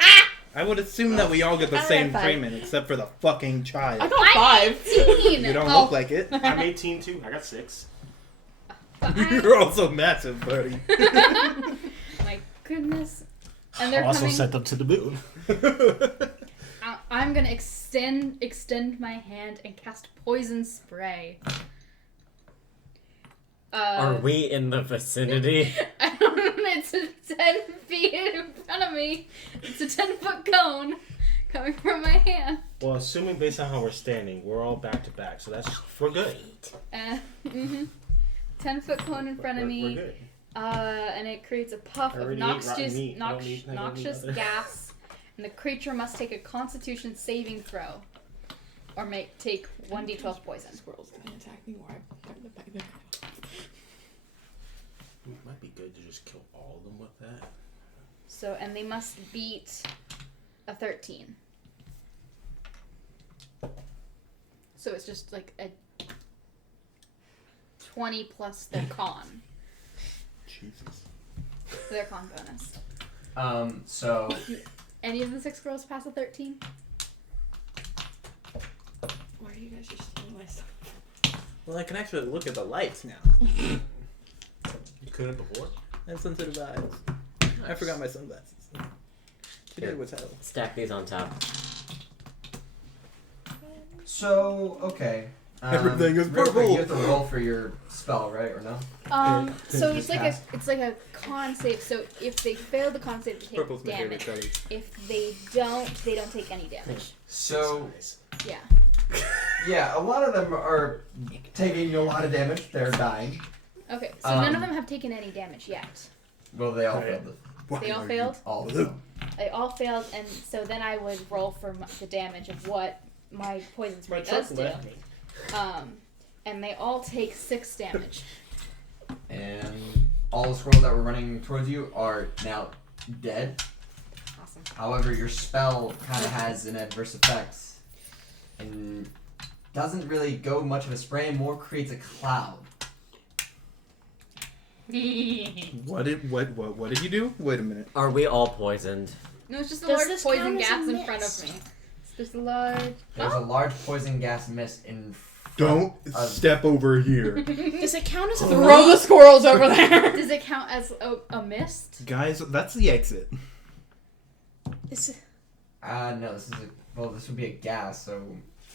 I would assume that we all get the I same got 5. treatment, except for the fucking I child. got 5. 18! You don't Oh, look like it. I'm 18 too. I got 6. but You're also massive, buddy. my goodness. And they're also coming. sent them to the moon. I'm gonna extend my hand and cast poison spray. Are we in the vicinity? I don't know. It's 10 feet in front of me. It's a 10-foot cone coming from my hand. Well, assuming based on how we're standing, we're all back to back, so we're good. 10-foot cone in front of We're me. good. And it creates a puff I of already ate rotten noxious, meat. I don't need noxious other. gas, and the creature must take a Constitution saving throw, or take 1d12 poison. Squirrel's gonna attack me while I'm back there. It might be good to just kill all of them with that. So, and they must beat a 13. So it's just like a 20 plus their con. Jesus. Their con bonus. So Any of the 6 girls pass a 13? Why are you guys just stealing my stuff? Well, I can actually look at the lights now. You couldn't before? I have sensitive eyes. I forgot my sunglasses. Today Here. was hell. Stack these on top. So, okay. Everything is real quick, purple. You have to roll for your spell, right, or no? So Just it's like a con save. So if they fail the con save, they take Purple's my favorite damage. color. If they don't take any damage. So, Yeah. yeah, a lot of them are taking a lot of damage. They're dying. Okay. So none of them have taken any damage yet. Well, they all Right. failed it. They all failed. All of them. They all failed, and so then I would roll for the damage of what my poison spray does do. And they all take 6 damage. And all the squirrels that were running towards you are now dead. Awesome. However, your spell kind of has an adverse effect and doesn't really go much of a spray, more creates a cloud. What did you do? Wait a minute. Are we all poisoned? No, it's just a Does large this poison count as a gas in front mist? of me. It's just a large. There's a large poison gas mist in Don't of- step over here. Does it count as a Throw the squirrels over there. Does it count as a mist? Guys, that's the exit. Is it, no, this is this would be a gas, so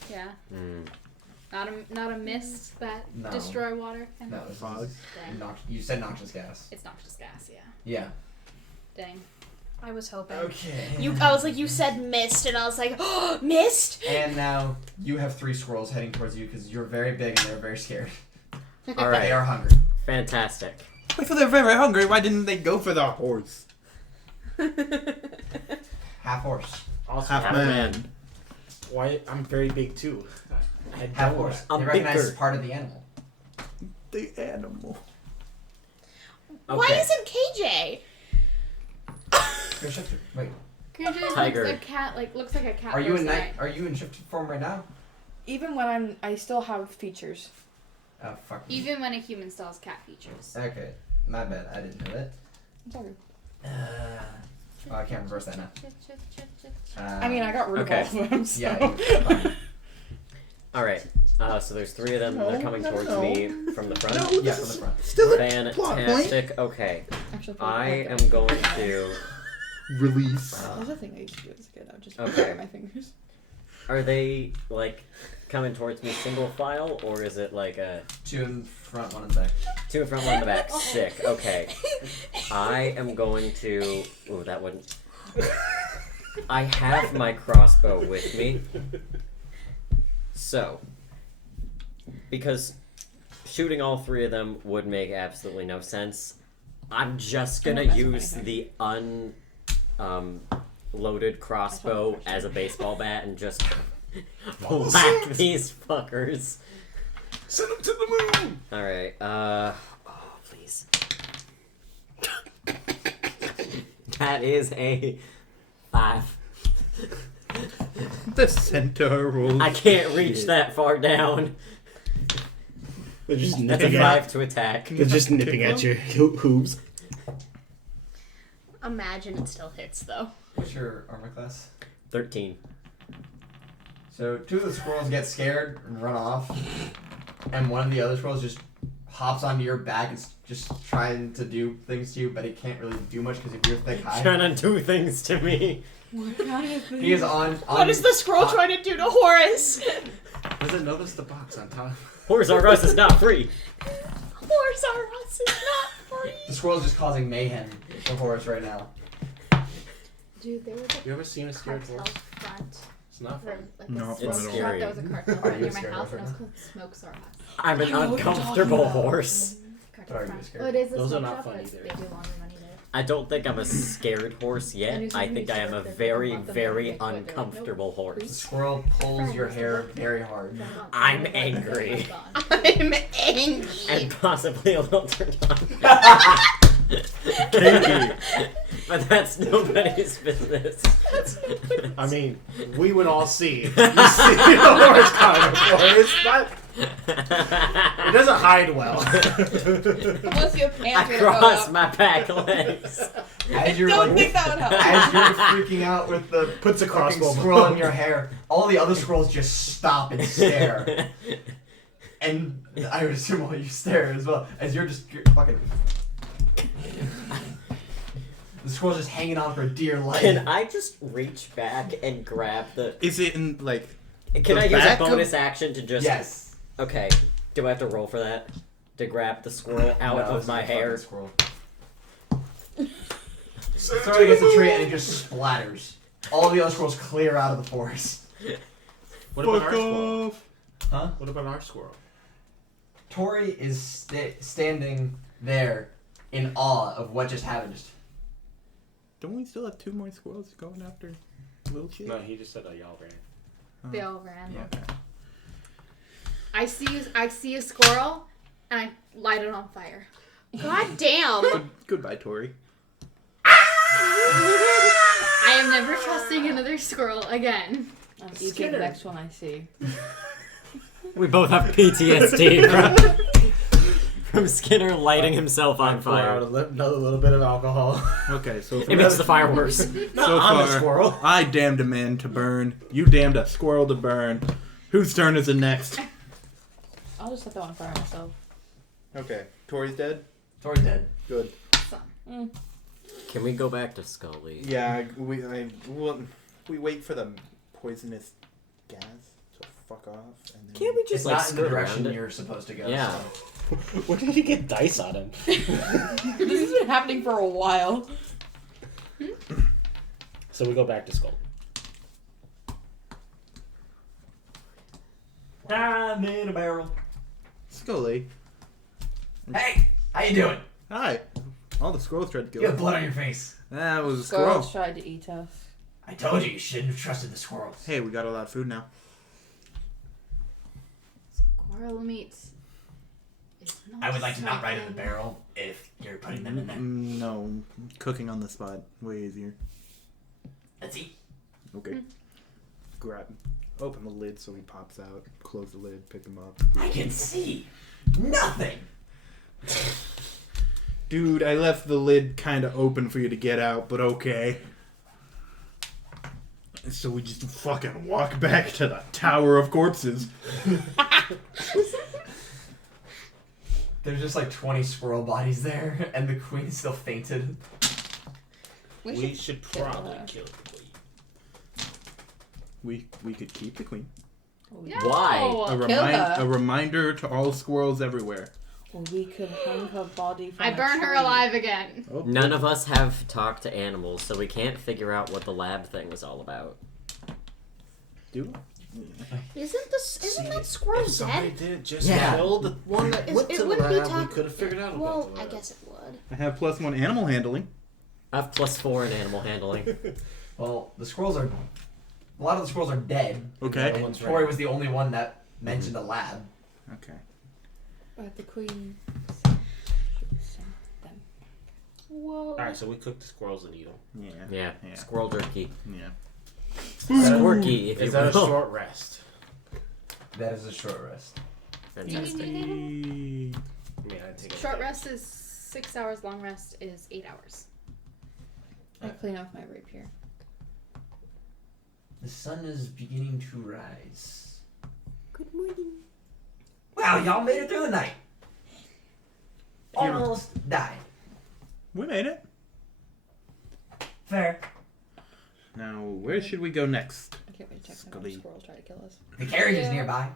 Yeah. Hmm. Not a mist that No. destroy water. Kind no, of? this Fog. is Dang. you said noxious gas. It's noxious gas. Yeah. Yeah. Dang. I was hoping. Okay. I was like, you said mist, and I was like, oh, mist? And now you have 3 squirrels heading towards you because you're very big and they're very scared. All They right. are hungry. Fantastic. If they're very hungry, why didn't they go for the horse? Half horse. Also, Half man. why I'm very big too. I Half don't- horse. I'm They recognize bigger. as part of the animal. The animal. Why Okay. isn't KJ? Go shifter. Wait. Creature Tiger. looks like a cat. Are you in person, night? right? Are you in shifted form right now? Even when I still have features. Oh fuck. me. Even when a human still has cat features. Okay. My bad. I didn't know that. It's all good. Oh, I can't reverse that now. I mean, I got rid Okay. of all of them. So. Yeah. you're fine. All right. So there's 3 of them. They're coming towards me from the front. No, Yeah, this from the is front. still a plot point. Fantastic. Okay. Actually, I am going to. Release. That's a thing I used to do as a kid. I would just Okay. okay. my fingers. Are they like coming towards me single file, or is it like a 2 in front, 1 in the back. 2 in front, 1 in the back? Sick. Okay. I am going to. Ooh, that wouldn't. I have my crossbow with me. So, because shooting all 3 of them would make absolutely no sense, I'm just gonna I don't mess with use anything. the loaded crossbow I saw as a baseball bat and just Oh, whack shit. these fuckers. Send them to the moon. Alright, please. That is a 5. The centaur rolls. I can't reach that far down. They're just That's a nipping 5 at. to attack. They're just nipping at your hooves. Imagine it still hits, though. What's your armor class? 13. So 2 of the squirrels get scared and run off, and 1 of the other squirrels just hops onto your back and just trying to do things to you, but it can't really do much because of your thick hide. Trying to do things to me. What kind of thing? He is on. What is the scroll trying to do to Horace? Doesn't notice the box on top. Horse R Us is not free. Horace R Us is not free. The squirrel's just causing mayhem for Horace right now. Dude, there was a You ever seen a scared cartel horse? front It's not for fun. like No, a it's smoke not shop. scary. That was a cartel Are front you near my scared house, right and it was now? called Smoke Sorhus. I'm an I know what you're uncomfortable talking about. horse. Cartel Are you front. scared? Well, it is a Those are smoke not shop, fun but either. they do launder money there. I don't think I'm a scared horse And yet. it's I when think you I am a start, they're very, gonna very make they're like, nope, uncomfortable The horse. squirrel pulls your hair very hard. I'm angry. I'm angry. And possibly a little turned on. Thank you. But that's nobody's business. I mean, we would all see. You see the horse coming, of course, but it doesn't hide well. Unless your I pants are gonna go cross up. my back legs. As you're Don't like, think that would help. as you're freaking out with the Puts a fucking crossbow squirrel in your hair, all the other squirrels just stop and stare. And I would assume all you stare as well, as you're fucking. The squirrel's just hanging on for dear life. Can I just reach back and grab the? Is it in like? Can The I use a back of- bonus action to just? Yes. Okay, do I have to roll for that? To grab the squirrel out No, of it's my not a fucking hair? Squirrel. Throw it against the tree and it just splatters. All the other squirrels clear out of the forest. What about Fuck our squirrel? off. Huh? What about our squirrel? Tori is standing there in awe of what just happened. Don't we still have 2 more squirrels going after little shit? No, he just said that y'all ran. They all ran. Yeah. I see a squirrel, and I light it on fire. God damn. Goodbye, Tori. I am never trusting another squirrel again. I'm eating the next one I see. We both have PTSD from Skinner lighting himself on Pour out fire. another little bit of alcohol. Okay, so It makes the fire worse. so on the far, squirrel. I damned a man to burn. You damned a squirrel to burn. Whose turn is it next? I'll just set that one on fire myself. Okay, Tori's dead. Tori's dead. Good. Can we go back to Scully? Yeah, we wait for the poisonous gas to fuck off, and then Can't we It's just like not in the skirt direction around it? you're supposed to go. Yeah. So. When did he get dice on him? This has been happening for a while. So we go back to Skull. I'm in a barrel. Scully. Hey, how you doing? Hi. All the squirrels tried to kill You have us. blood on your face. That was a squirrel. Squirrels tried to eat us. I told you shouldn't have trusted the squirrels. Hey, we got a lot of food now. Squirrel meat. is I would like to not ride in the something- barrel if you're putting them in there. No, cooking on the spot, way easier. Let's eat. Okay. Grab, open the lid so he pops out. Close the lid, pick him up. I can see nothing. Dude, I left the lid kind of open for you to get out, but okay. So we just fucking walk back to the Tower of Corpses. There's just like 20 squirrel bodies there, and the queen still fainted. We should kill probably her. kill the queen. We could keep the queen. Why? Kill her. A reminder to all squirrels everywhere. Or we could hang her body from I a burn her tree. alive again. Oh, None of us have talked to animals, so we can't figure out what the lab thing was all about. do Isn't that squirrel If somebody dead? did just Yeah. kill the one that Is- went it to the wouldn't be lab, we talk- could have figured out Well, about the I lab. guess it would. I have +1 animal handling. I have +4 in animal handling. Well, the squirrels are. A lot of the squirrels are dead. Okay. And Tori was the only one that mentioned a lab. Okay. But the queen. Them. Whoa. Alright, so we cooked the squirrels and eat them. Yeah. Yeah, Yeah. squirrel jerky. Yeah. Squirky, if you Is that a will. short rest? That is a short rest. Fantastic. I mean, I'd take a Short day. rest is 6 hours. Long rest is 8 hours. I clean off my rapier. The sun is beginning to rise. Good morning. Wow, y'all made it through the night. Almost died. We made it. Fair. Now, where should we go next? I can't wait to check some Scully. squirrels try to kill us. The carriage is Yeah. nearby.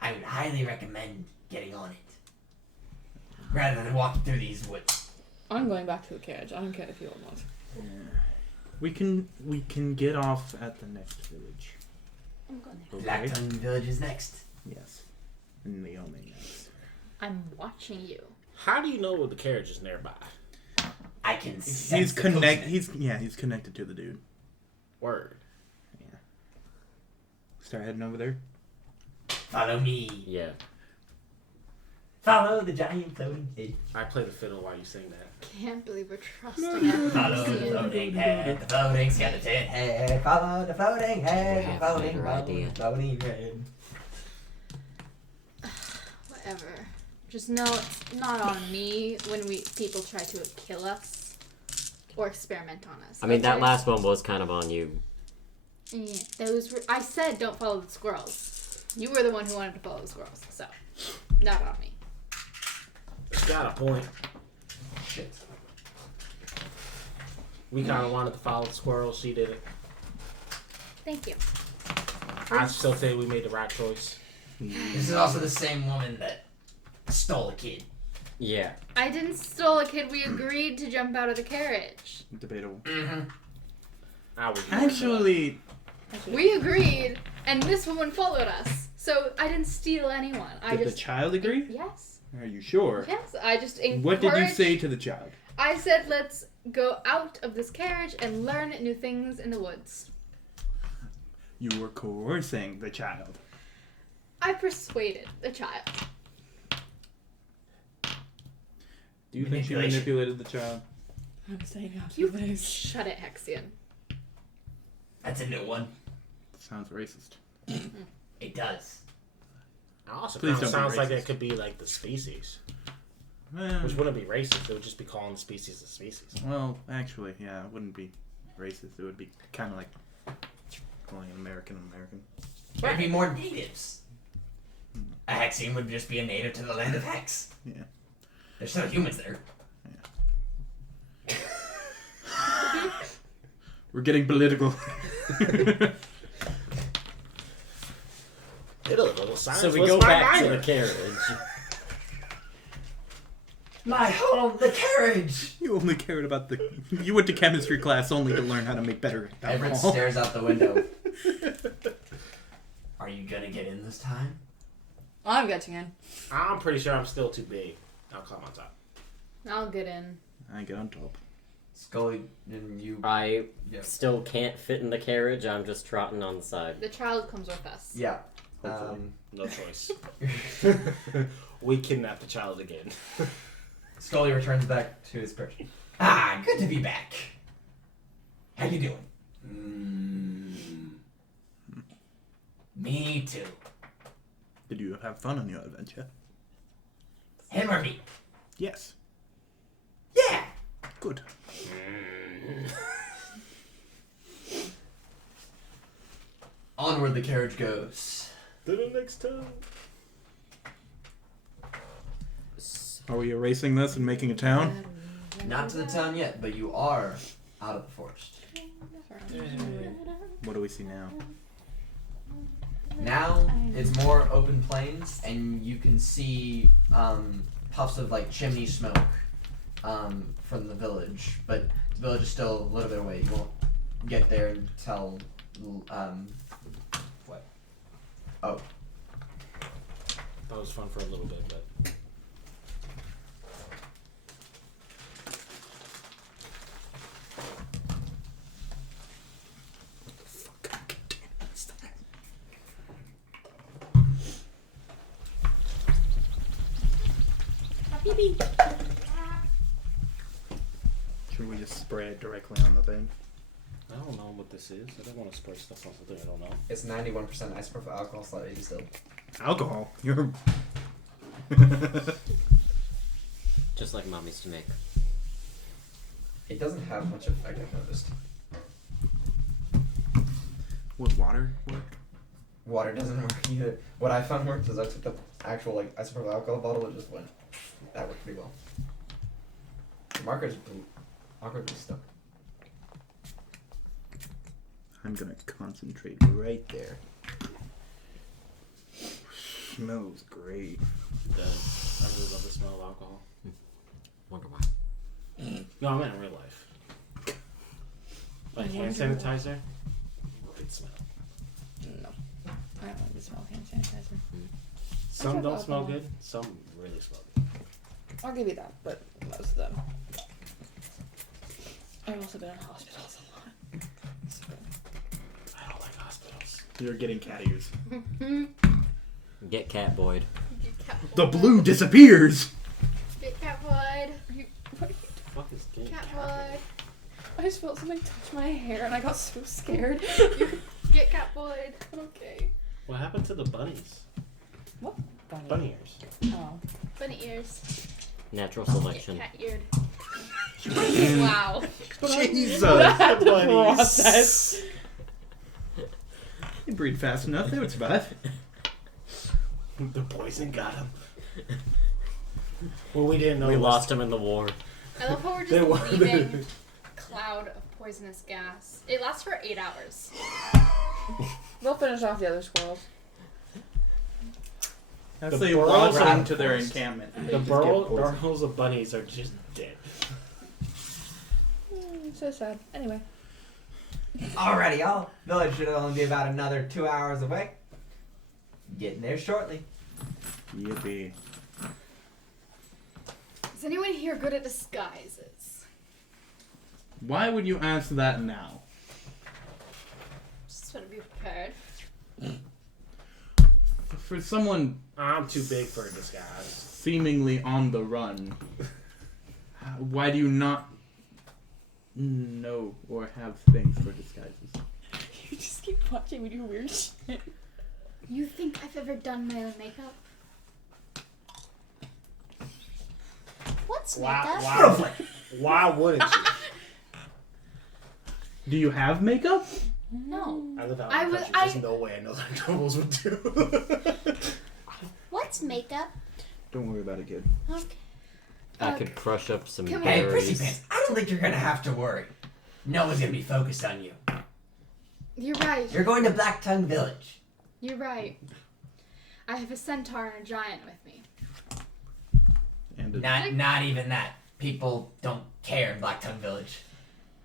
I would highly recommend getting on it. Rather than walking through these woods. I'm going back to the carriage. I don't care if you all want. We can get off at the next village. I'm going there. Okay. Blacktongue Village is next. Yes. And the only next. I'm watching you. How do you know the carriage is nearby? I can sense He's the connect. closeness. He's connected to the dude. Word. Start heading over there. Follow me. Yeah. Follow the giant floating head. I play the fiddle while you sing that. Can't believe we're trusting him. Follow the floating head. The floating skeleton head. Follow the floating head. have The floating, better floating, idea. floating head. Whatever. Just know it's not on me when people try to kill us or experiment on us. I mean, that okay? last one was kind of on you. Yeah, those were. I said don't follow the squirrels. You were the one who wanted to follow the squirrels, so not on me. Got a point. Shit. We kind of wanted to follow the squirrels. She did it. Thank you. I still say we made the right choice. This is also the same woman that stole a kid. Yeah. I didn't steal a kid. We agreed to jump out of the carriage. Debatable. Mm-hmm. I would Actually, We agreed, and this woman followed us. So I didn't steal anyone. I did just the child agree? Yes. Are you sure? Yes. I just encouraged. What did you say to the child? I said, let's go out of this carriage and learn new things in the woods. You were coercing the child. I persuaded the child. Do you think she manipulated the child? I'm staying out You of this. shut it, Hexian. That's a new one. Sounds racist. It does. It also Please kind of don't be sounds like racist. it could be like the species. Well, Which wouldn't be racist. It would just be calling the species a species. well, actually, yeah, it wouldn't be racist. It would be kind of like calling an American American. There'd be more natives. A Hexian would just be a native to the land of Hex. Yeah. There's no humans there. We're getting political. So we go back to the carriage. My home, the carriage! You only cared about the. You went to chemistry class only to learn how to make better Everett alcohol. stares out the window. Are you gonna get in this time? I'm getting in. I'm pretty sure I'm still too big. I'll climb on top. I'll get in. I get on top. Scully and you. I Yeah. still can't fit in the carriage. I'm just trotting on the side. The child comes with us. Yeah. Hopefully. No choice. We kidnapped the child again. Scully returns back to his perch. Ah, good to be back. How you doing? Me too. Did you have fun on your adventure? Him or me? Yes. Yeah! Good. Onward the carriage goes. To the next town. Are we erasing this and making a town? Not to the town yet, but you are out of the forest. What do we see now? Now it's more open plains, and you can see puffs of like chimney smoke from the village. But the village is still a little bit away. You won't get there until what? Oh, That was fun for a little bit, but Should we just spray it directly on the thing? I don't know what this is. I don't want to spray stuff on something I don't know. it's 91% isopropyl alcohol, slightly distilled. Alcohol. You're. Just like mom used to make. It doesn't have much effect, I've noticed. Would water work? Water doesn't work either. What I found works is I took the actual like isopropyl alcohol bottle and just went. That worked pretty well. The marker's awkwardly stuck. I'm gonna concentrate right there. Smells great. It does. I really love the smell of alcohol. Wonder why. No, I meant in real life. Like hand sanitizer. Great smell. No. I don't like the smell of hand sanitizer. Some tried don't smell alcohol. good. Some really smell good. I'll give you that, but most of them. I've also been in hospitals a lot. So, I don't like hospitals. You're getting cat ears. Get cat Boyd. The blue disappears! Get cat Boyd. What the fuck is getting Cat cat Boyd. I just felt something touch my hair and I got so scared. Get cat Boyd. Okay. What happened to the bunnies? What? Bunny ears. Oh. Bunny ears. Natural Get selection. cat eared. Wow. Jesus! That had to bunnies. process. They breed fast enough, they would survive. The poison got him. Well, we didn't know. We it was- lost him in the war. I love how we're They just were- leaving a cloud of poisonous gas. It lasts for 8 hours. We'll finish off the other squirrels. As The they burrows walk are- into their encampment, they The just get poisoned. burrows of bunnies are just dead. So sad. Anyway. Alrighty, y'all. Village should only be about another 2 hours away. Getting there shortly. Yippee. Is anyone here good at disguises? Why would you ask that now? Just want to be prepared. For someone I'm too big for a disguise. seemingly on the run, why do you not know or have things for disguises? You just keep watching me do weird shit. You think I've ever done my own makeup? What's Why, makeup? why wouldn't you? Do you have makeup? No. I live out I in the would- country. There's no way I know that troubles would do. What's makeup? Don't worry about it, kid. Okay. I could crush up some Come Hey, here. Prissy berries. Pants, I don't think you're gonna have to worry. No one's gonna be focused on you. You're right. You're going to Black Tongue Village. You're right. I have a centaur and a giant with me. And Not even that. People don't care in Black Tongue Village.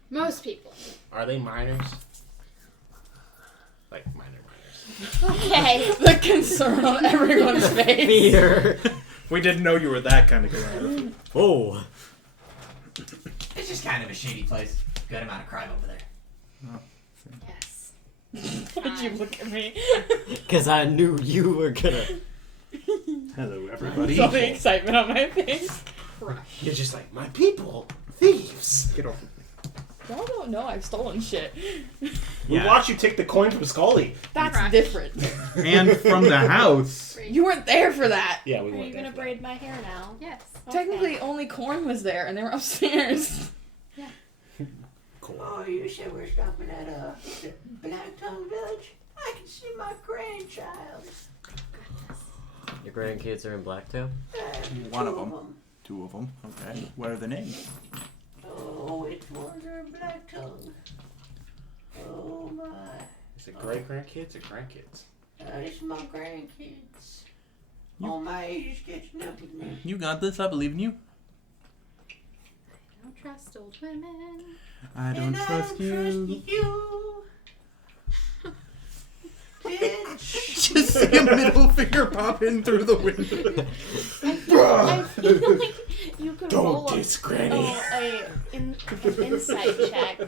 Most people. Are they minors? Like minors. Okay. The concern on everyone's face. Fear. we didn't know you were that kind of Goliath. Oh. It's just kind of a shady place. Good amount of crime over there. Yes. Why did you look at me? Because I knew you were gonna. Hello, everybody. Saw the excitement on my face. You're just like, my people, thieves. Get off. Y'all don't know I've stolen shit. We watched you take the coin from Scully. That's Right. different. And from the house. You weren't there for that. Yeah, we Are went you there gonna for that. braid my hair now? Yes. Technically, only Corn was there, and they were upstairs. Cool. Oh, you said we're stopping at Black Tongue Village? I can see my grandchild. Your grandkids are in Blacktail? One of them. Two of them. Okay. What are the names? Oh, it's Warner Black Tongue. Oh my. Is it great grandkids or grandkids? It's my grandkids. All my age is catching up with me. You got this. I believe in you. Don't trust old women. I don't And trust I don't you. trust you. Bitch. Just see a middle finger pop in through the window. I feel like you could roll Don't diss Granny. an insight check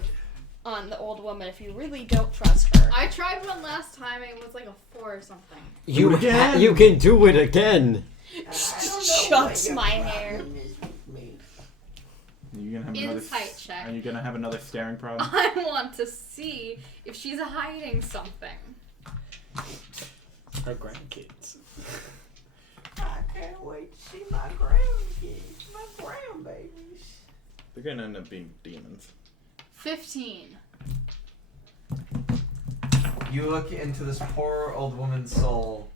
on the old woman if you really don't trust her. I tried one last time and it was like a 4 or something. You again. you can do it again. I don't know Shucks what your my hair. problem is with me. Are you gonna have another Insight check. Are you gonna have another staring problem? I want to see if she's hiding something. Her grandkids. I can't wait to see my grandkids, my grandbabies. They're gonna end up being demons. 15. You look into this poor old woman's soul,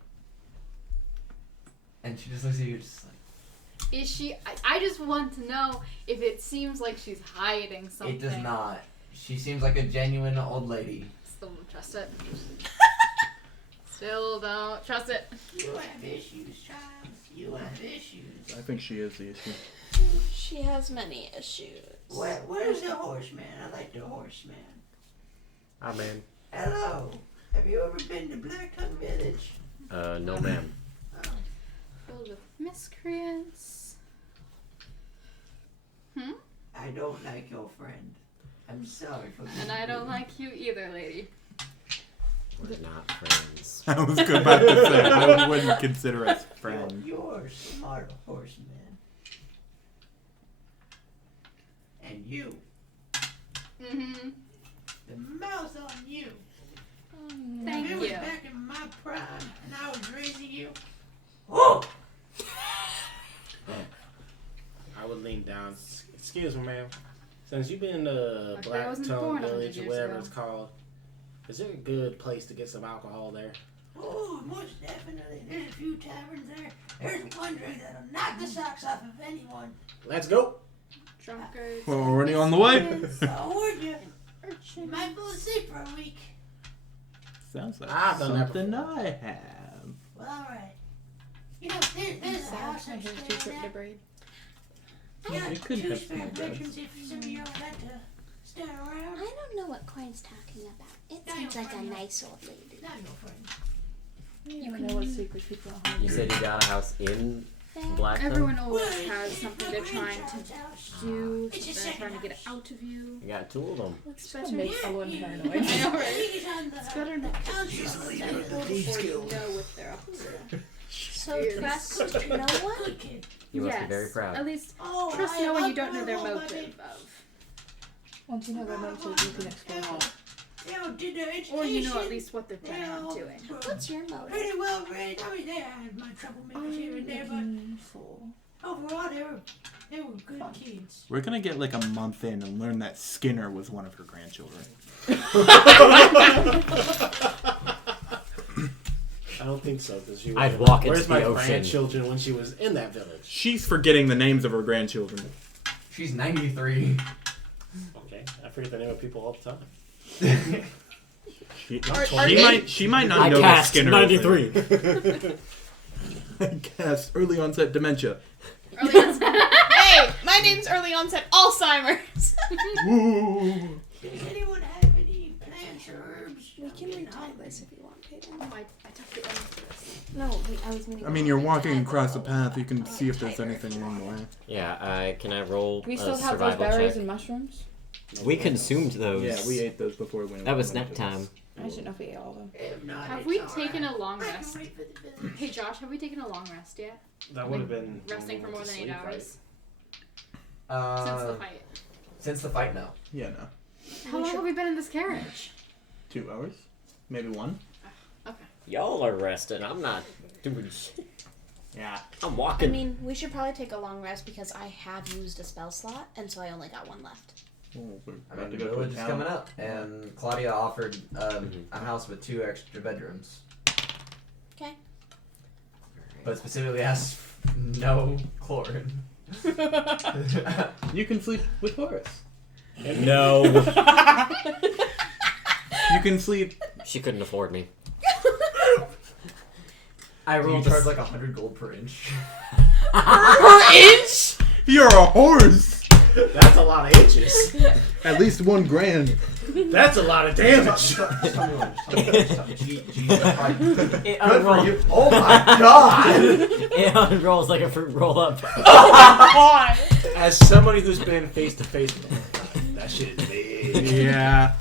and she just looks at you, just like, Is she? I just want to know if it seems like she's hiding something. it does not. She seems like a genuine old lady. Still don't trust it. Still don't trust it. You have issues, child. You have issues. I think she is the issue. She has many issues. Where's the horseman? I like the horseman. I'm in. Hello. Have you ever been to Black Tongue Village? No ma'am. Filled with miscreants. I don't like your friend. I'm sorry for And I don't like you either, lady. We're not friends. I was about to say I wouldn't consider us friends. You're a smart horseman. And you, Mm-hmm. The mouth on you. Thank If it you. was back in my prime and I was raising you, oh, I would lean down. Excuse me, ma'am. Since you've been to Okay, I Black wasn't Tongue born 100 Village or years whatever ago. it's called, is there a good place to get some alcohol there? oh, most definitely. There's a few taverns there. There's one drink that'll knock the socks off of anyone. Let's go. Drunkards. We're already on the way. miscreants. I'll warn you. You might fall asleep for a week. Sounds like I've done that something before. I have. Well, alright. You know, there's a house My hair's upstairs too short there. to braid. Yeah, You could two have spare small bedrooms beds. if some of y'all like to stay around. I don't know what Quine's talking about. It Not seems your like a friend. nice old lady. Not your friend. You never know what secrets people are hiding. You said you got a house in Blackstone? Everyone always has something they're trying to do, It's just something they're trying to second get out of you. You got 2 of them. It's That better. makes someone I paranoid. know, right? He's on the It's better not to council. trust people before you know what they're up to. So Yes. trust no one? Good kid. You must yes, be very proud. At least Oh, trust I no one you love don't know my their robot. motive of. Once you know their motive, you can explore more. They all did their education. Or you know at least what they're planning on doing. What's your motive? Pretty well read. I mean, they had my troublemakers here and there, but For overall, they were good kids. We're gonna get like a month in and learn that Skinner was one of her grandchildren. I don't think so, because she was. I'd walk into Where's the my ocean. grandchildren when she was in that village? She's forgetting the names of her grandchildren. She's 93. Okay, I forget the name of people all the time. She might not I know that cast Skinner. 93. I cast early onset dementia. Early onset. Hey, my name's early onset Alzheimer's. Ooh. Does anyone have any plants or herbs? We can retype this if you want, Peyton. Oh, I took the end to this. No, I was meaning. I mean, you're walking across the path. You can see if there's anything along the way. Yeah, can I roll Do we a still have those survival berries check? and mushrooms? We consumed those. Yeah, we ate those before we went. That was into nap this. time. I just didn't know if we ate all of them. If not, Have it's we all taken right. a long I can rest? wait for the village. Hey Josh, have we taken a long rest yet? That would have been Resting for more than 8 hours since the fight. Since the fight, no. Yeah, no. How long have we been in this carriage? 2 hours, maybe 1. Y'all are resting. I'm not doing shit. Yeah. I'm I walking. mean, we should probably take a long rest because I have used a spell slot, and so I only got 1 left. Oh, we're I about mean, to the go to a village is town. coming up, and Claudia offered a house with 2 extra bedrooms. Okay. But specifically asked no chlorine. You can sleep with Horace. No. You can sleep. She couldn't afford me. I Do you rolled just- charge like 100 gold per inch. Per inch? You're a horse. That's a lot of inches. At least $1 grand. That's a lot of damage. It Good for unrolls. you. Oh my god! It unrolls like a fruit roll up. As somebody who's been face to face with them, that shit is big. Yeah.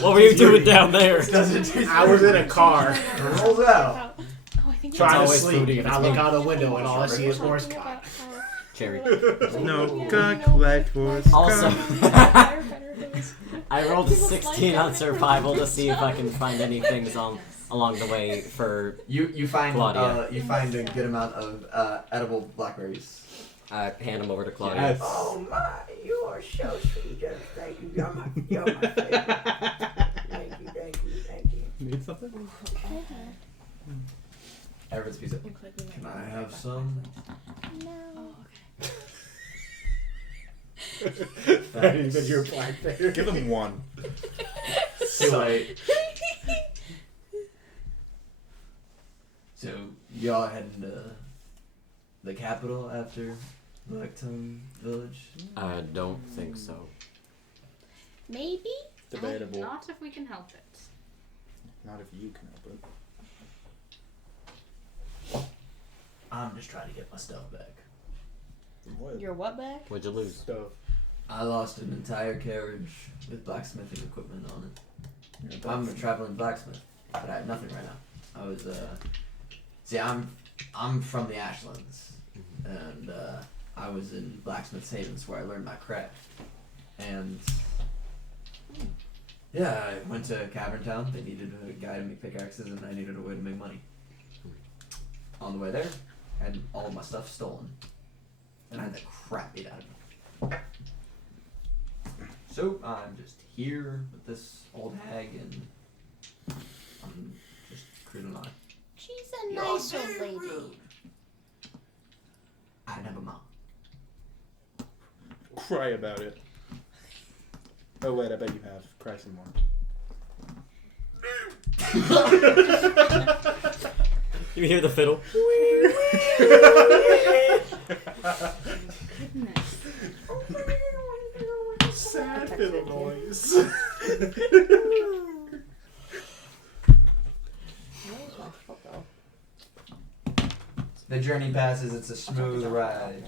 What were you doing down there? Doesn't taste I was in a car rolls out. Oh, I think trying to always sleep, fruity and if I it's look big. out the window and all I see is horse talking cock. about how Cherry. No cock like horse. Also, cock. I rolled a 16 on survival to see if I can find any things along the way for. You find Claudia. you find a good amount of edible blackberries. I hand them over to Claudia. Yes. Oh my, you are so sweet. Just thank you. You're my favorite. Thank you. Need something? Everett's pizza. Can I have some? no. Because you're black there. Give him 1. Too late. So y'all heading to the capital after Blacktown Village? I don't think so. Maybe? Debatable. Not if we can help it. Not if you can help it. I'm just trying to get my stuff back. What? Your what back? What'd you lose? Stuff. I lost an entire carriage with blacksmithing equipment on it. I'm a traveling blacksmith, but I have nothing right now. I was see, I'm from the Ashlands, and I was in Blacksmith's Havens where I learned my craft. And yeah, I went to Cavern Town. They needed a guy to make pickaxes, and I needed a way to make money. On the way there, I had all of my stuff stolen, and I had the crap beat out of me. So I'm just here with this old hag, and I'm just cruising on. She's a nice old lady. I never mind. Cry about it. Oh wait, I bet you have. Cry some more. You hear the fiddle. Goodness. Sad fiddle noise. The journey passes. It's a smooth ride.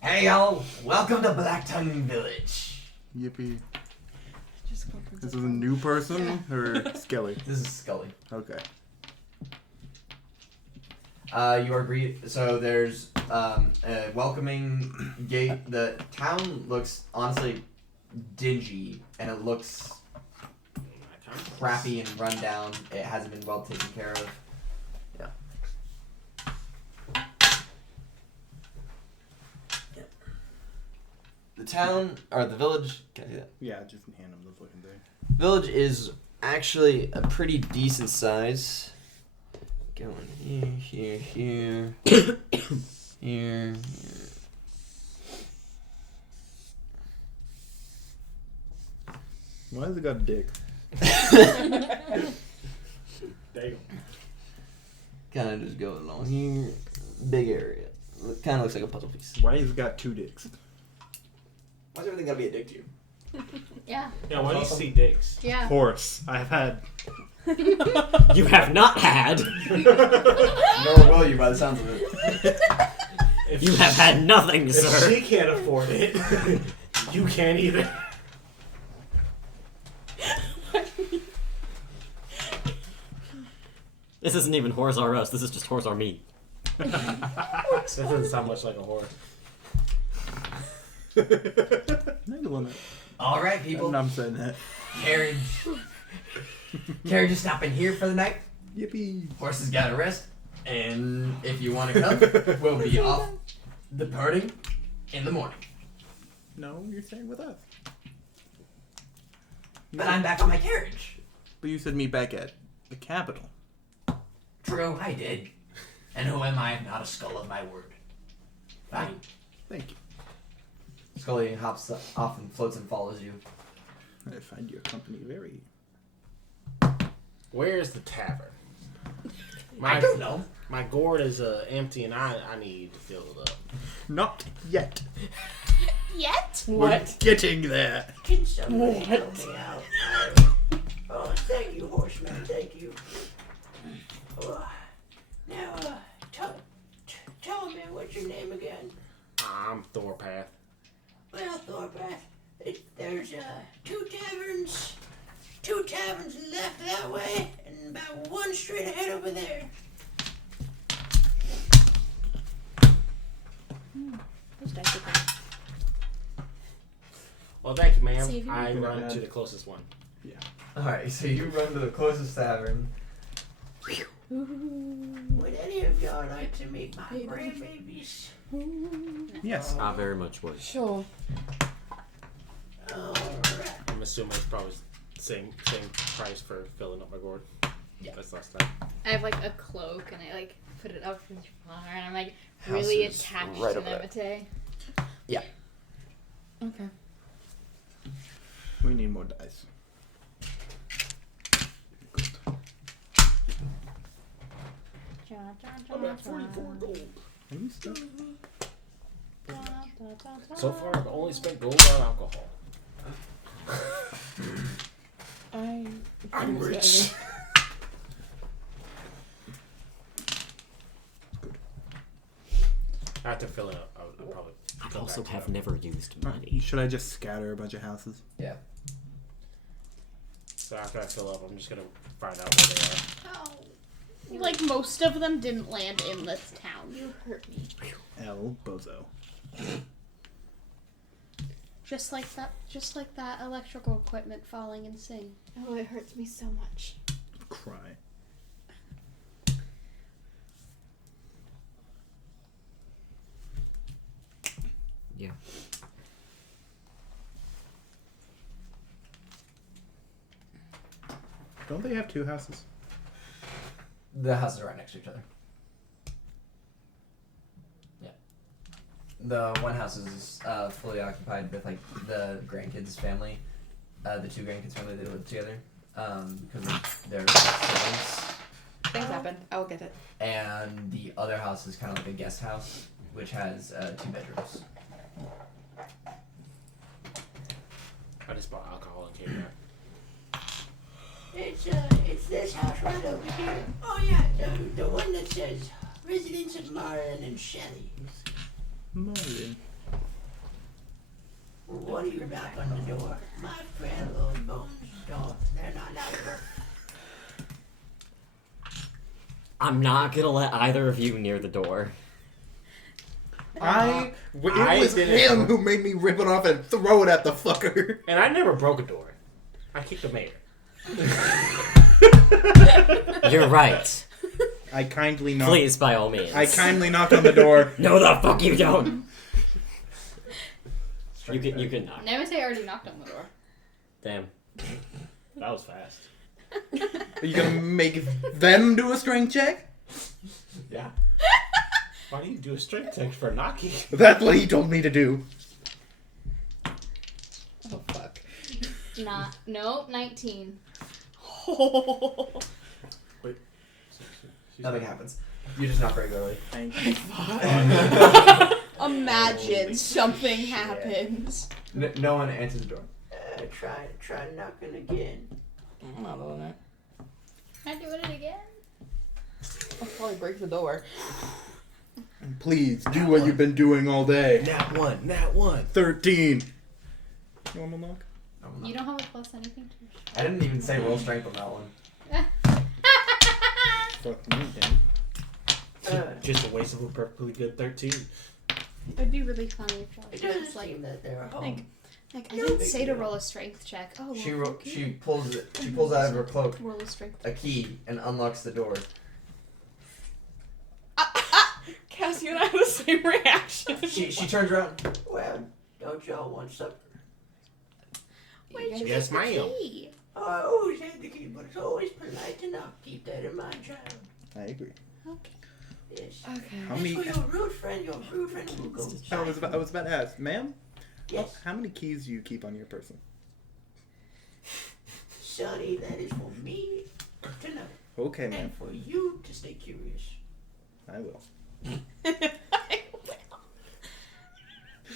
Hey y'all, welcome to Blacktongue Village. Yippee. Just go for This is a new person or Skelly? This is Scully. Okay. You are so there's a welcoming gate. The town looks honestly dingy, and it looks crappy and run down. It hasn't been well taken care of. Yeah. The town or the village? Can I do that? Yeah, just hand him the fucking thing. Village is actually a pretty decent size. Going here, here, here. Why has it got a dick? Damn. Kind of just go along here. Big area. Kind of looks like a puzzle piece. Why has it got 2 dicks? Why's everything gotta be a dick to you? Yeah. Yeah, why do you see dicks? Yeah. Horse. I've had. You have not had. Nor will you by the sounds of it. If You have had nothing, If sir. she can't afford it, you can't either. This isn't even Horse R Us. This is just Horse R Me. That doesn't sound much like a whore. Not the one that. All right, people. I'm saying that. Carriage. Carriage is stopping here for the night. Yippee. Horses gotta rest. And if you want to come, we'll be off departing in the morning. No, you're staying with us. But I'm back on my carriage. But you said meet back at the capital. True, I did. And who am I if not a skull of my word? Fine. Thank you. Scully hops off and floats and follows you. I find your company very. Where's the tavern? I don't know. My gourd is empty, and I need to fill it up. Not yet. Yet? We're getting there. Can somebody help me out? Oh, thank you, horseman. Thank you. Now, tell me what's your name again? I'm Thorpath. Well, Thorpath, there's two taverns left that way, and about one straight ahead over there. Those dice are good. Well, thank you, ma'am. Save you. I run to the closest one. Alright, so you run to the closest tavern. Would any of y'all like to meet my grandbabies? Yes. I very much would. Sure. Alright. I'm assuming it's probably same price for filling up my gourd. Yeah. That's last time. I have like a cloak and I like put it up with your flower and I'm like really House is attached right to over there. Nemete. Okay. We need more dice. I'm at 44 gold. Are you still? So far, I've only spent gold on alcohol. I'm rich. After filling up, I'll probably. I come also back to have that. never used money. Should I just scatter a bunch of houses? So after I fill up, I'm just gonna find out where they are. Like, most of them didn't land in this town. You hurt me. El Bozo. Just like that electrical equipment falling in Sing. Oh, it hurts me so much. Cry. Yeah. Don't they have 2 houses? The houses are right next to each other. Yeah. The one house is fully occupied with like the grandkids' family. The 2 grandkids' family, they live together because of their siblings. Things happen. I'll get it. And the other house is kind of like a guest house, which has 2 bedrooms. I just bought alcohol and came back. It's this house right over here. Oh yeah, the one that says residents of Marlin and Shelley. Marlin. What do you knock on the door? My friend Old Bones door. They're not out. I'm not gonna let either of you near the door. It I was did it. him who made me rip it off and throw it at the fucker. And I never broke a door. I kicked the mayor. You're right. I kindly knocked. Please, by all means. I kindly knocked on the door. No, the fuck you don't. You can knock. Nemete already knocked on the door. Damn. That was fast. Are you gonna make them do a strength check? Yeah. Why do you do a strength check for knocking? That's what he told me to do. Oh fuck. Nope, 19. Nothing happens. You just knock regularly. Imagine something happens. No one answers the door. Try knocking again. I'm not doing it. Can I do it again? I'll probably break the door. Please do what you've been doing all day. Nat 1. 13. Normal knock? You don't have a plus anything to I didn't even say roll strength on that one. Fuck me, then. Just a waste of a perfectly good 13. It'd be really funny if It Josh doesn't was like, seem that they're home. I didn't say to roll a strength check. Oh, well, She pulls out of her cloak roll a strength. a key and unlocks the door. Cassie and I had the same reaction. She turns around. Well, don't y'all want supper? Where'd you Yes, get the ma'am. key? Oh, I always had the key, but it's always polite to not keep that in mind, child. I agree. Okay. Yes. Okay. How As many? for your rude friend will go. I was about to ask, ma'am. Yes, How many keys do you keep on your person? Sonny, that is for me to know, Okay, ma'am. and for you to stay curious. I will.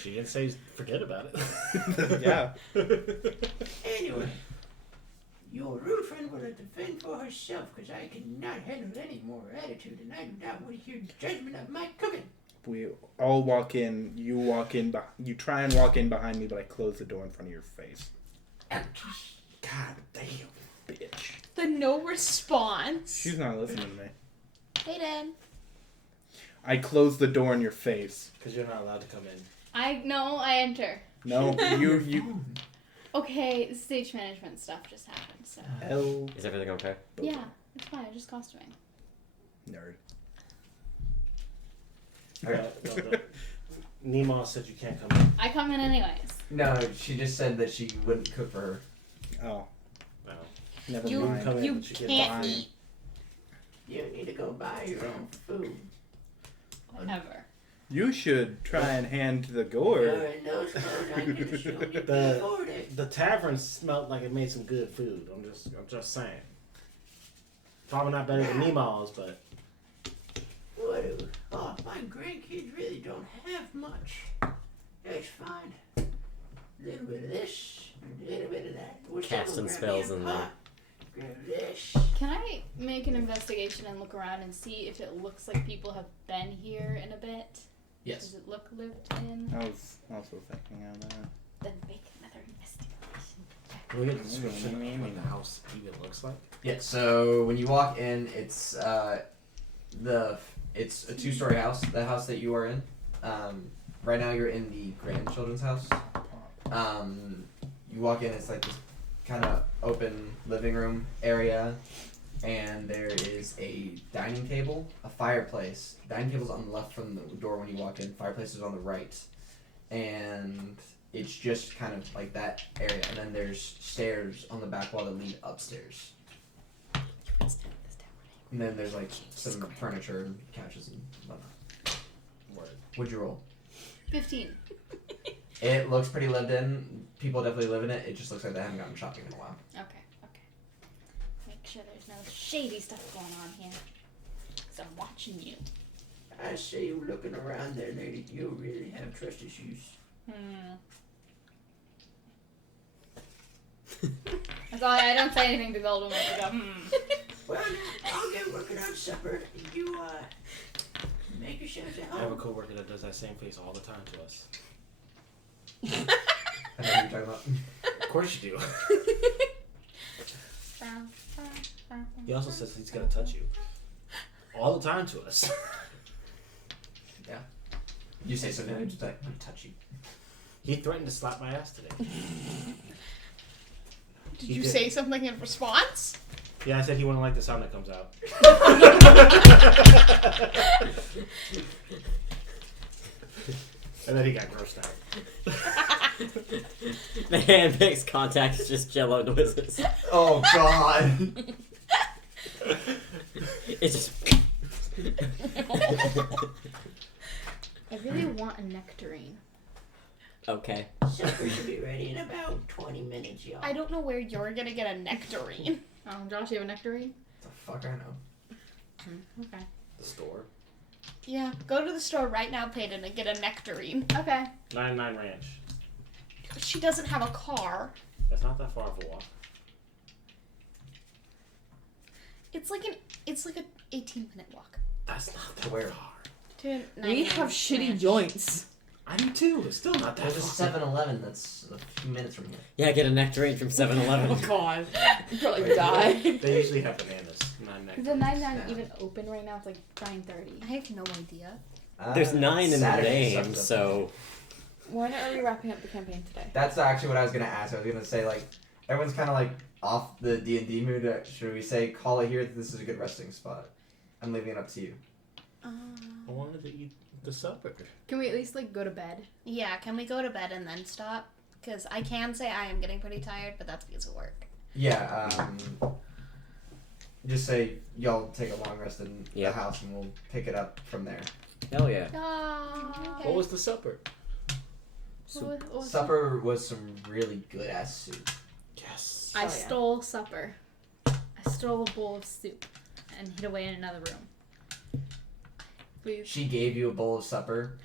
She didn't say forget about it. Yeah. Anyway, your rude friend will have to fend for herself, because I cannot handle any more attitude, and I do not want to hear judgment of my cooking. We all walk in. You walk in. You try and walk in behind me, but I close the door in front of your face. God damn, bitch. The no response. She's not listening to me. Hey, Dan. I close the door in your face. Because you're not allowed to come in. I enter. No, you. Okay, stage management stuff just happened, so. Hell. Is everything okay? Yeah, it's fine. Just costuming. Nerd. Nemo said you can't come in. I come in anyways. No, she just said that she wouldn't cook for her. Oh. No. Never You- mind. Come in, You but you can't buy. eat. You need to go buy your own food. Ever. You should try and hand the gourd. In those clothes, I can assume you can The- afford it. The tavern smelled like it made some good food. I'm just saying. Probably not better than Nemo's, but Whatever. Oh, my grandkids really don't have much. It's fine. A little bit of this, a little bit of that. Casting spells in there. Grab this. Can I make an investigation and look around and see if it looks like people have been here in a bit? Yes. Does it look lived in? I was also thinking of that. Then make another investigation. can we get a description of what the house even looks like? Yeah. So when you walk in, it's it's a 2-story house. The house that you are in. Right now you're in the grandchildren's house. You walk in, it's like this kind of open living room area, and there is a dining table, a fireplace. Dining table's on the left from the door when you walk in. Fireplace is on the right, and it's just kind of like that area. And then there's stairs on the back wall that lead upstairs. And then there's like some furniture and couches and whatnot. Word. What'd you roll? 15. It looks pretty lived in. People definitely live in it. It just looks like they haven't gone shopping in a while. Okay. Make sure there's no shady stuff going on here. So I'm watching you. I see you looking around there, lady. You really have trust issues. That's all. I don't say anything to the old woman. I go, Well, I'll get working on supper. You, make yourselves at I have a home. coworker that does that same face all the time to us. I know what you're talking about. Of course you do. He also says he's gonna touch you. All the time to us. You say something, I just like, I'm touch you. He threatened to slap my ass today. Did He you did. say something in response? Yeah, I said he wouldn't like the sound that comes out. And then he got grossed out. The hand makes contact, it's just jello noises. Oh god. It's just. I really want a nectarine. Okay. Supper should be ready in about 20 minutes, y'all. I don't know where you're gonna get a nectarine. Josh, you have a nectarine? The fuck I know. Okay. The store. Yeah, go to the store right now, Peyton, and get a nectarine. Okay. 99 Ranch. She doesn't have a car. That's not that far of a walk. It's like an 18-minute walk. That's not that Where? far. To We 99 have shitty Ranch. joints. I do too. It's still not that There's a far. 7-Eleven that's a few minutes from here. Yeah, get a nectarine from 7-Eleven. Oh god. You'd probably die. They usually have bananas. Not Is the 99 Yeah. even open right now? It's like 9:30. I have no idea. There's 9 in the Saturday name, sucks up. so. When are we wrapping up the campaign today? That's actually what I was gonna ask. I was gonna say, like, everyone's kind of like off the D&D mood. Should we say call it here? This is a good resting spot. I'm leaving it up to you. I wanted to eat the supper. Can we at least like go to bed? Yeah, can we go to bed and then stop? Because I can say I am getting pretty tired, but that's because of work. Yeah. Just say y'all take a long rest in Yep. the house, and we'll pick it up from there. Hell yeah. Okay. What was the supper? Soup. What was Supper was some really good ass soup. Yes. I Oh, yeah. stole supper. I stole a bowl of soup and hid away in another room. Please. She gave you a bowl of supper,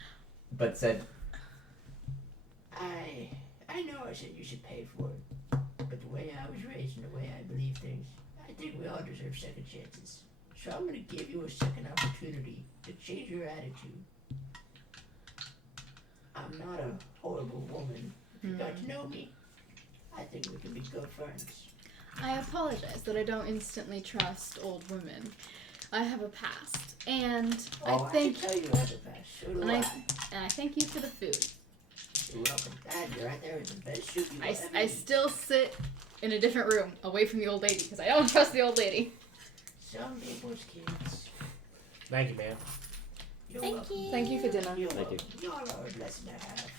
but said, I know I said you should pay for it, but the way I was raised and the way I believe things, I think we all deserve second chances. So I'm gonna give you a second opportunity to change your attitude. I'm not a horrible woman. If you got to know me, I think we can be good friends. I apologize that I don't instantly trust old women. I have a past, and Oh, I think can tell you have a past. So do and I. I thank you for the food. You're welcome. Dad, you're right there with the best soup you ever I eat. still sit in a different room away from the old lady because I don't trust the old lady. Some people's kids. Thank you, man. You're Thank welcome. you. Thank you for dinner. You're Thank you. welcome. Y'all are a blessing to have.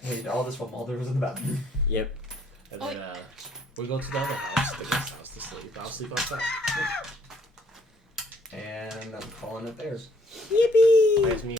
"Hey, all this while Mulder was in the bathroom." Yep. And then we go to the other house, the guest house, to sleep. I'll sleep outside. And I'm calling it theirs. Yippee! There's me